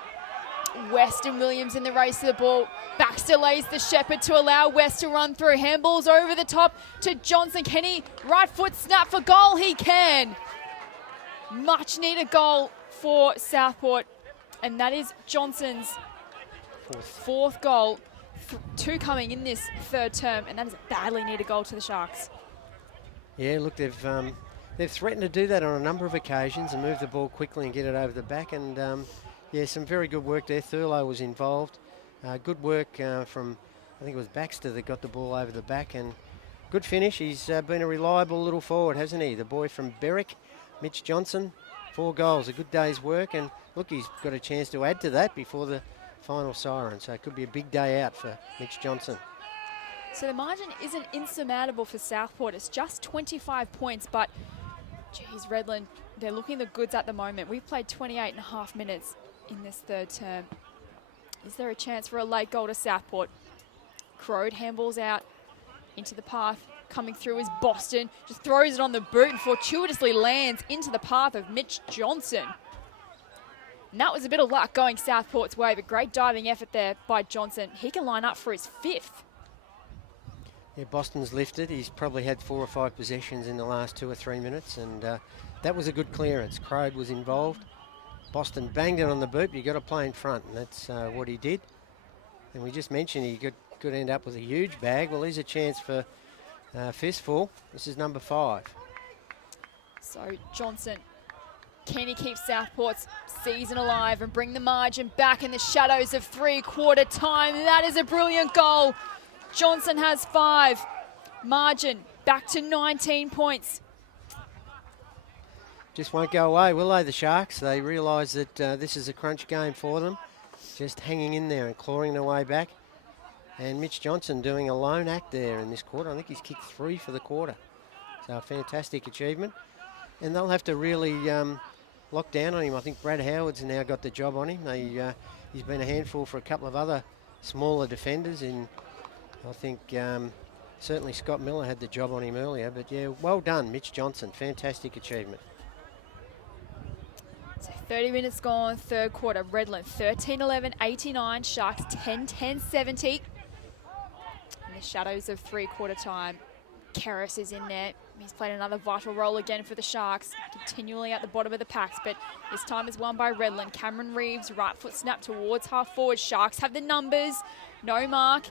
West and Williams in the race to the ball. Baxter lays the shepherd to allow West to run through. Handballs over the top to Johnson. Can he right foot snap for goal? He can. Much needed goal for Southport. And that is Johnson's fourth goal. Two coming in this third term. And that is a badly needed goal to the Sharks. Yeah, look, they've threatened to do that on a number of occasions and move the ball quickly and get it over the back. And yeah, some very good work there. Thurlow was involved. Good work from, I think it was Baxter that got the ball over the back. And good finish. He's been a reliable little forward, hasn't he? The boy from Berwick, Mitch Johnson, 4 goals. A good day's work. And look, he's got a chance to add to that before the final siren. So it could be a big day out for Mitch Johnson. So the margin isn't insurmountable for Southport. It's just 25 points, but geez, Redland, they're looking the goods at the moment. We've played 28 and a half minutes in this third term. Is there a chance for a late goal to Southport? Crode handballs out into the path. Coming through is Boston. Just throws it on the boot and fortuitously lands into the path of Mitch Johnson. And that was a bit of luck going Southport's way, but great diving effort there by Johnson. He can line up for his 5th. Yeah, Boston's lifted. He's probably had 4 or 5 possessions in the last 2 or 3 minutes, and that was a good clearance. Crode was involved. Boston banged it on the boot. You got to play in front, and that's what he did. And we just mentioned he could end up with a huge bag. Well, here's a chance for fistful. This is number 5. So Johnson, can he keep Southport's season alive and bring the margin back in the shadows of 3/4 time? That is a brilliant goal. Johnson has 5. Margin back to 19 points. Just won't go away, will they, the Sharks? They realise that this is a crunch game for them. Just hanging in there and clawing their way back. And Mitch Johnson doing a lone act there in this quarter. I think he's kicked 3 for the quarter. So a fantastic achievement. And they'll have to really lock down on him. I think Brad Howard's now got the job on him. He's been a handful for a couple of other smaller defenders in... I think certainly Scott Miller had the job on him earlier, but yeah, well done, Mitch Johnson. Fantastic achievement. So 30 minutes gone, third quarter. Redland 13-11, 89. Sharks 10-10, 70. In the shadows of 3/4 time. Karras is in there. He's played another vital role again for the Sharks, continually at the bottom of the packs, but this time is won by Redland. Cameron Reeves, right foot snap towards half forward. Sharks have the numbers. No mark.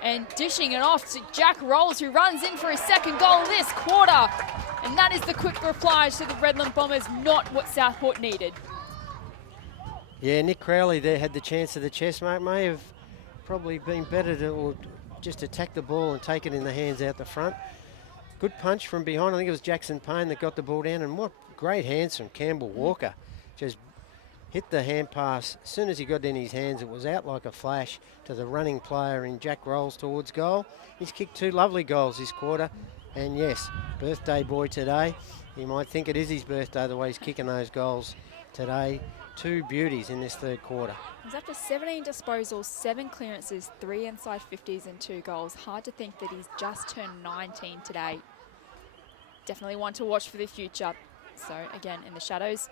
And dishing it off to Jack Rolls, who runs in for his 2nd goal this quarter. And that is the quick reply to the Redland Bombers, not what Southport needed. Yeah, Nick Crowley there had the chance of the chest, mate. May have probably been better to just attack the ball and take it in the hands out the front. Good punch from behind. I think it was Jackson Payne that got the ball down. And what great hands from Campbell Walker. Just hit the hand pass. As soon as he got it in his hands, it was out like a flash to the running player in Jack Rolls towards goal. He's kicked 2 lovely goals this quarter. And yes, birthday boy today. You might think it is his birthday the way he's kicking those goals today. 2 beauties in this third quarter. He's up to 17 disposals, 7 clearances, 3 inside 50s and 2 goals. Hard to think that he's just turned 19 today. Definitely one to watch for the future. So again, in the shadows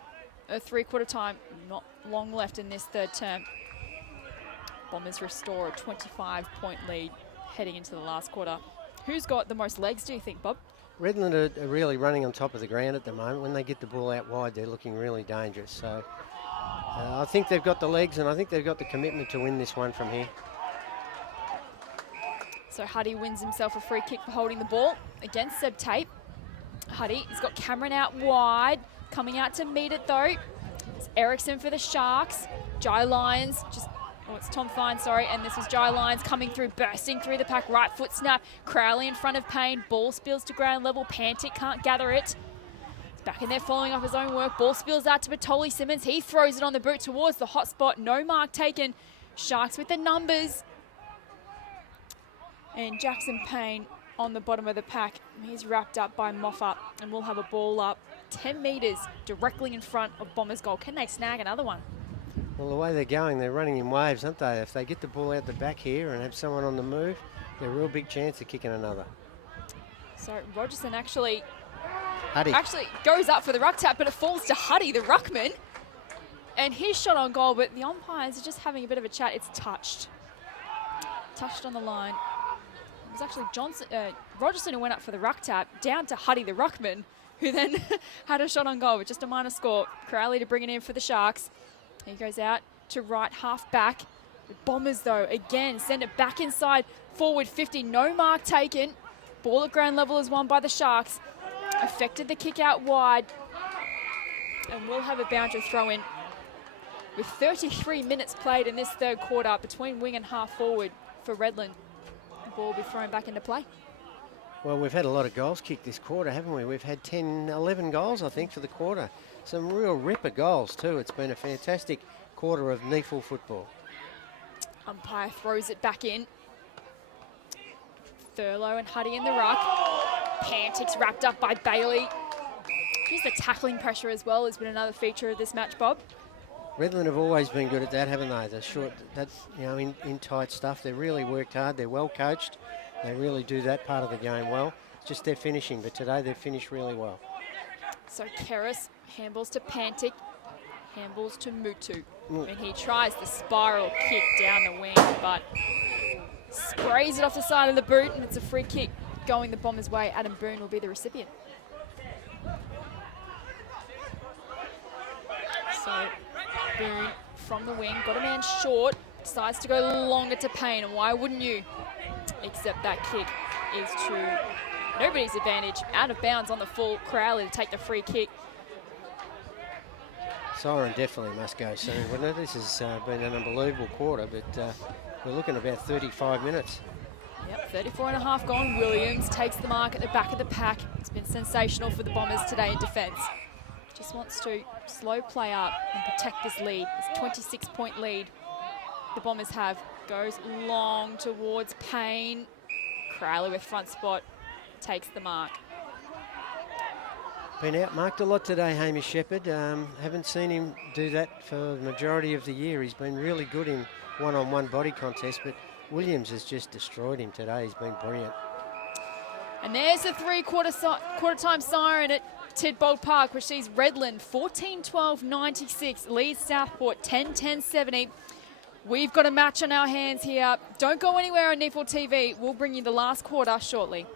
of 3/4 time, not long left in this third term. Bombers restore a 25-point lead heading into the last quarter. Who's got the most legs, do you think, Bob? Redland are really running on top of the ground at the moment. When they get the ball out wide, they're looking really dangerous. So I think they've got the legs, and I think they've got the commitment to win this one from here. So Huddy wins himself a free kick for holding the ball against Seb Tate. Huddy, he's got Cameron out wide, coming out to meet it though. It's Erickson for the Sharks. Jai Lyons, it's Tom Fine, sorry, and this is Jai Lyons coming through, bursting through the pack, right foot snap. Crowley in front of Payne, ball spills to ground level, Pantic can't gather it. He's back in there following up his own work, ball spills out to Batoli Simmons, he throws it on the boot towards the hot spot, no mark taken. Sharks with the numbers. And Jackson Payne on the bottom of the pack. He's wrapped up by Moffat, and we'll have a ball up 10 metres directly in front of Bombers' goal. Can they snag another one? Well, the way they're going, they're running in waves, aren't they? If they get the ball out the back here and have someone on the move, they're a real big chance of kicking another. So Rogerson actually Huddy. actually goes up for the ruck tap, but it falls to Huddy, the ruckman. And his shot on goal, but the umpires are just having a bit of a chat. It's touched. Touched on the line. It was actually Rogerson who went up for the ruck tap, down to Huddy, the ruckman, who then had a shot on goal with just a minor score. Crowley to bring it in for the Sharks. He goes out to right half back. The Bombers, though, again, send it back inside. Forward 50, no mark taken. Ball at ground level is won by the Sharks. Affected the kick out wide. And we'll have a boundary throw in. With 33 minutes played in this third quarter between wing and half forward for Redland. The ball will be thrown back into play. Well, we've had a lot of goals kicked this quarter, haven't we? We've had 10, 11 goals, I think, for the quarter. Some real ripper goals, too. It's been a fantastic quarter of NEAFL football. Umpire throws it back in. Thurlow and Huddy in the ruck. Pantics wrapped up by Bailey. Here's the tackling pressure as well has been another feature of this match, Bob. Redland have always been good at that, haven't they? The short, in tight stuff. They've really worked hard. They're well coached. They really do that part of the game well. It's just their finishing, but today they've finished really well. So Keris handballs to Pantic, handballs to Mutu. And he tries the spiral kick down the wing, but sprays it off the side of the boot, and it's a free kick going the Bombers' way. Adam Boone will be the recipient. So Boone from the wing, got a man short, decides to go longer to Payne, and why wouldn't you? Except that kick is to nobody's advantage, out of bounds on the full. Crowley to take the free kick. Siren definitely must go soon, wouldn't it? This has been an unbelievable quarter, but we're looking at about 35 minutes. Yep, 34 and a half gone. Williams takes the mark at the back of the pack. It's been sensational for the Bombers today in defence. Just wants to slow play up and protect this lead. This 26-point lead the Bombers have. Goes long towards Payne. Crowley with front spot takes the mark. Been outmarked a lot today, Hamish Shepherd. Haven't seen him do that for the majority of the year. He's been really good in one-on-one body contests, but Williams has just destroyed him today. He's been brilliant. And there's the quarter time siren at Tidbold Park, which sees Redland 14-12-96, leads Southport 10-10-70. We've got a match on our hands here. Don't go anywhere on NEAFL TV. We'll bring you the last quarter shortly.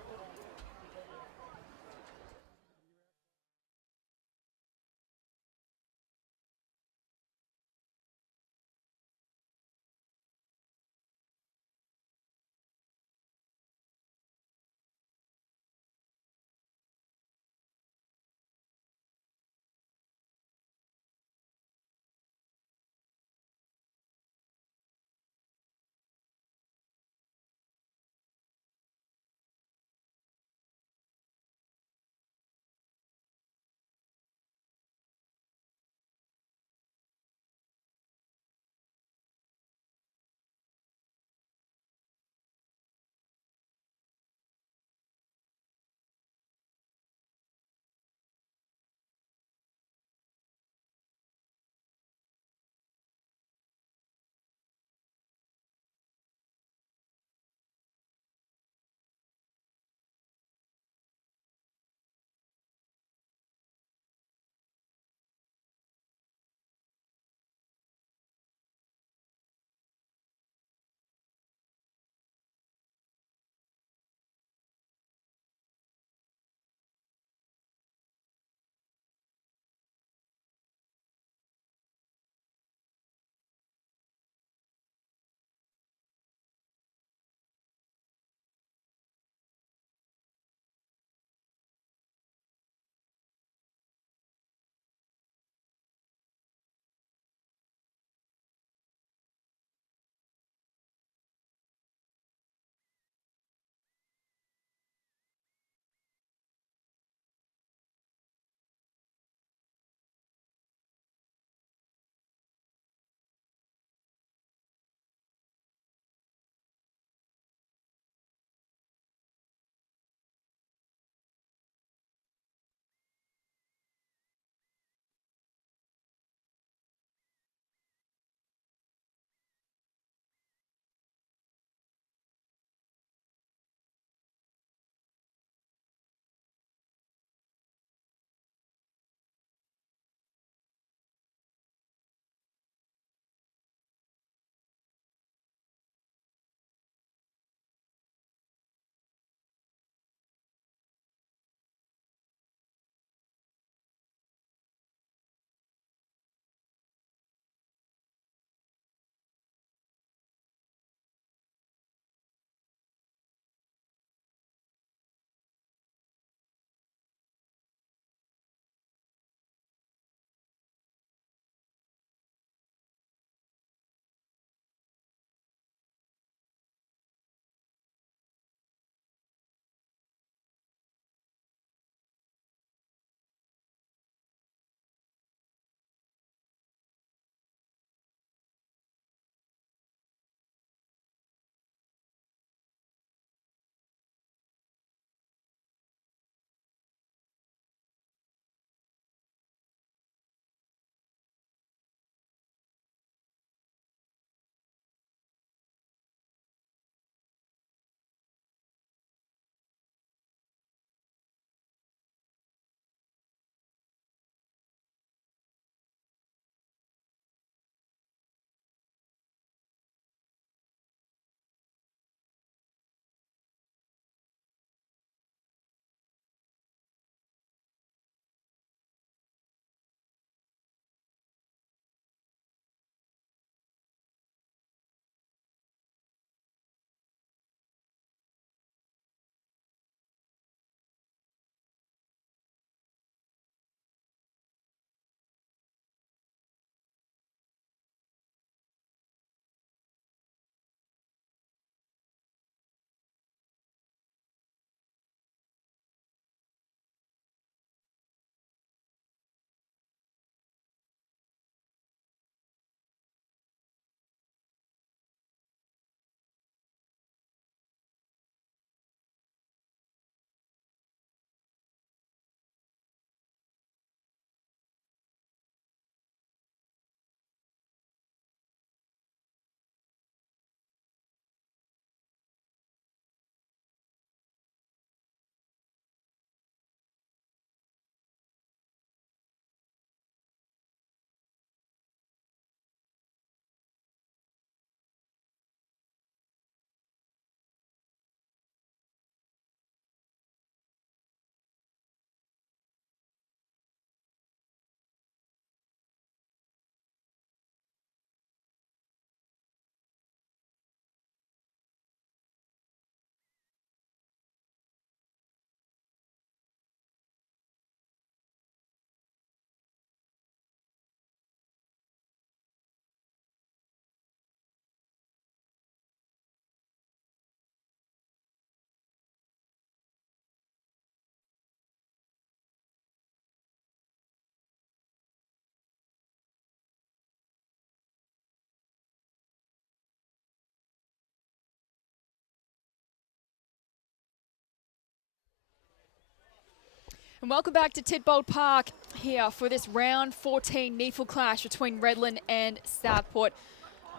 And welcome back to Tidbold Park here for this round 14 NEAFL clash between Redland and Southport.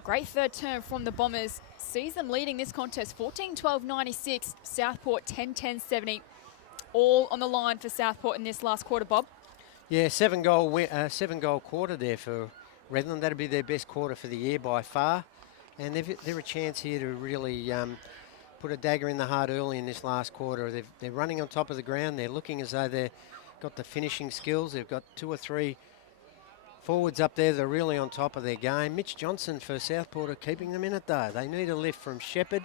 Great third term from the Bombers. Sees them leading this contest 14-12-96, Southport 10-10-70. All on the line for Southport in this last quarter, Bob. Yeah, seven goal quarter there for Redland. That'll be their best quarter for the year by far. And they're a chance here to really put a dagger in the heart early in this last quarter. They're running on top of the ground. They're looking as though they've got the finishing skills. They've got 2 or 3 forwards up there that are really on top of their game. Mitch Johnson for Southport are keeping them in it though. They need a lift from Shepherd,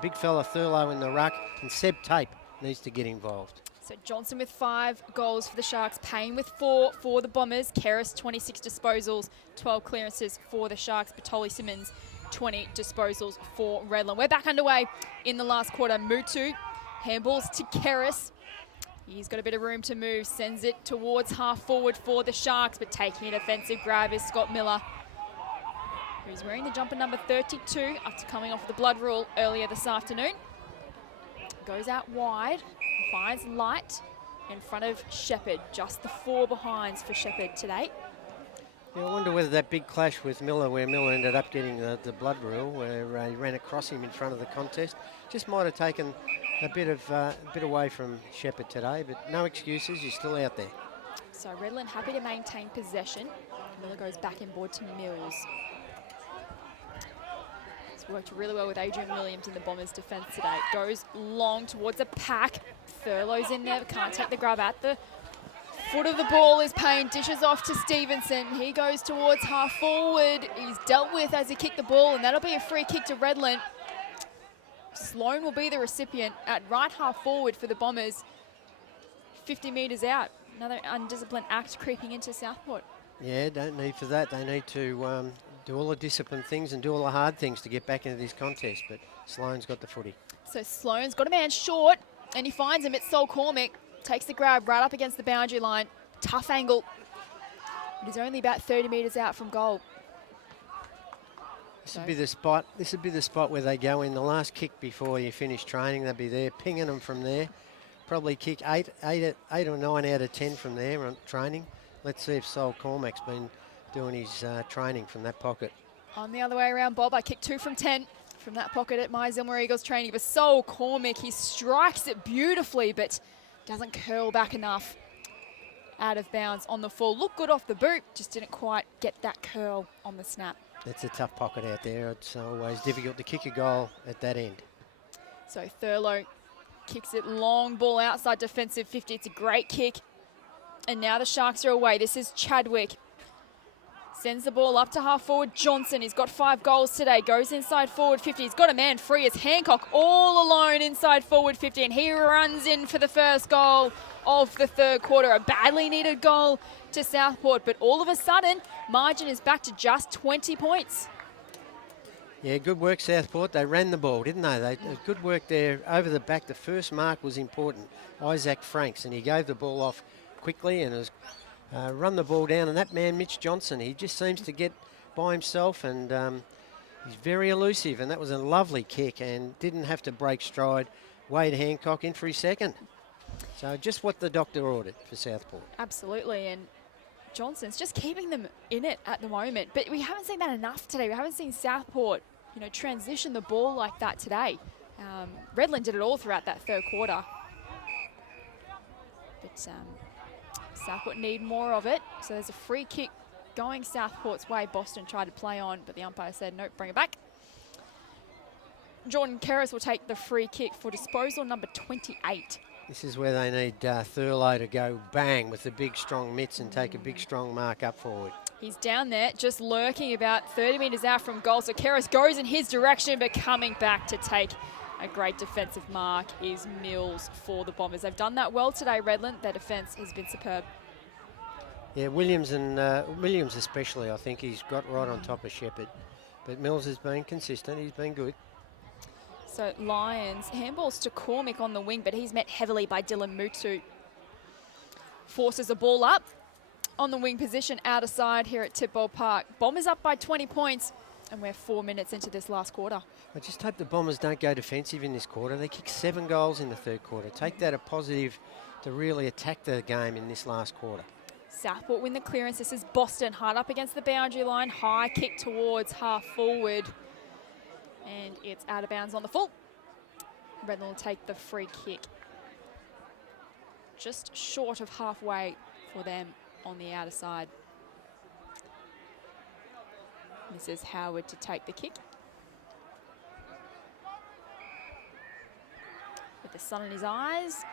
big fella Thurlow in the ruck, and Seb Tape needs to get involved. So Johnson with 5 goals for the Sharks, Payne with 4 for the Bombers, Keris 26 disposals, 12 clearances for the Sharks, Batoli Simmons 20 disposals for Redland. We're back underway in the last quarter. Mutu handballs to Keris. He's got a bit of room to move, sends it towards half forward for the Sharks, but taking an offensive grab is Scott Miller, who's wearing the jumper number 32 after coming off the blood rule earlier this afternoon. Goes out wide, finds Light in front of Shepherd, just the 4 behinds for Shepherd today. Yeah, I wonder whether that big clash with Miller, where Miller ended up getting the blood rule, where he ran across him in front of the contest, just might have taken a bit away from Shepherd today, but no excuses, you're still out there. So Redland happy to maintain possession. Miller goes back inboard to Mills. It's worked really well with Adrian Williams in the Bombers' defence today. Goes long towards a pack. Thurlow's in there, but can't take the grab at the foot of the ball. Is Payne, dishes off to Stevenson. He goes towards half forward. He's dealt with as he kicked the ball, and that'll be a free kick to Redland. Sloan will be the recipient at right half forward for the Bombers. 50 metres out. Another undisciplined act creeping into Southport. Yeah, don't need for that. They need to do all the disciplined things and do all the hard things to get back into this contest, but Sloan's got the footy. So Sloan's got a man short, and he finds him. It's Sol Cormick. Takes the grab right up against the boundary line. Tough angle. But he's only about 30 metres out from goal. This would be the spot. This would be the spot where they go in. The last kick before you finish training, they'll be there, pinging them from there. Probably kick 8 or 9 out of 10 from there on training. Let's see if Sol Cormack's been doing his training from that pocket. On the other way around, Bob, I kicked 2 from 10 from that pocket at my Zilmer Eagles training. But Sol Cormick, he strikes it beautifully, but doesn't curl back enough. Out of bounds on the full. Looked good off the boot, just didn't quite get that curl on the snap. That's a tough pocket out there. It's always difficult to kick a goal at that end. So Thurlow kicks it long, ball outside defensive 50. It's a great kick. And now the Sharks are away. This is Chadwick. Sends the ball up to half forward. Johnson, he's got 5 goals today. Goes inside forward 50. He's got a man free as Hancock all alone inside forward 50. And he runs in for the first goal of the third quarter. A badly needed goal to Southport. But all of a sudden, margin is back to just 20 points. Yeah, good work, Southport. They ran the ball, didn't they? Good work there over the back. The first mark was important. Isaac Franks, and he gave the ball off quickly and has run the ball down. And that man, Mitch Johnson, he just seems to get by himself, and he's very elusive. And that was a lovely kick and didn't have to break stride. Wade Hancock in for his second. So just what the doctor ordered for Southport. Absolutely, and Johnson's just keeping them in it at the moment. But we haven't seen that enough today. We haven't seen Southport, transition the ball like that today. Redland did it all throughout that third quarter. But Southport need more of it. So there's a free kick going Southport's way. Boston tried to play on, but the umpire said, nope, bring it back. Jordan Keris will take the free kick for disposal number 28. This is where they need Thurlow to go bang with the big, strong mitts and take a big, strong mark up forward. He's down there, just lurking about 30 metres out from goal. So Keris goes in his direction, but coming back to take a great defensive mark is Mills for the Bombers. They've done that well today, Redland. Their defence has been superb. Yeah, Williams especially, I think he's got right on top of Shepherd. But Mills has been consistent. He's been good. So Lions, handballs to Cormick on the wing, but he's met heavily by Dylan Mutu. Forces a ball up on the wing position, out of side here at Tidbold Park. Bombers up by 20 points, and we're 4 minutes into this last quarter. I just hope the Bombers don't go defensive in this quarter. They kicked 7 goals in the third quarter. Take that a positive to really attack the game in this last quarter. Southport win the clearance. This is Boston hard up against the boundary line. High kick towards half forward. And it's out of bounds on the full. Redland will take the free kick. Just short of halfway for them on the outer side. This is Howard to take the kick. With the sun in his eyes.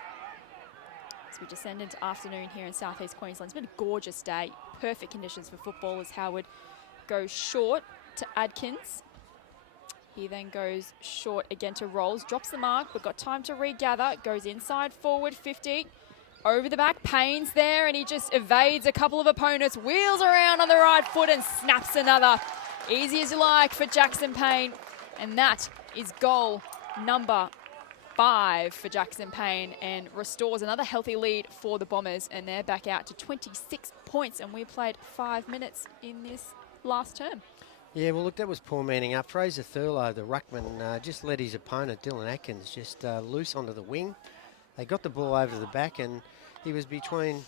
As we descend into afternoon here in southeast Queensland. It's been a gorgeous day. Perfect conditions for football as Howard goes short to Adkins. He then goes short again to Rolls. Drops the mark, but got time to regather. Goes inside forward 50. Over the back, Payne's there, and he just evades a couple of opponents. Wheels around on the right foot and snaps another. Easy as you like for Jackson Payne. And that is goal number 5 for Jackson Payne and restores another healthy lead for the Bombers, and they're back out to 26 points, and we played 5 minutes in this last term. Yeah, well, look, that was poor manning up. Fraser Thurlow, the ruckman, just let his opponent, Dylan Atkins, just loose onto the wing. They got the ball over the back, and he was between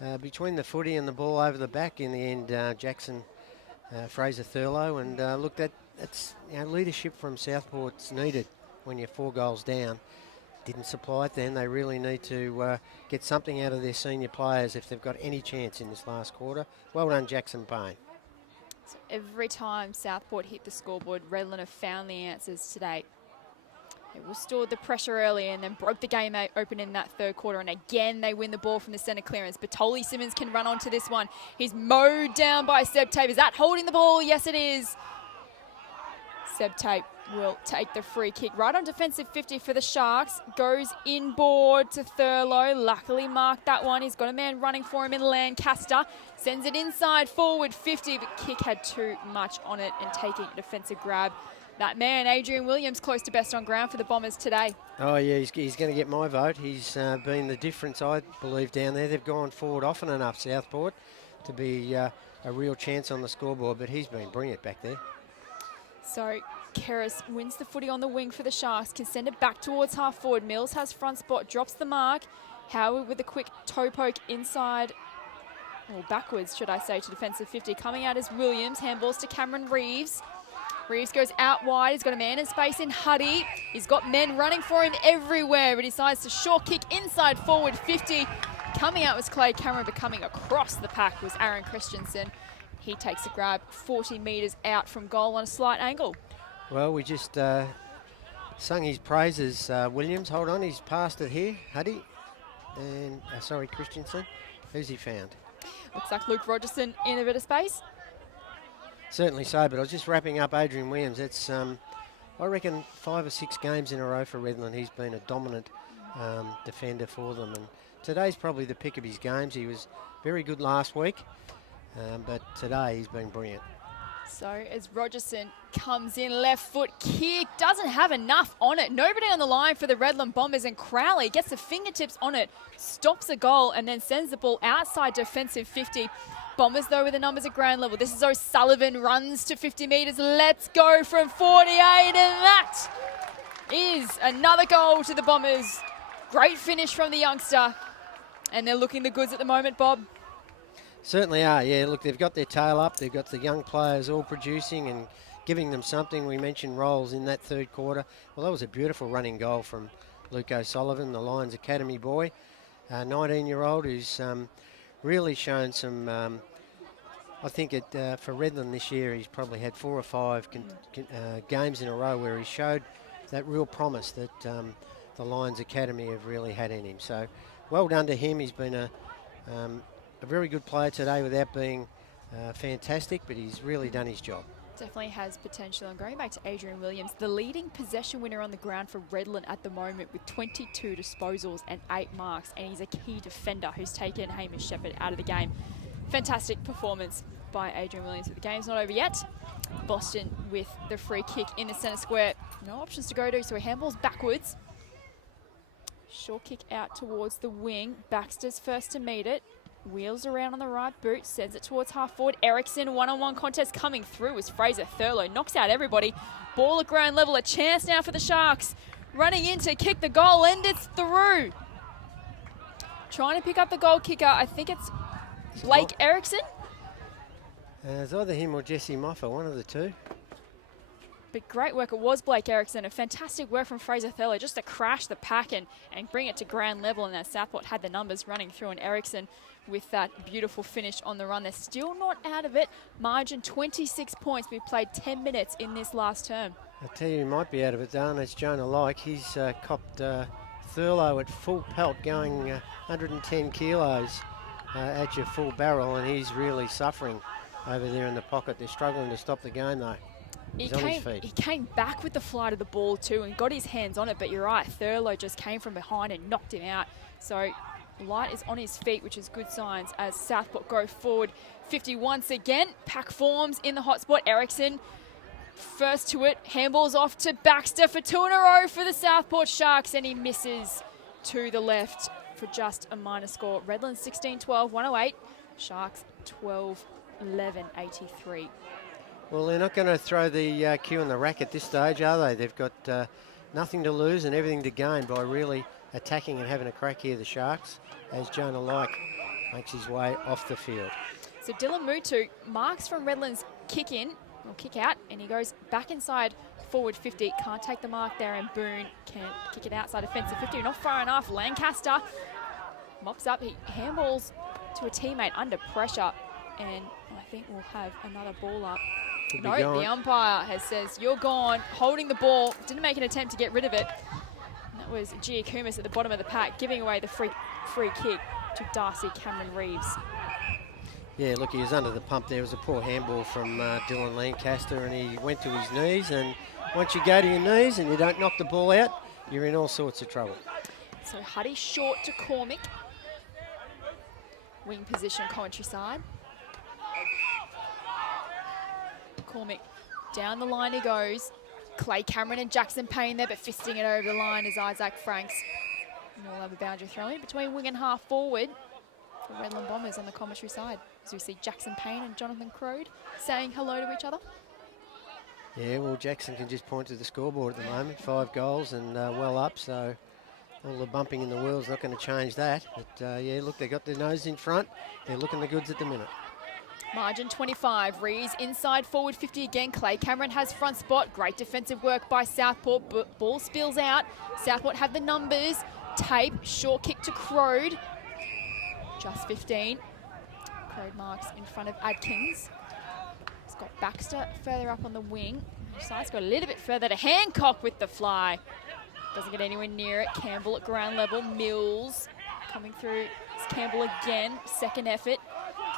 the footy and the ball over the back in the end, Fraser Thurlow. And look, that's leadership from Southport's needed when you're 4 goals down. Didn't supply it then. They really need to get something out of their senior players if they've got any chance in this last quarter. Well done, Jackson Payne. So every time Southport hit the scoreboard, Redland have found the answers today. They restored the pressure early and then broke the game open in that third quarter. And again, they win the ball from the centre clearance. Batoli Simmons can run onto this one. He's mowed down by Seb Tape. Is that holding the ball? Yes, it is. Seb Tape will take the free kick right on defensive 50 for the Sharks. Goes inboard to Thurlow. Luckily marked that one. He's got a man running for him in Lancaster. Sends it inside forward 50, but kick had too much on it and taking a defensive grab. That man, Adrian Williams, close to best on ground for the Bombers today. Oh, yeah, he's going to get my vote. He's been the difference, I believe, down there. They've gone forward often enough, Southport, to be a real chance on the scoreboard, but he's been brilliant back there. So Keris wins the footy on the wing for the Sharks, can send it back towards half forward. Mills has front spot, drops the mark. Howard with a quick toe poke inside, or backwards, should I say, to defensive 50. Coming out is Williams, handballs to Cameron Reeves. Reeves goes out wide. He's got a man in space in Huddy. He's got men running for him everywhere, but he decides to short kick inside forward 50. Coming out was Clay Cameron, but coming across the pack was Aaron Christensen. He takes a grab 40 metres out from goal on a slight angle. Well, we just sung his praises. Williams, hold on, he's passed it here. Huddy. And, Christensen. Who's he found? Looks like Luke Rogerson in a bit of space. Certainly so, but I was just wrapping up Adrian Williams. That's, I reckon, 5 or 6 games in a row for Redland. He's been a dominant defender for them. And today's probably the pick of his games. He was very good last week, but today he's been brilliant. So as Rogerson comes in, left foot kick, doesn't have enough on it. Nobody on the line for the Redland Bombers, and Crowley gets the fingertips on it, stops a goal, and then sends the ball outside defensive 50. Bombers, though, with the numbers at ground level. This is O'Sullivan, runs to 50 metres. Let's go from 48, and that is another goal to the Bombers. Great finish from the youngster, and they're looking the goods at the moment, Bob. Certainly are, yeah. Look, they've got their tail up. They've got the young players all producing and giving them something. We mentioned Rolls in that third quarter. Well, that was a beautiful running goal from Luke O'Sullivan, the Lions Academy boy, 19-year-old who's really shown some, I think for Redland this year, he's probably had 4 or 5 games in a row where he showed that real promise that the Lions Academy have really had in him. So well done to him. He's been a very good player today without being fantastic, but he's really done his job. Definitely has potential. And going back to Adrian Williams, the leading possession winner on the ground for Redland at the moment with 22 disposals and 8 marks. And he's a key defender who's taken Hamish Shepherd out of the game. Fantastic performance by Adrian Williams, but the game's not over yet. Boston with the free kick in the centre square. No options to go to, so he handballs backwards. Short kick out towards the wing. Baxter's first to meet it. Wheels around on the right boot, sends it towards half forward. Erickson, one-on-one contest coming through as Fraser Thurlow knocks out everybody. Ball at ground level, a chance now for the Sharks. Running in to kick the goal, and it's through. trying to pick up the goal kicker. I think it's Blake Erickson. It's either him or Jesse Moffa, one of the two. But great work. It was Blake Erickson. A fantastic work from Fraser Thurlow just to crash the pack and bring it to ground level. And that Southport had the numbers running through. And Erickson with that beautiful finish on the run. They're still not out of it. Margin 26 points. We played 10 minutes in this last term. I'll tell you, he might be out of it, Darren. It's Jonah Like. He's copped Thurlow at full pelt, going 110 kilos at your full barrel, and he's really suffering over there in the pocket. They're struggling to stop the game, though. He's on his feet. He came back with the flight of the ball too and got his hands on it, but you're right, Thurlow just came from behind and knocked him out. So Light is on his feet, which is good signs as Southport go forward 50 once again. Pack forms in the hot spot. Erickson first to it, handballs off to Baxter for 2 in a row for the Southport Sharks, and he misses to the left for just a minor score. Redland 16-12, 108. Sharks 12-11, 83. Well, they're not going to throw the cue in the rack at this stage, are they? They've got nothing to lose and everything to gain by really attacking and having a crack here, the Sharks, as Jonah Like makes his way off the field. So Dylan Mutu marks from Redland's kick in, or kick out, and he goes back inside forward 50. Can't take the mark there, and Boone can kick it outside offensive 50. Not far enough. Lancaster mops up. He handballs to a teammate under pressure, and I think we'll have another ball up. No, the umpire says, you're gone, holding the ball. Didn't make an attempt to get rid of it. And that was Giacomis at the bottom of the pack, giving away the free kick to Darcy Cameron Reeves. Yeah, look, he was under the pump there. It was a poor handball from Dylan Lancaster, and he went to his knees. And once you go to your knees and you don't knock the ball out, you're in all sorts of trouble. So Huddy short to Cormick. Wing position, Coventry side. Cormick down the line he goes. Clay Cameron and Jackson Payne there, but fisting it over the line is Isaac Franks. And we'll have a boundary throw in between wing and half forward for Redland Bombers on the commentary side. As we see Jackson Payne and Jonathan Crode saying hello to each other. Yeah, well, Jackson can just point to the scoreboard at the moment. 5 goals and well up, so all the bumping in the world's not going to change that. But yeah, look, they got their nose in front. They're looking the goods at the minute. Margin 25, Rees inside forward 50 again. Clay Cameron has front spot. Great defensive work by Southport. Ball spills out. Southport have the numbers. Tape, short kick to Crode. Just 15. Crode marks in front of Adkins. He's got Baxter further up on the wing. Side's got a little bit further to Hancock with the fly. Doesn't get anywhere near it. Campbell at ground level. Mills coming through. It's Campbell again. Second effort.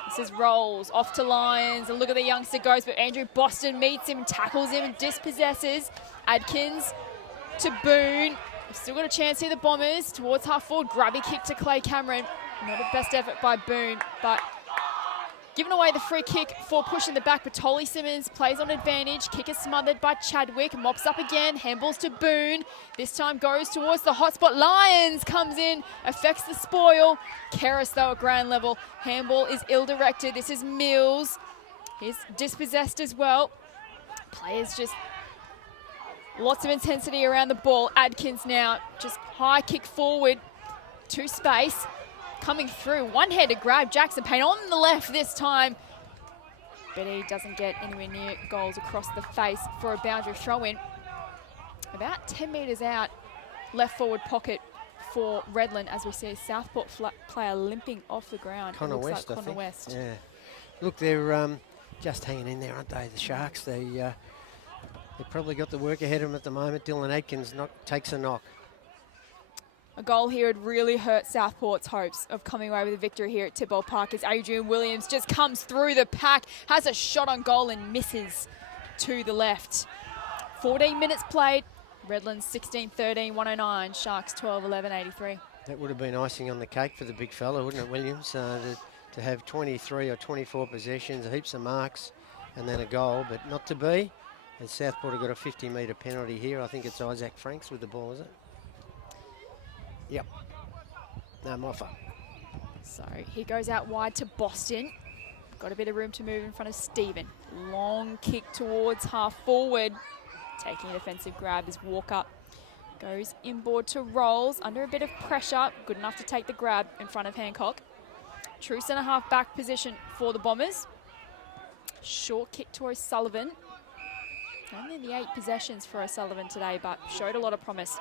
This is Rolls off to Lyons, and look at the youngster goes, but Andrew Boston meets him, tackles him, and dispossesses. Adkins to Boone. We've still got a chance here, the Bombers, towards half forward. Grubby kick to Clay Cameron. Not a best effort by Boone, but giving away the free kick for pushing the back. Patoli Simmons plays on advantage. Kick is smothered by Chadwick. Mops up again. Handballs to Boone. This time goes towards the hotspot. Lyons comes in, affects the spoil. Keris, though, at ground level. Handball is ill-directed. This is Mills. He's dispossessed as well. Players just lots of intensity around the ball. Adkins now just high kick forward to space. Coming through, one-handed grab, Jackson Payne on the left this time. But he doesn't get anywhere near goals across the face for a boundary throw-in. About 10 metres out, left forward pocket for Redland, as we see a Southport player limping off the ground. Connor West, like I think. West. Yeah. Look, they're just hanging in there, aren't they, the Sharks? They've probably got the work ahead of them at the moment. Dylan Atkins takes a knock. A goal here would really hurt Southport's hopes of coming away with a victory here at Tidbold Park as Adrian Williams just comes through the pack, has a shot on goal and misses to the left. 14 minutes played. Redlands 16-13, 109. Sharks 12-11, 83. That would have been icing on the cake for the big fella, wouldn't it, Williams? To have 23 or 24 possessions, heaps of marks, and then a goal, but not to be. And Southport have got a 50-metre penalty here. I think it's Isaac Franks with the ball, is it? Yep. No, Moffa. So he goes out wide to Boston. Got a bit of room to move in front of Stephen. Long kick towards half forward. Taking a defensive grab is Walker. Goes inboard to Rolls, under a bit of pressure. Good enough to take the grab in front of Hancock. True centre half back position for the Bombers. Short kick to O'Sullivan. Only the 8 possessions for O'Sullivan today, but showed a lot of promise.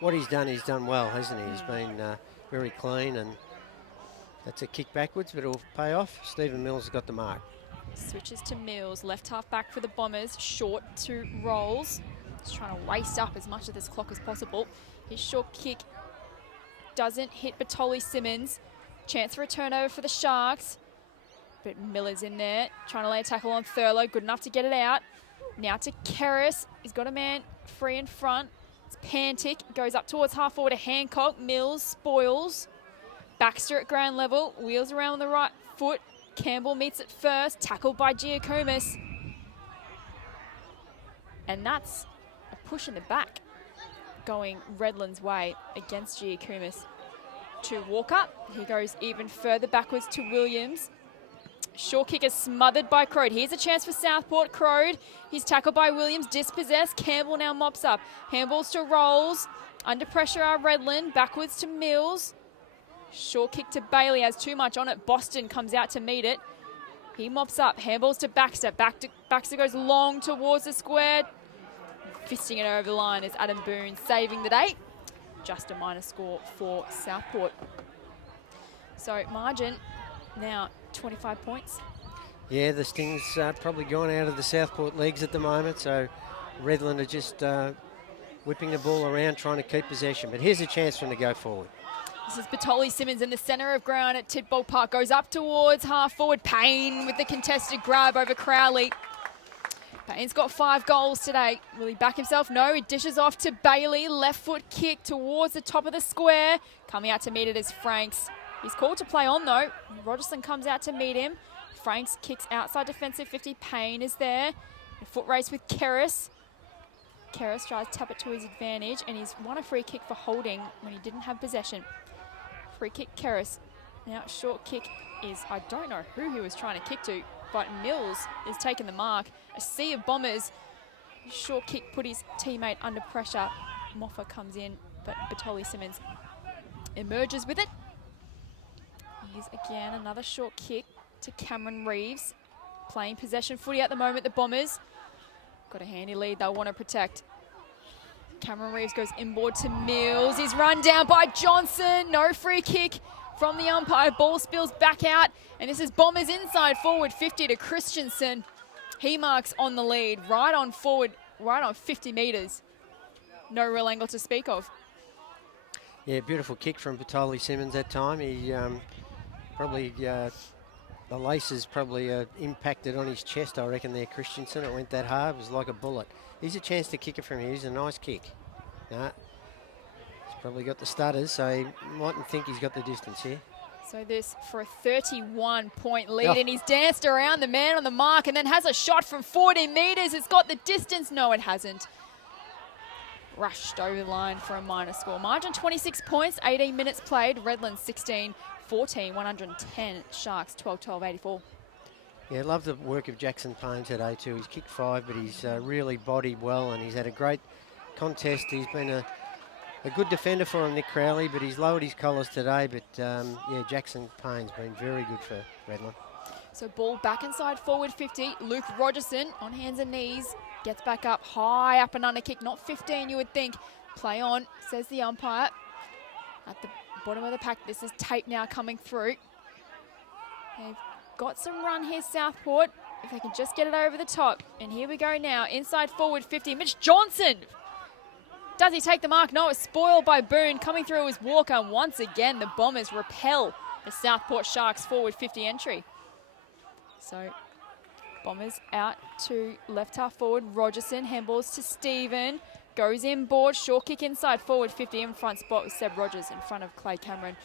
What he's done well, hasn't he? He's been very clean, and that's a kick backwards, but it'll pay off. Stephen Mills has got the mark. Switches to Mills, left half back for the Bombers, short to Rolls. Just trying to waste up as much of this clock as possible. His short kick doesn't hit Batoli Simmons. Chance for a turnover for the Sharks. But Miller's in there, trying to lay a tackle on Thurlow. Good enough to get it out. Now to Kerris. He's got a man free in front. It's Pantic. Goes up towards half forward to Hancock. Mills spoils. Baxter at ground level. Wheels around on the right foot. Campbell meets it first. Tackled by Giacomis. And that's a push in the back going Redland's way against Giacomis. To Walker. He goes even further backwards to Williams. Short kick is smothered by Crode. Here's a chance for Southport. Crode, he's tackled by Williams, dispossessed. Campbell now mops up. Handballs to Rolls. Under pressure are Redland. Backwards to Mills. Short kick to Bailey, has too much on it. Boston comes out to meet it. He mops up. Handballs to Baxter. Baxter goes long towards the square. Fisting it over the line is Adam Boone saving the day. Just a minor score for Southport. So margin now 25 points. Yeah, the sting's probably gone out of the Southport legs at the moment, so Redland are just whipping the ball around, trying to keep possession. But here's a chance for them to go forward. This is Batoli Simmons in the centre of ground at Tidbold Park. Goes up towards half forward. Payne with the contested grab over Crowley. Payne's got 5 goals today. Will he back himself? No, he dishes off to Bailey. Left foot kick towards the top of the square. Coming out to meet it is Franks. He's called to play on though. Rogerson comes out to meet him. Franks kicks outside defensive 50. Payne is there. A foot race with Kerris. Kerris tries to tap it to his advantage, and he's won a free kick for holding when he didn't have possession. Free kick Kerris. Now short kick is, I don't know who he was trying to kick to, but Mills is taking the mark. A sea of Bombers. Short kick put his teammate under pressure. Moffa comes in, but Batoli Simmons emerges with it. Here's again another short kick to Cameron Reeves. Playing possession footy at the moment, the Bombers. Got a handy lead they'll want to protect. Cameron Reeves goes inboard to Mills. He's run down by Johnson. No free kick from the umpire. Ball spills back out. And this is Bombers inside forward 50 to Christensen. He marks on the lead. Right on forward, right on 50 metres. No real angle to speak of. Yeah, beautiful kick from Batoli Simmons that time. He probably, the laces probably impacted on his chest, I reckon, there, Christensen. It went that hard. It was like a bullet. Here's a chance to kick it from here. He's a nice kick. Nah, he's probably got the stutters, so he mightn't think he's got the distance here. So this for a 31-point lead, and he's danced around the man on the mark and then has a shot from 40 metres. It's got the distance. No, it hasn't. Rushed over the line for a minor score. Margin 26 points, 18 minutes played. Redland 16-14, 110. Sharks 12-12, 84. Yeah, I love the work of Jackson Payne today too. He's kicked 5, but he's really bodied well, and he's had a great contest. He's been a good defender for him, Nick Crowley, but he's lowered his colours today. But yeah, Jackson Payne's been very good for Redland. So ball back inside forward 50. Luke Rogerson on hands and knees. Gets back up, high up and under kick. Not 15, you would think. Play on, says the umpire. At the bottom of the pack, this is Tape now coming through. They've got some run here, Southport, if they can just get it over the top. And here we go now, inside forward 50. Mitch Johnson. Does he take the mark? No, it's spoiled by Boone. Coming through is Walker. And once again, the Bombers repel the Southport Sharks forward 50 entry. So Bombers out to left half forward. Rogerson, handballs to Stephen. Goes inboard, short kick inside forward 50 in front spot with Seb Rogers in front of Clay Cameron.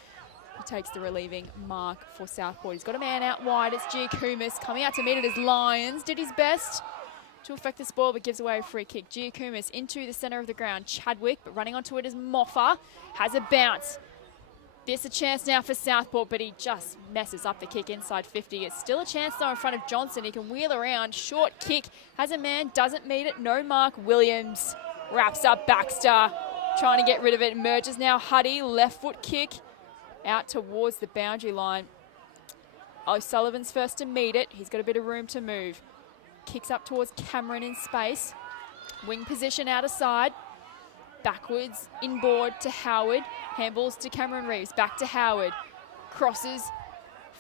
He takes the relieving mark for Southport. He's got a man out wide. It's Giacomis coming out to meet it as Lyons. Did his best to affect the spoil, but gives away a free kick. Giacomis into the centre of the ground. Chadwick, but running onto it is Moffa. Has a bounce. This a chance now for Southport, but he just messes up the kick inside 50. It's still a chance though in front of Johnson. He can wheel around. Short kick. Has a man. Doesn't meet it. No mark. Williams Wraps up Baxter, trying to get rid of it. Emerges now Huddy, left foot kick out towards the boundary line. O'Sullivan's first to meet it. He's got a bit of room to move. Kicks up towards Cameron in space. Wing position out of side. Backwards, inboard to Howard. Handballs to Cameron Reeves. Back to Howard. Crosses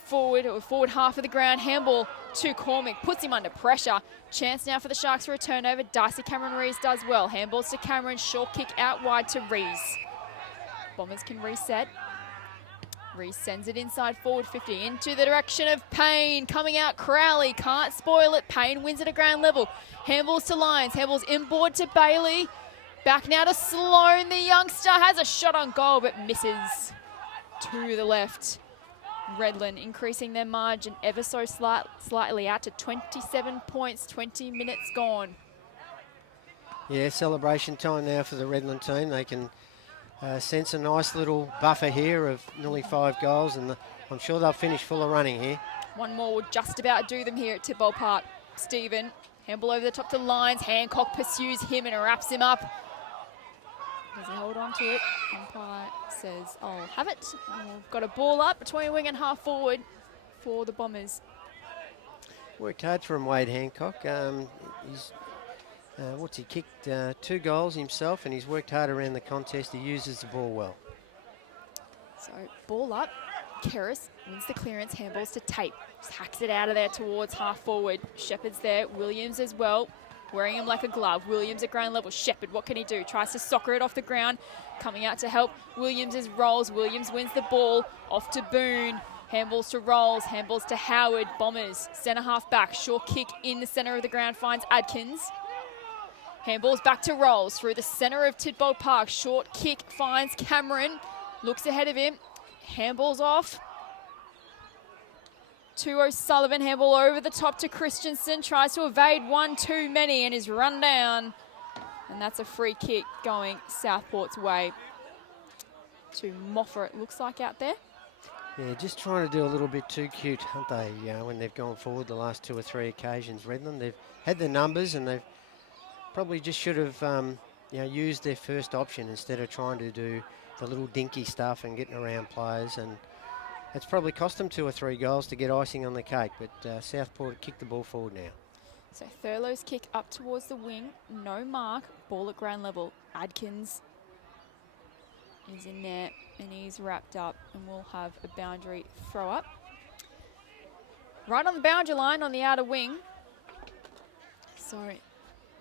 forward, or forward half of the ground. Handball to Cormick. Puts him under pressure. Chance now for the Sharks for a turnover. Dicey Cameron Reeves does well. Handballs to Cameron. Short kick out wide to Reeves. Bombers can reset. Reese sends it inside forward 50 into the direction of Payne. Coming out Crowley, can't spoil it. Payne wins at a ground level. Handballs to Lyons, handballs inboard to Bailey. Back now to Sloan. The youngster has a shot on goal but misses to the left. Redland increasing their margin ever so slightly out to 27 points, 20 minutes gone. Yeah, celebration time now for the Redland team. They can sense a nice little buffer here of nearly 5 goals, and I'm sure they'll finish full of running here. One more will just about do them here at Tidbold Park. Stephen, handball over the top to Lyons. Hancock pursues him and wraps him up. Does he hold on to it? Umpire says, I'll have it. And we've got a ball up between wing and half forward for the Bombers. Worked hard for him, Wade Hancock. He kicked 2 goals himself, and he's worked hard around the contest. He uses the ball well. So ball up. Keris wins the clearance. Handballs to Tate. Just hacks it out of there towards half forward. Shepherd's there. Williams as well. Wearing him like a glove. Williams at ground level. Shepherd, what can he do? Tries to soccer it off the ground. Coming out to help. Williams' rolls. Williams wins the ball. Off to Boone. Handballs to Rolls. Handballs to Howard. Bombers. Centre half back. Short kick in the centre of the ground finds Adkins. Handballs back to Rolls through the centre of Tidbold Park. Short kick finds Cameron. Looks ahead of him. Handballs off to O'Sullivan. Handball over the top to Christensen. Tries to evade one too many and is run down. And that's a free kick going Southport's way to Moffer, it looks like, out there. Yeah, just trying to do a little bit too cute, aren't they, when they've gone forward the last 2 or 3 occasions. Redland, they've had the numbers and they've probably just should have used their first option instead of trying to do the little dinky stuff and getting around players, and it's probably cost them 2 or 3 goals to get icing on the cake, but Southport kicked the ball forward now. So Thurlow's kick up towards the wing, no mark, ball at ground level. Adkins is in there and he's wrapped up, and we'll have a boundary throw up. Right on the boundary line on the outer wing. So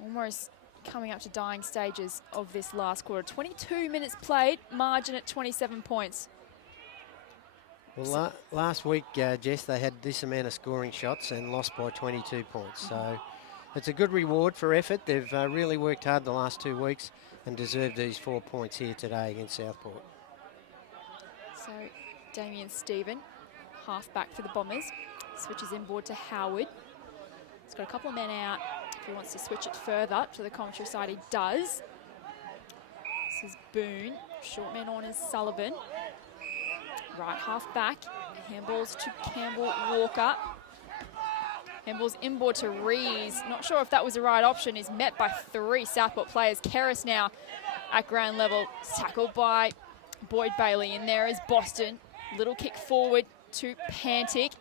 almost coming up to dying stages of this last quarter. 22 minutes played, margin at 27 points. Well, last week, Jess, they had this amount of scoring shots and lost by 22 points. So it's a good reward for effort. They've really worked hard the last 2 weeks and deserved these 4 points here today against Southport. So Damien Stephen, half back for the Bombers, switches inboard to Howard. He's got a couple of men out. If he wants to switch it further to the commentary side, he does. This is Boone. Short man on is Sullivan. Right half back. Handballs to Campbell Walker. Handballs inboard to Rees. Not sure if that was the right option. Is met by 3 Southport players. Keris now at ground level. Tackled by Boyd Bailey. In there is Boston. Little kick forward to Pantic.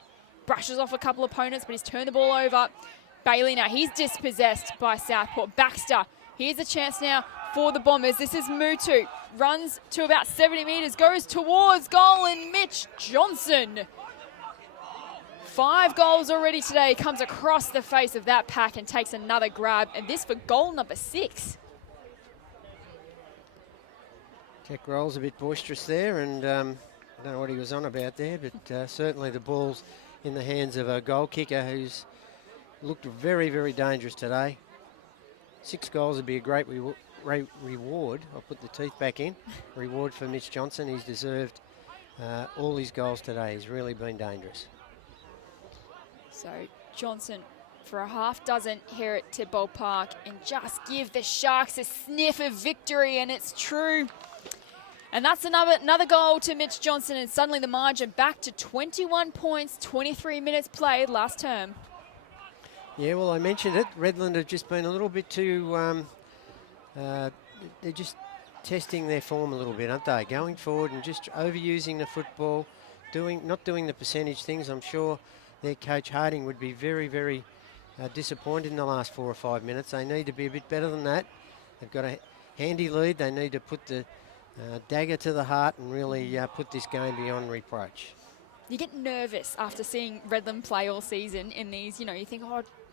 Brushes off a couple opponents, but he's turned the ball over. Bailey now, he's dispossessed by Southport. Baxter, here's a chance now for the Bombers. This is Mutu, runs to about 70 metres, goes towards goal, and Mitch Johnson. 5 goals already today, comes across the face of that pack and takes another grab, and this for goal number 6. Jack Roll's a bit boisterous there, and I don't know what he was on about there, but certainly the ball's in the hands of a goal kicker who's looked very, very dangerous today. 6 goals would be a great reward. I'll put the teeth back in. Reward for Mitch Johnson. He's deserved all his goals today. He's really been dangerous. So Johnson for a half dozen here at Tidbold Park and just give the Sharks a sniff of victory, and it's true. And that's another goal to Mitch Johnson, and suddenly the margin back to 21 points, 23 minutes played last term. Yeah, well, I mentioned it. Redland have just been a little bit too they're just testing their form a little bit, aren't they? Going forward and just overusing the football, not doing the percentage things. I'm sure their coach Harding would be very, very disappointed in the last 4 or 5 minutes. They need to be a bit better than that. They've got a handy lead. They need to put the dagger to the heart and really put this game beyond reproach. You get nervous after seeing Redland play all season in these, you think,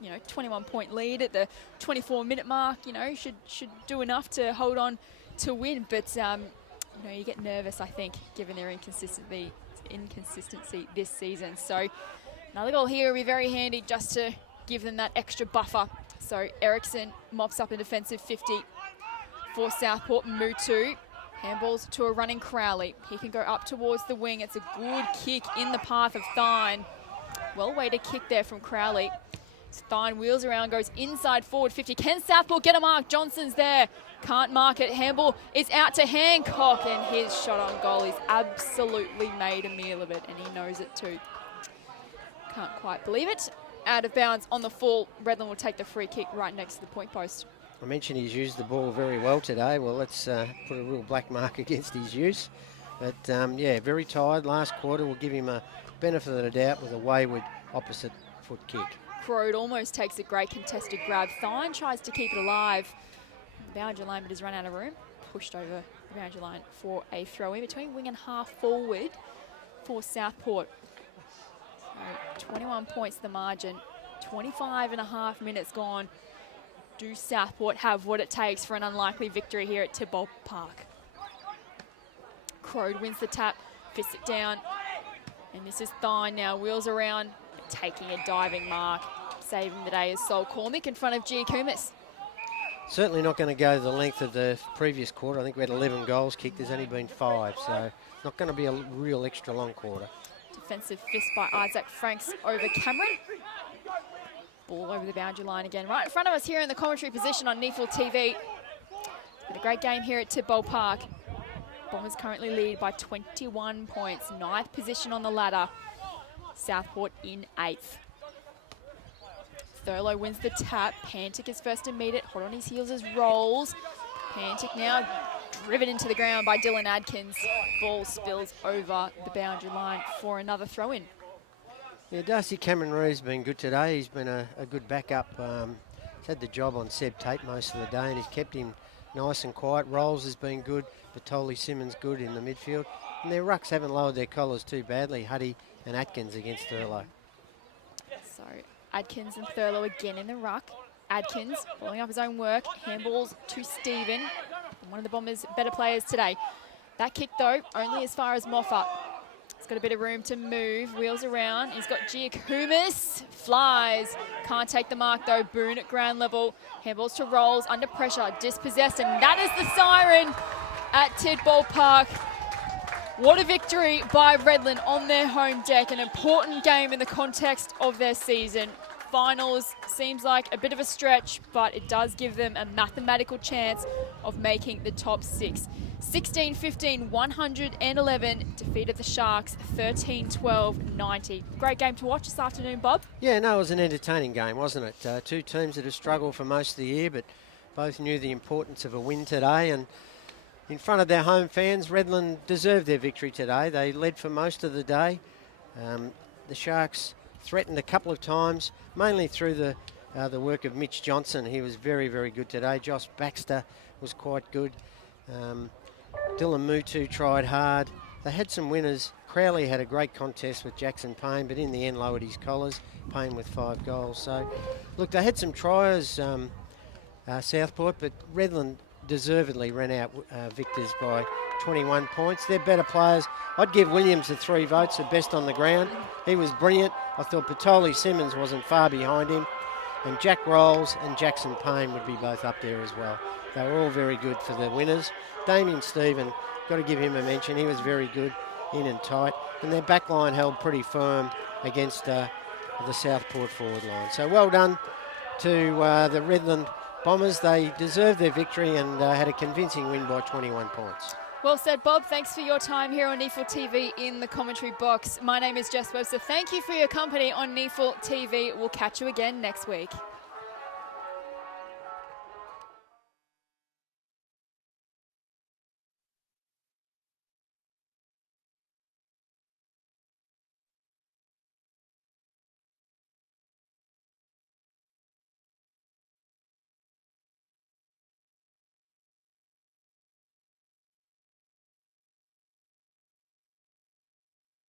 21-point lead at the 24-minute mark, should do enough to hold on to win. But, you get nervous, I think, given their inconsistency this season. So another goal here will be very handy just to give them that extra buffer. So Eriksson mops up a defensive 50 for Southport. Mutu handballs to a running Crowley. He can go up towards the wing. It's a good kick in the path of Thine. Well-weighted kick there from Crowley. So Thine wheels around, goes inside forward 50. Can Southport get a mark? Johnson's there. Can't mark it. Handball is out to Hancock, and his shot on goal. He's absolutely made a meal of it, and he knows it too. Can't quite believe it. Out of bounds on the full. Redland will take the free kick right next to the point post. I mentioned he's used the ball very well today. Well, let's put a real black mark against his use. But, yeah, very tired. Last quarter will give him a benefit of the doubt with a wayward opposite foot kick. Crode almost takes a great contested grab. Thine tries to keep it alive. The boundary line, but has run out of room. Pushed over the boundary line for a throw in between wing and half forward for Southport. So 21 points the margin. 25.5 minutes gone. Do Southport have what it takes for an unlikely victory here at Tidbold Park? Crode wins the tap, fists it down. And this is Thine now, wheels around, taking a diving mark. Saving the day is Sol Cormick in front of Giacomis. Certainly not going to go the length of the previous quarter. I think we had 11 goals kicked. There's only been 5, so not going to be a real extra long quarter. Defensive fist by Isaac Franks over Cameron. Ball over the boundary line again. Right in front of us here in the commentary position on NEAFL TV. It's been a great game here at Tidbold Park. Bombers currently lead by 21 points. 9th position on the ladder. Southport in 8th. Thurlow wins the tap. Pantic is first to meet it. Hot on his heels as rolls. Pantic now driven into the ground by Dylan Adkins. Ball spills over the boundary line for another throw-in. Yeah, Darcy Cameron-Ree's been good today. He's been a good backup. He's had the job on Seb Tate most of the day, and he's kept him nice and quiet. Rolls has been good. Batoli Simmons good in the midfield. And their rucks haven't lowered their collars too badly. Huddy and Atkins against Thurlow. So Adkins and Thurlow again in the ruck. Adkins following up his own work. Handballs to Stephen. One of the Bombers' better players today. That kick, though, only as far as Moffat. He's got a bit of room to move. Wheels around. He's got Giacomis. Flies. Can't take the mark, though. Boone at ground level. Handballs to Rolls. Under pressure. Dispossessed. And that is the siren at Tidbold Park. What a victory by Redland on their home deck. An important game in the context of their season. Finals seems like a bit of a stretch, but it does give them a mathematical chance of making the top 6. 16-15, 111, defeated the Sharks 13-12, 90. Great game to watch this afternoon, Bob. Yeah, no, it was an entertaining game, wasn't it? Two teams that have struggled for most of the year, but both knew the importance of a win today. And in front of their home fans, Redland deserved their victory today. They led for most of the day. The Sharks threatened a couple of times, mainly through the work of Mitch Johnson. He was very, very good today. Josh Baxter was quite good. Dylan Mutu tried hard. They had some winners. Crowley had a great contest with Jackson Payne, but in the end lowered his collars. Payne with 5 goals. So, look, they had some triers, Southport, but Redland deservedly ran out victors by 21 points. They're better players. I'd give Williams the 3 votes, the best on the ground. He was brilliant. I thought Batoli Simmons wasn't far behind him. And Jack Rolls and Jackson Payne would be both up there as well. They were all very good for the winners. Damien Stephen, got to give him a mention. He was very good, in and tight. And their back line held pretty firm against the Southport forward line. So well done to the Redland Bombers. They deserved their victory and had a convincing win by 21 points. Well said, Bob. Thanks for your time here on NEAFL TV in the commentary box. My name is Jess Webster. Thank you for your company on NEAFL TV. We'll catch you again next week.